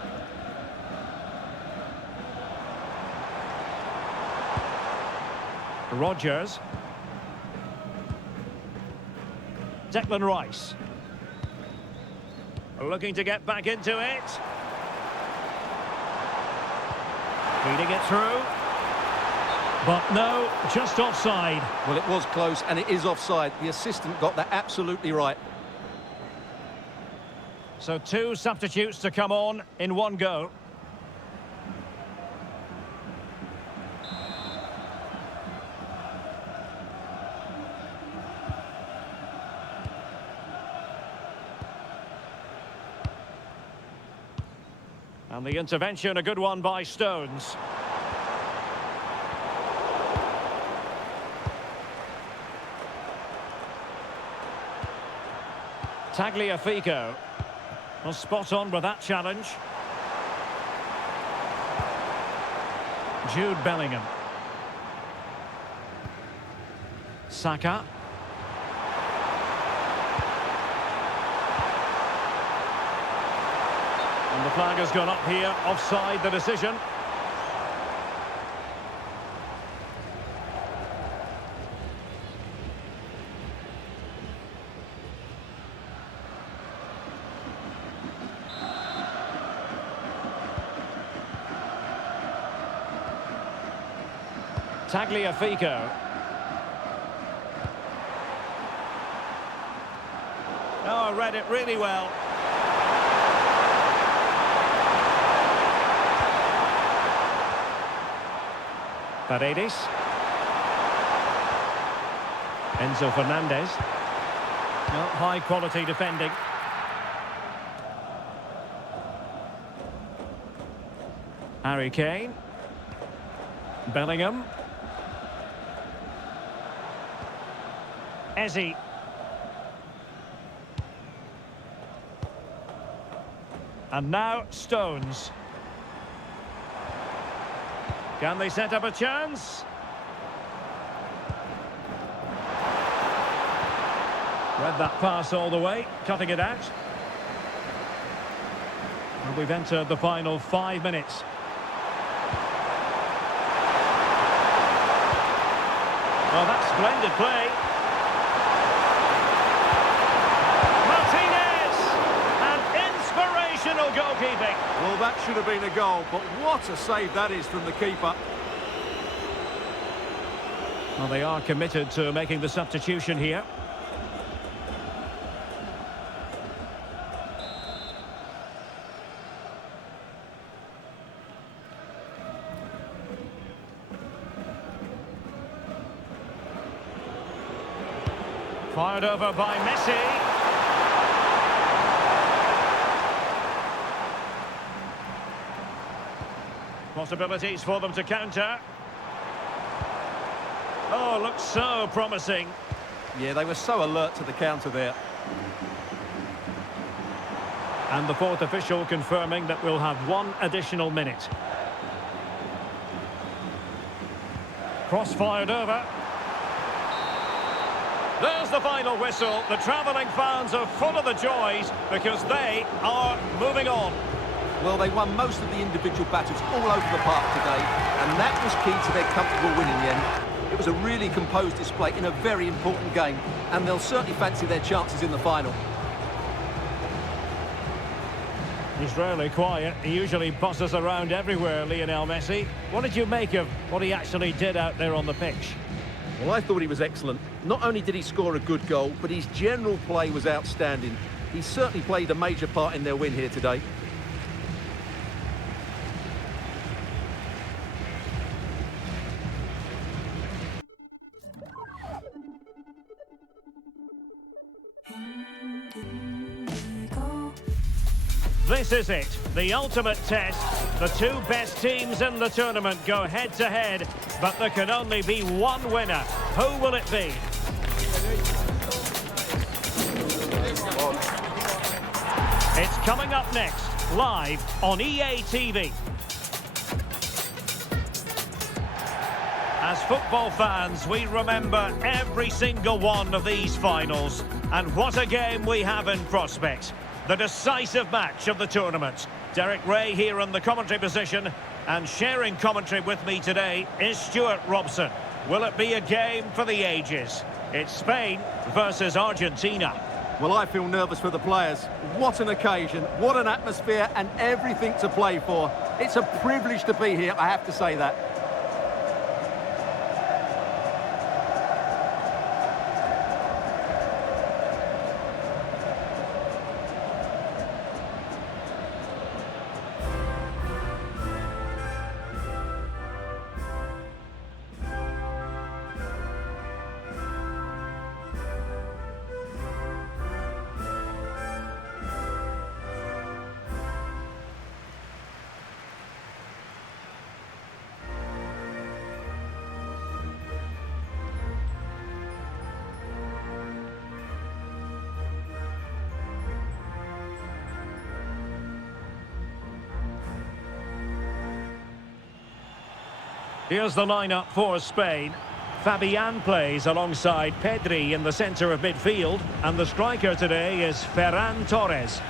Rodgers. Declan Rice. Looking to get back into it. Feeding it through. But no, just offside. Well, it was close, and it is offside. The assistant got that absolutely right. So 2 substitutes to come on in one go. And the intervention, a good one by Stones. Tagliafico. Well, spot on with that challenge. Jude Bellingham. Saka. And the flag has gone up here, offside the decision. Tagliafico. Oh, I read it really well. Paredes. Enzo Fernandez. Well, high quality defending. Harry Kane. Bellingham. Ezzy. And now Stones. Can they set up a chance? Read that pass all the way, cutting it out. And we've entered the final 5 minutes. Well, that's splendid play. Goalkeeping. Well, that should have been a goal, but what a save that is from the keeper. Well, they are committed to making the substitution here. Fired over by Messi. Possibilities for them to counter. Oh, looks so promising. Yeah, they were so alert to the counter there. And the fourth official confirming that we'll have 1 additional minute. Cross fired over. There's the final whistle. The travelling fans are full of the joys because they are moving on. Well, they won most of the individual battles all over the park today, and that was key to their comfortable win in the end. It was a really composed display in a very important game, and they'll certainly fancy their chances in the final. He's rarely quiet. He usually buzzes around everywhere, Lionel Messi. What did you make of what he actually did out there on the pitch? Well, I thought he was excellent. Not only did he score a good goal, but his general play was outstanding. He certainly played a major part in their win here today. This is it, the ultimate test. The 2 best teams in the tournament go head-to-head, but there can only be one winner. Who will it be? It's coming up next, live on EA TV. As football fans, we remember every single one of these finals. And what a game we have in prospect. The decisive match of the tournament. Derek Ray here in the commentary position, and sharing commentary with me today is Stuart Robson. Will it be a game for the ages? It's Spain versus Argentina. Well, I feel nervous for the players. What an occasion, what an atmosphere, and everything to play for. It's a privilege to be here, I have to say that. Here's the lineup for Spain. Fabian plays alongside Pedri in the centre of midfield, and the striker today is Ferran Torres.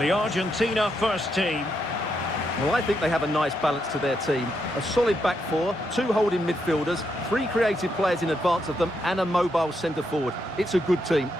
The Argentina first team. Well, I think they have a nice balance to their team. A solid back four, 2 holding midfielders, 3 creative players in advance of them, and a mobile centre forward. It's a good team.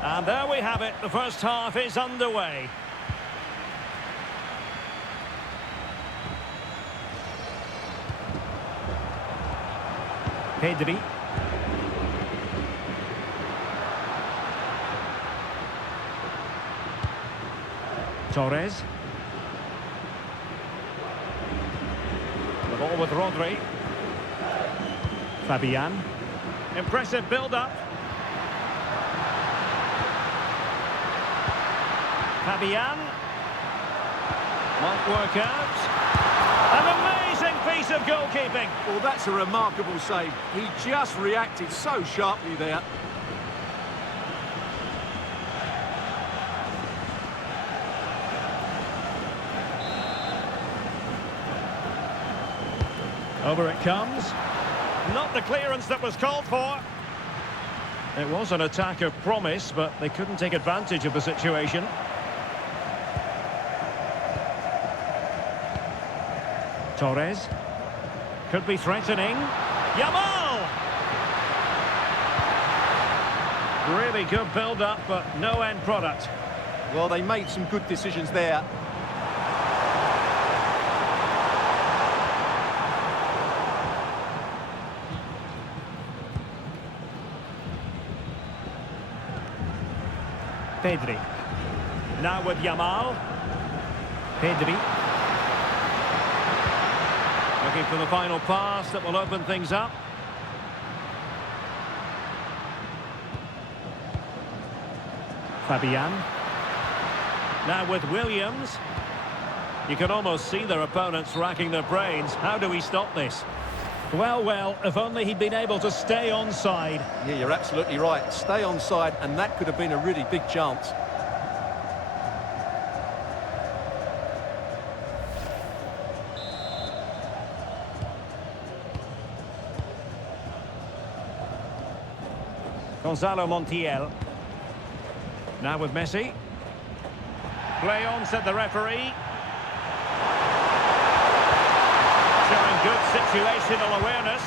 And there we have it, the first half is underway. Pedri. Torres. The ball with Rodri. Fabian. Impressive build-up. Fabian. Won't work out. An amazing piece of goalkeeping. Well, that's a remarkable save. He just reacted so sharply there. Over it comes. Not the clearance that was called for. It was an attack of promise, but they couldn't take advantage of the situation. Torres. Could be threatening. Yamal! Really good build-up, but no end product. Well, they made some good decisions there. Pedri. Now with Yamal. Pedri. Looking for the final pass that will open things up. Fabian. Now with Williams. You can almost see their opponents racking their brains. How do we stop this? Well, if only he'd been able to stay onside. Yeah, you're absolutely right. Stay onside, and that could have been a really big chance. Gonzalo Montiel. Now with Messi. Play on, said the referee. Showing good situational awareness.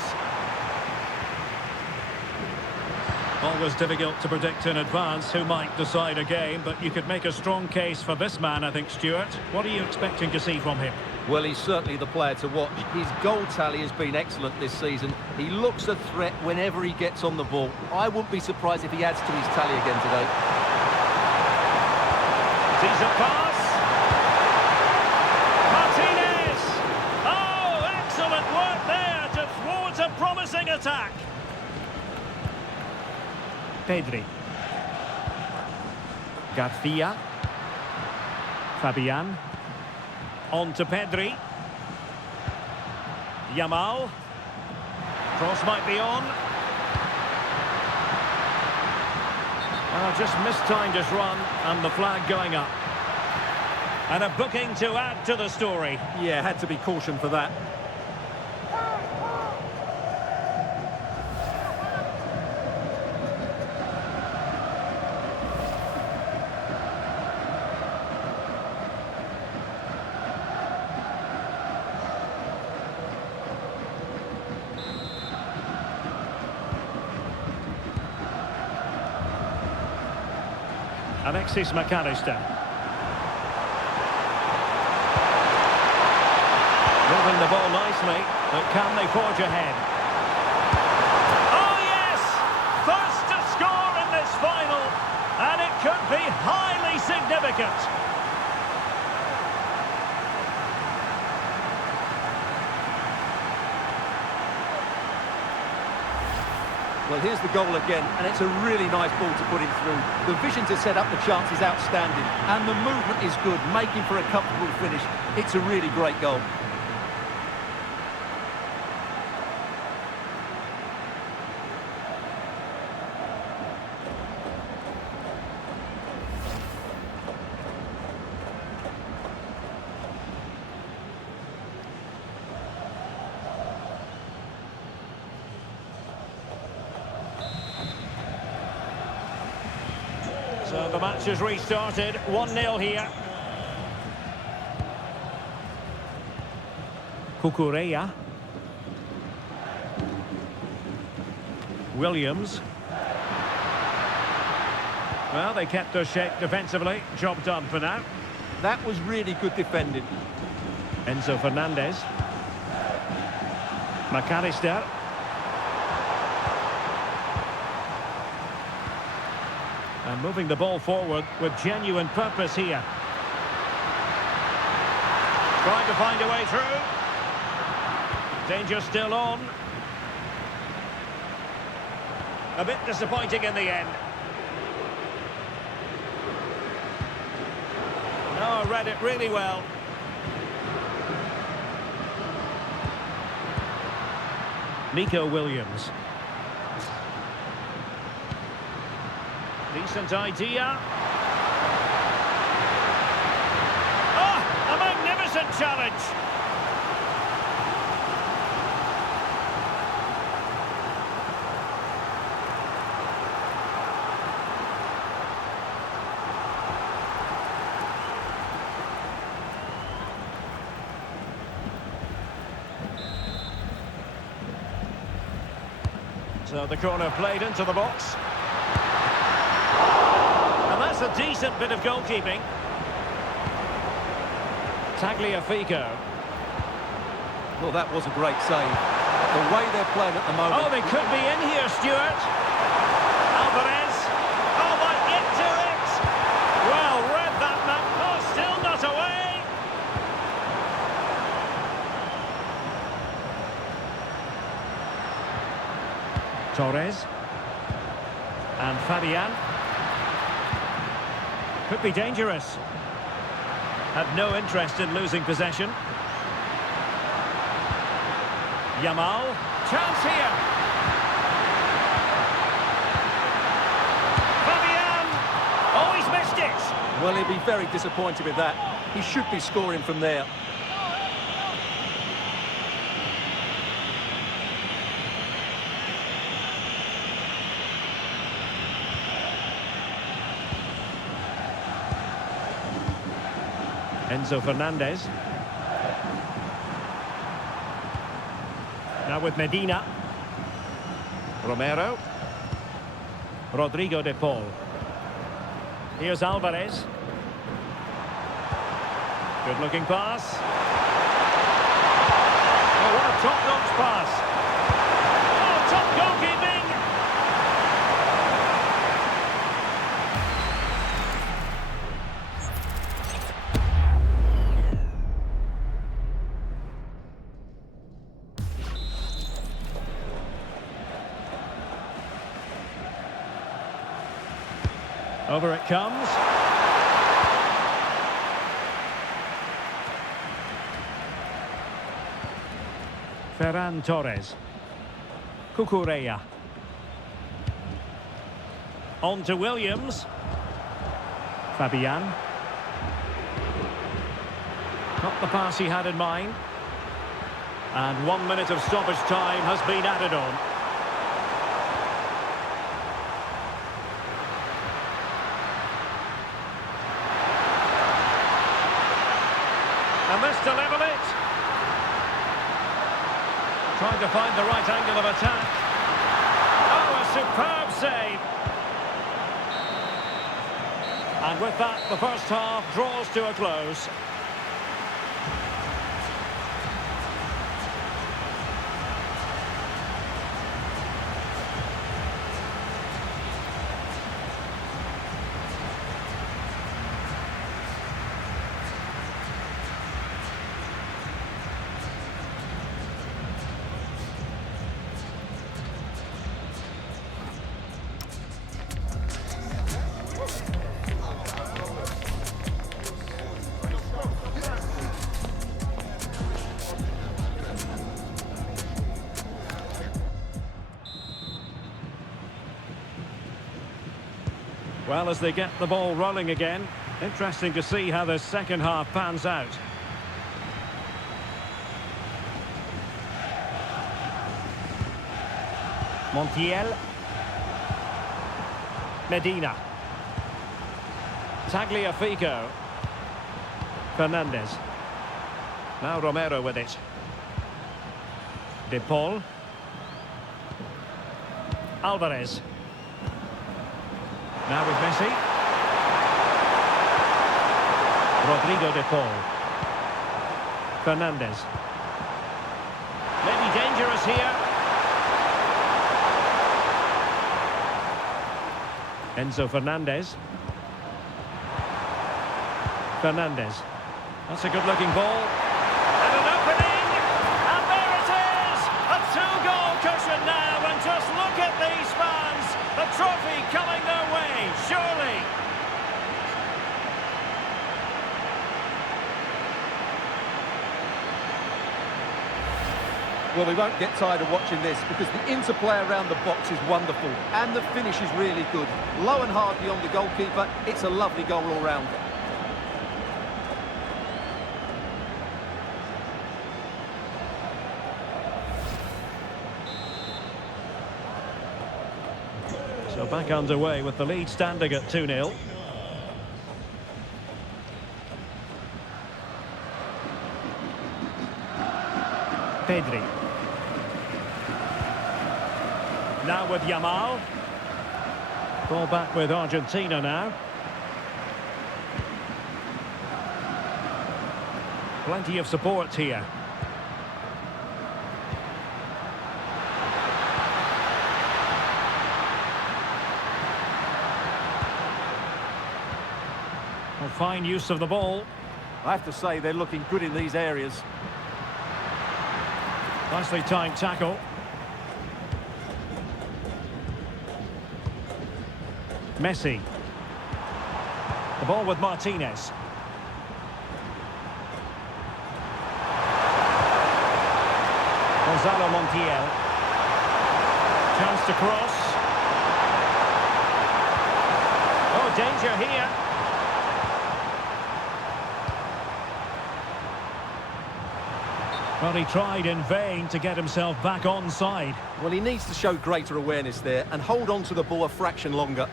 Always difficult to predict in advance who might decide a game, but you could make a strong case for this man, I think, Stuart. What are you expecting to see from him? Well, he's certainly the player to watch. His goal tally has been excellent this season. He looks a threat whenever he gets on the ball. I wouldn't be surprised if he adds to his tally again today. Decent pass. Martinez! Oh, excellent work there to thwart a promising attack. Pedri. Garcia. Fabian. On to Pedri. Yamal. Cross might be on. Just mistimed his run, and the flag going up. And a booking to add to the story. Yeah, had to be cautioned for that. Alexis McAllister. Moving the ball nicely, but can they forge ahead? Oh yes! First to score in this final, and it could be highly significant. Well, here's the goal again, and it's a really nice ball to put him through. The vision to set up the chance is outstanding, and the movement is good, making for a comfortable finish. It's a really great goal. So the match has restarted, 1-0 here. Cucurella. Williams. Well, they kept their shape defensively. Job done for now. That was really good defending. Enzo Fernandez. McAllister. And moving the ball forward with genuine purpose here. Trying to find a way through. Danger still on. A bit disappointing in the end. No, read it really well. Nico Williams. Decent idea. Oh, a magnificent challenge. So the corner played into the box. And that's a decent bit of goalkeeping. Tagliafico. Well, that was a great save. The way they're playing at the moment... Oh, they could be in here, Stuart. Alvarez. Oh, might get to it. Well, read that man. Oh, still not away. Torres. And Fabian. Could be dangerous. Had no interest in losing possession. Yamal. Chance here. Fabian. Oh, he's missed it. Well, he'll be very disappointed with that. He should be scoring from there. Enzo Fernandez. Now with Medina. Romero. Rodrigo de Paul. Here's Alvarez. Good looking pass. Oh, what a top-notch pass. Oh, top goalkeeping. Over it comes. Ferran Torres. Cucurella. On to Williams. Fabian. Not the pass he had in mind. And 1 minute of stoppage time has been added on. And this to level it. Trying to find the right angle of attack. Oh, a superb save. And with that, the first half draws to a close. Well, as they get the ball rolling again, interesting to see how the second half pans out. Montiel. Medina. Tagliafico. Fernandez. Now Romero with it. De Paul. Alvarez. Now with Messi. Rodrigo de Paul. Fernandez. Maybe dangerous here. Enzo Fernandez. Fernandez. That's a good-looking ball. And an opening! And there it is! A two-goal cushion now, and just look at these fans! The trophy coming their way, surely! Well, we won't get tired of watching this because the interplay around the box is wonderful and the finish is really good. Low and hard beyond the goalkeeper. It's a lovely goal all round. So back underway with the lead standing at 2-0. Pedri. Now with Yamal. Ball back with Argentina now. Plenty of support here. Well, fine use of the ball. I have to say they're looking good in these areas. Nicely timed tackle. Messi. The ball with Martinez. Gonzalo Montiel. Chance to cross. Oh, danger here. Well, he tried in vain to get himself back onside. Well, he needs to show greater awareness there and hold on to the ball a fraction longer.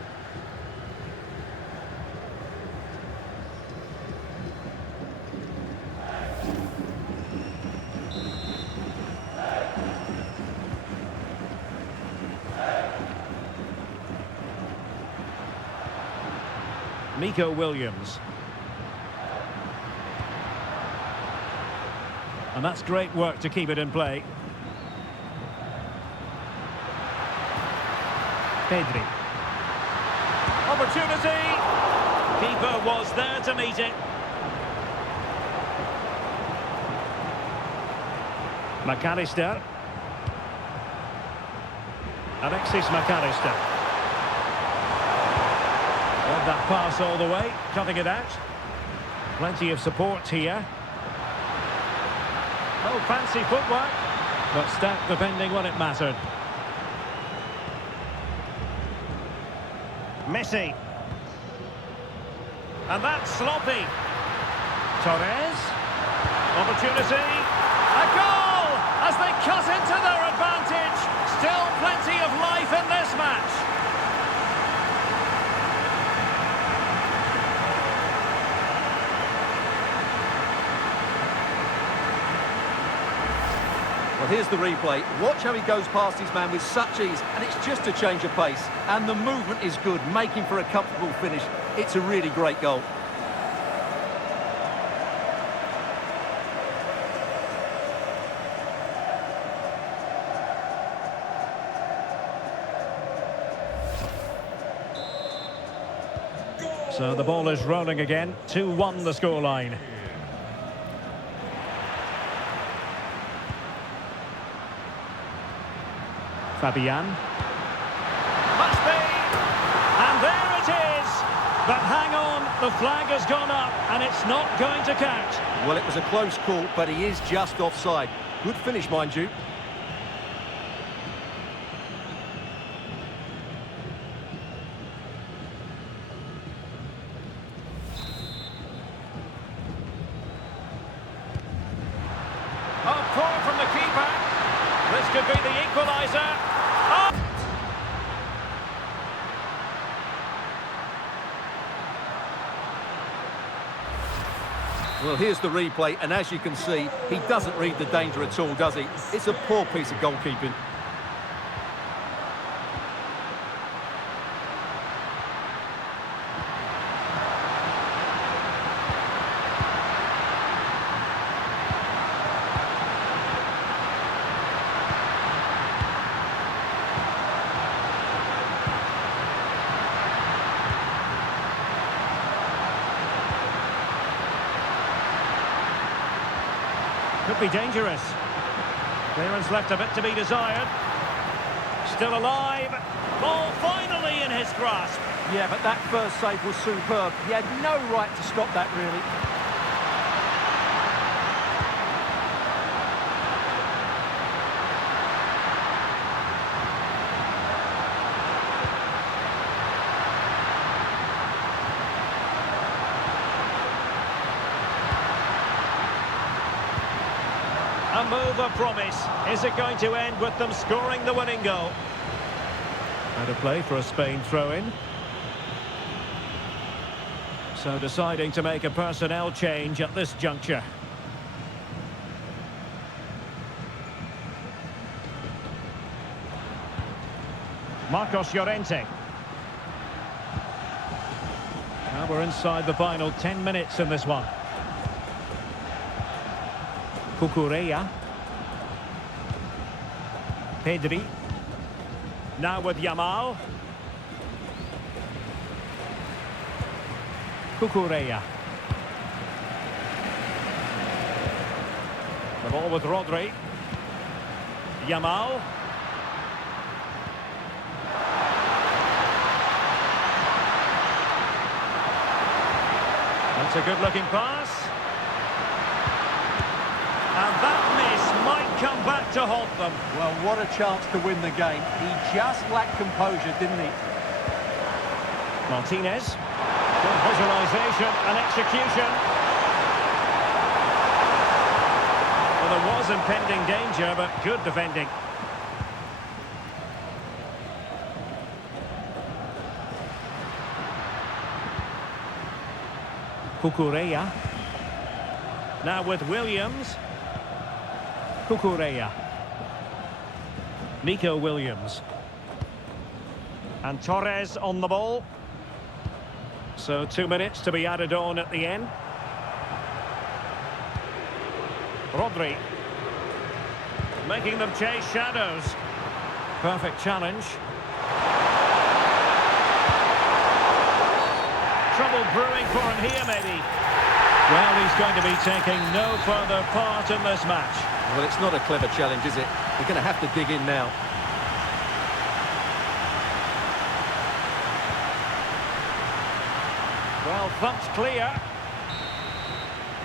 Nico Williams. And that's great work to keep it in play. Pedri. Opportunity! Keeper was there to meet it. McAllister. Alexis McAllister. Got that pass all the way, cutting it out. Plenty of support here. Oh, fancy footwork, but stout defending when it mattered. Messi. And that's sloppy. Torres. Opportunity. A goal as they cut into their advantage. Still plenty of life in this match. Well, here's the replay. Watch how he goes past his man with such ease, and it's just a change of pace. And the movement is good, making for a comfortable finish. It's a really great goal. So the ball is rolling again. 2-1 the scoreline. Fabian. Must be! And there it is! But hang on, the flag has gone up and it's not going to count. Well, it was a close call, but he is just offside. Good finish, mind you. Oh, poor from the keeper. This could be the equaliser. Oh! Well, here's the replay, and as you can see, he doesn't read the danger at all, does he? It's a poor piece of goalkeeping. Could be dangerous. Clearance left a bit to be desired. Still alive. Ball finally in his grasp. Yeah, but that first save was superb. He had no right to stop that, really. A move of promise. Is it going to end with them scoring the winning goal? Out of play for a Spain throw-in. So deciding to make a personnel change at this juncture. Marcos Llorente. Now we're inside the final 10 minutes in this one. Cucurella. Pedri. Now with Yamal. Cucurella. The ball with Rodri. Yamal. That's a good-looking pass. And that miss might come back to haunt them. Well, what a chance to win the game. He just lacked composure, didn't he? Martinez. Good visualisation and execution. Well, there was impending danger, but good defending. Cucurella. Now with Williams. Cucurella. Nico Williams. And Torres on the ball. So 2 minutes to be added on at the end. Rodri. Making them chase shadows. Perfect challenge. Trouble brewing for him here, maybe. Well, he's going to be taking no further part in this match. Well, it's not a clever challenge, is it? They're going to have to dig in now. Well, thumped clear.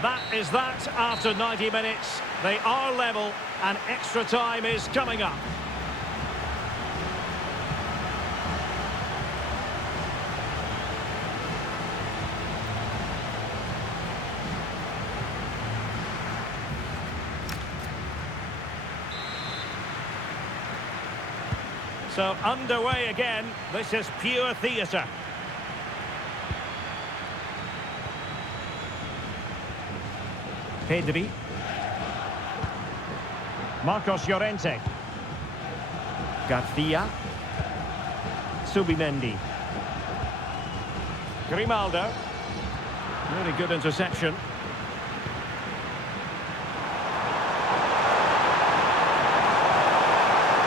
That is that after 90 minutes. They are level and extra time is coming up. So underway again. This is pure theatre. Pedri. Marcos Llorente. Garcia. Subimendi. Grimaldo. Really good interception.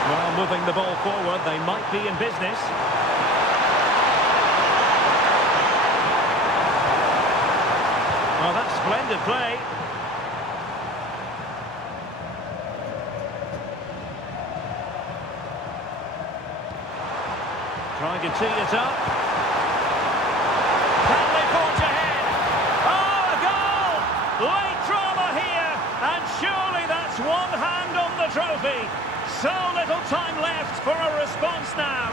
Well, moving the ball forward, they might be in business. Well, that's splendid play. Trying to tee it up. Can they forge ahead? Oh, a goal! Late drama here, and surely that's one hand on the trophy. So little time left for a response now.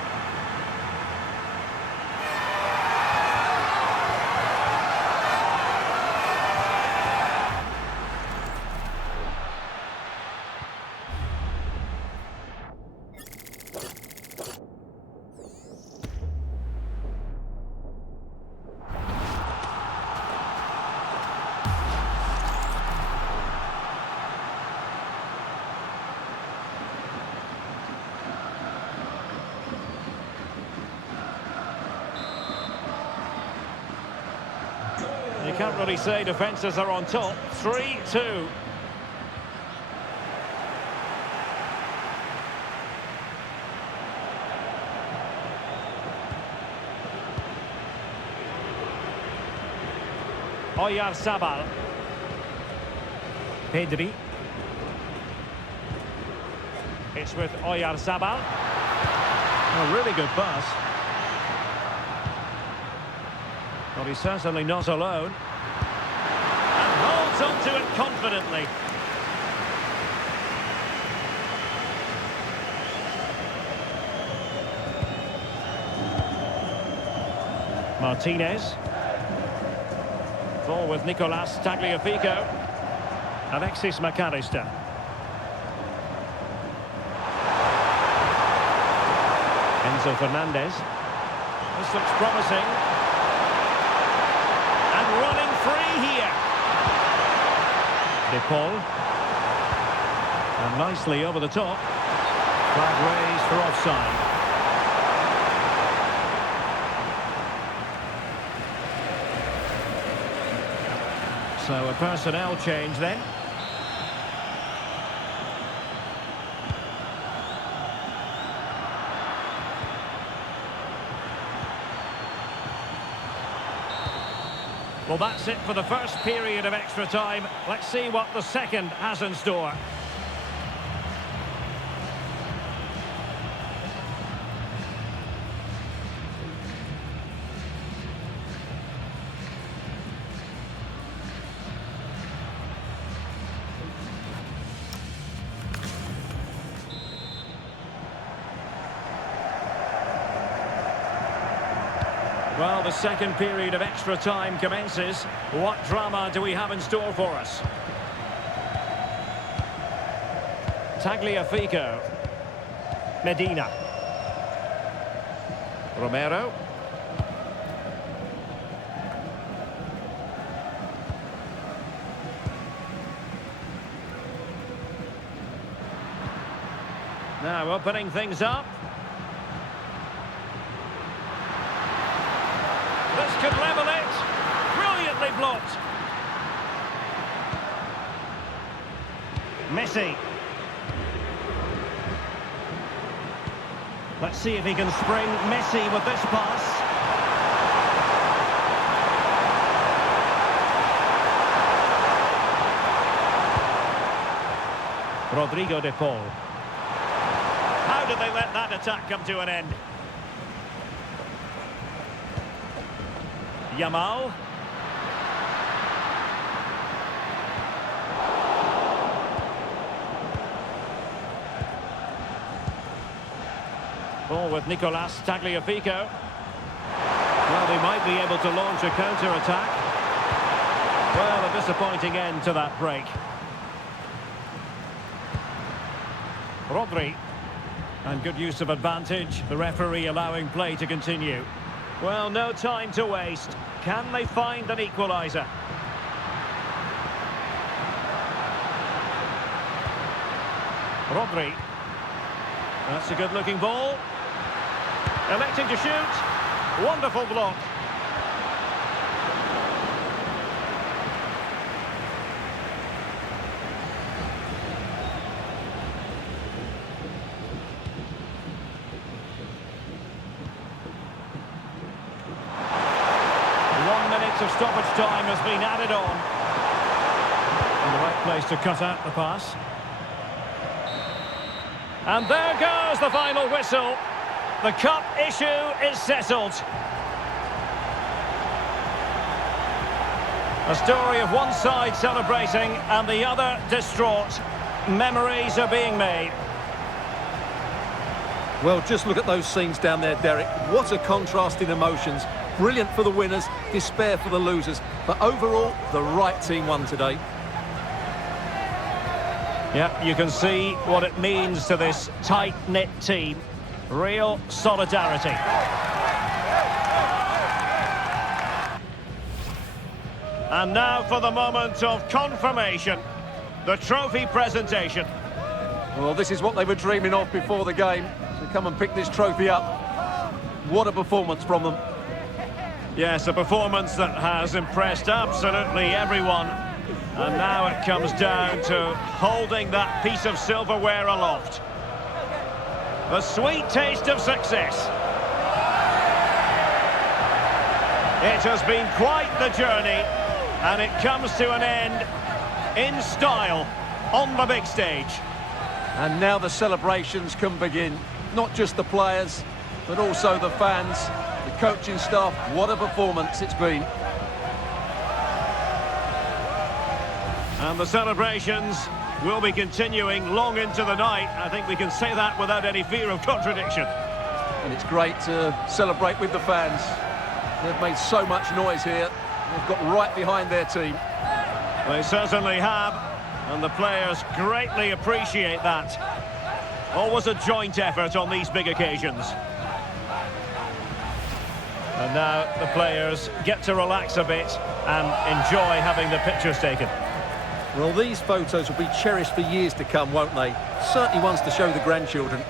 You can't really say defences are on top. 3-2. Oyarzabal. Pedri. It's with Oyarzabal. A really good pass. Well, he's certainly not alone. And holds onto it confidently. Martinez. Ball with Nicolas Tagliafico. Alexis McAllister. Enzo Fernandez. This looks promising. And running free here. De Paul. And nicely over the top. Flag raised for offside. So a personnel change then. Well, that's it for the first period of extra time. Let's see what the second has in store. Well, the second period of extra time commences. What drama do we have in store for us? Tagliafico. Medina. Romero. Now opening things up. This could level it. Brilliantly blocked. Messi. Let's see if he can spring Messi with this pass. Rodrigo de Paul. How did they let that attack come to an end? Yamal. Ball with Nicolas Tagliafico. Well, they might be able to launch a counter-attack. Well, a disappointing end to that break. Rodri. And good use of advantage. The referee allowing play to continue. Well, no time to waste. Can they find an equaliser? Rodri. That's a good-looking ball. Electing to shoot. Wonderful block. Of stoppage time has been added on. In the right place to cut out the pass. And there goes the final whistle. The cup issue is settled. A story of one side celebrating and the other distraught. Memories are being made. Well, just look at those scenes down there, Derek. What a contrast in emotions. Brilliant for the winners, despair for the losers. But overall, the right team won today. Yeah, you can see what it means to this tight-knit team. Real solidarity. And now for the moment of confirmation. The trophy presentation. Well, this is what they were dreaming of before the game. To come and pick this trophy up. What a performance from them. Yes, a performance that has impressed absolutely everyone. And now it comes down to holding that piece of silverware aloft. The sweet taste of success. It has been quite the journey, and it comes to an end in style on the big stage. And now the celebrations can begin. Not just the players, but also the fans. The coaching staff, what a performance it's been. And the celebrations will be continuing long into the night. I think we can say that without any fear of contradiction. And it's great to celebrate with the fans. They've made so much noise here. They've got right behind their team. They certainly have, and the players greatly appreciate that. Always a joint effort on these big occasions. And now the players get to relax a bit and enjoy having the pictures taken. Well, these photos will be cherished for years to come, won't they? Certainly ones to show the grandchildren.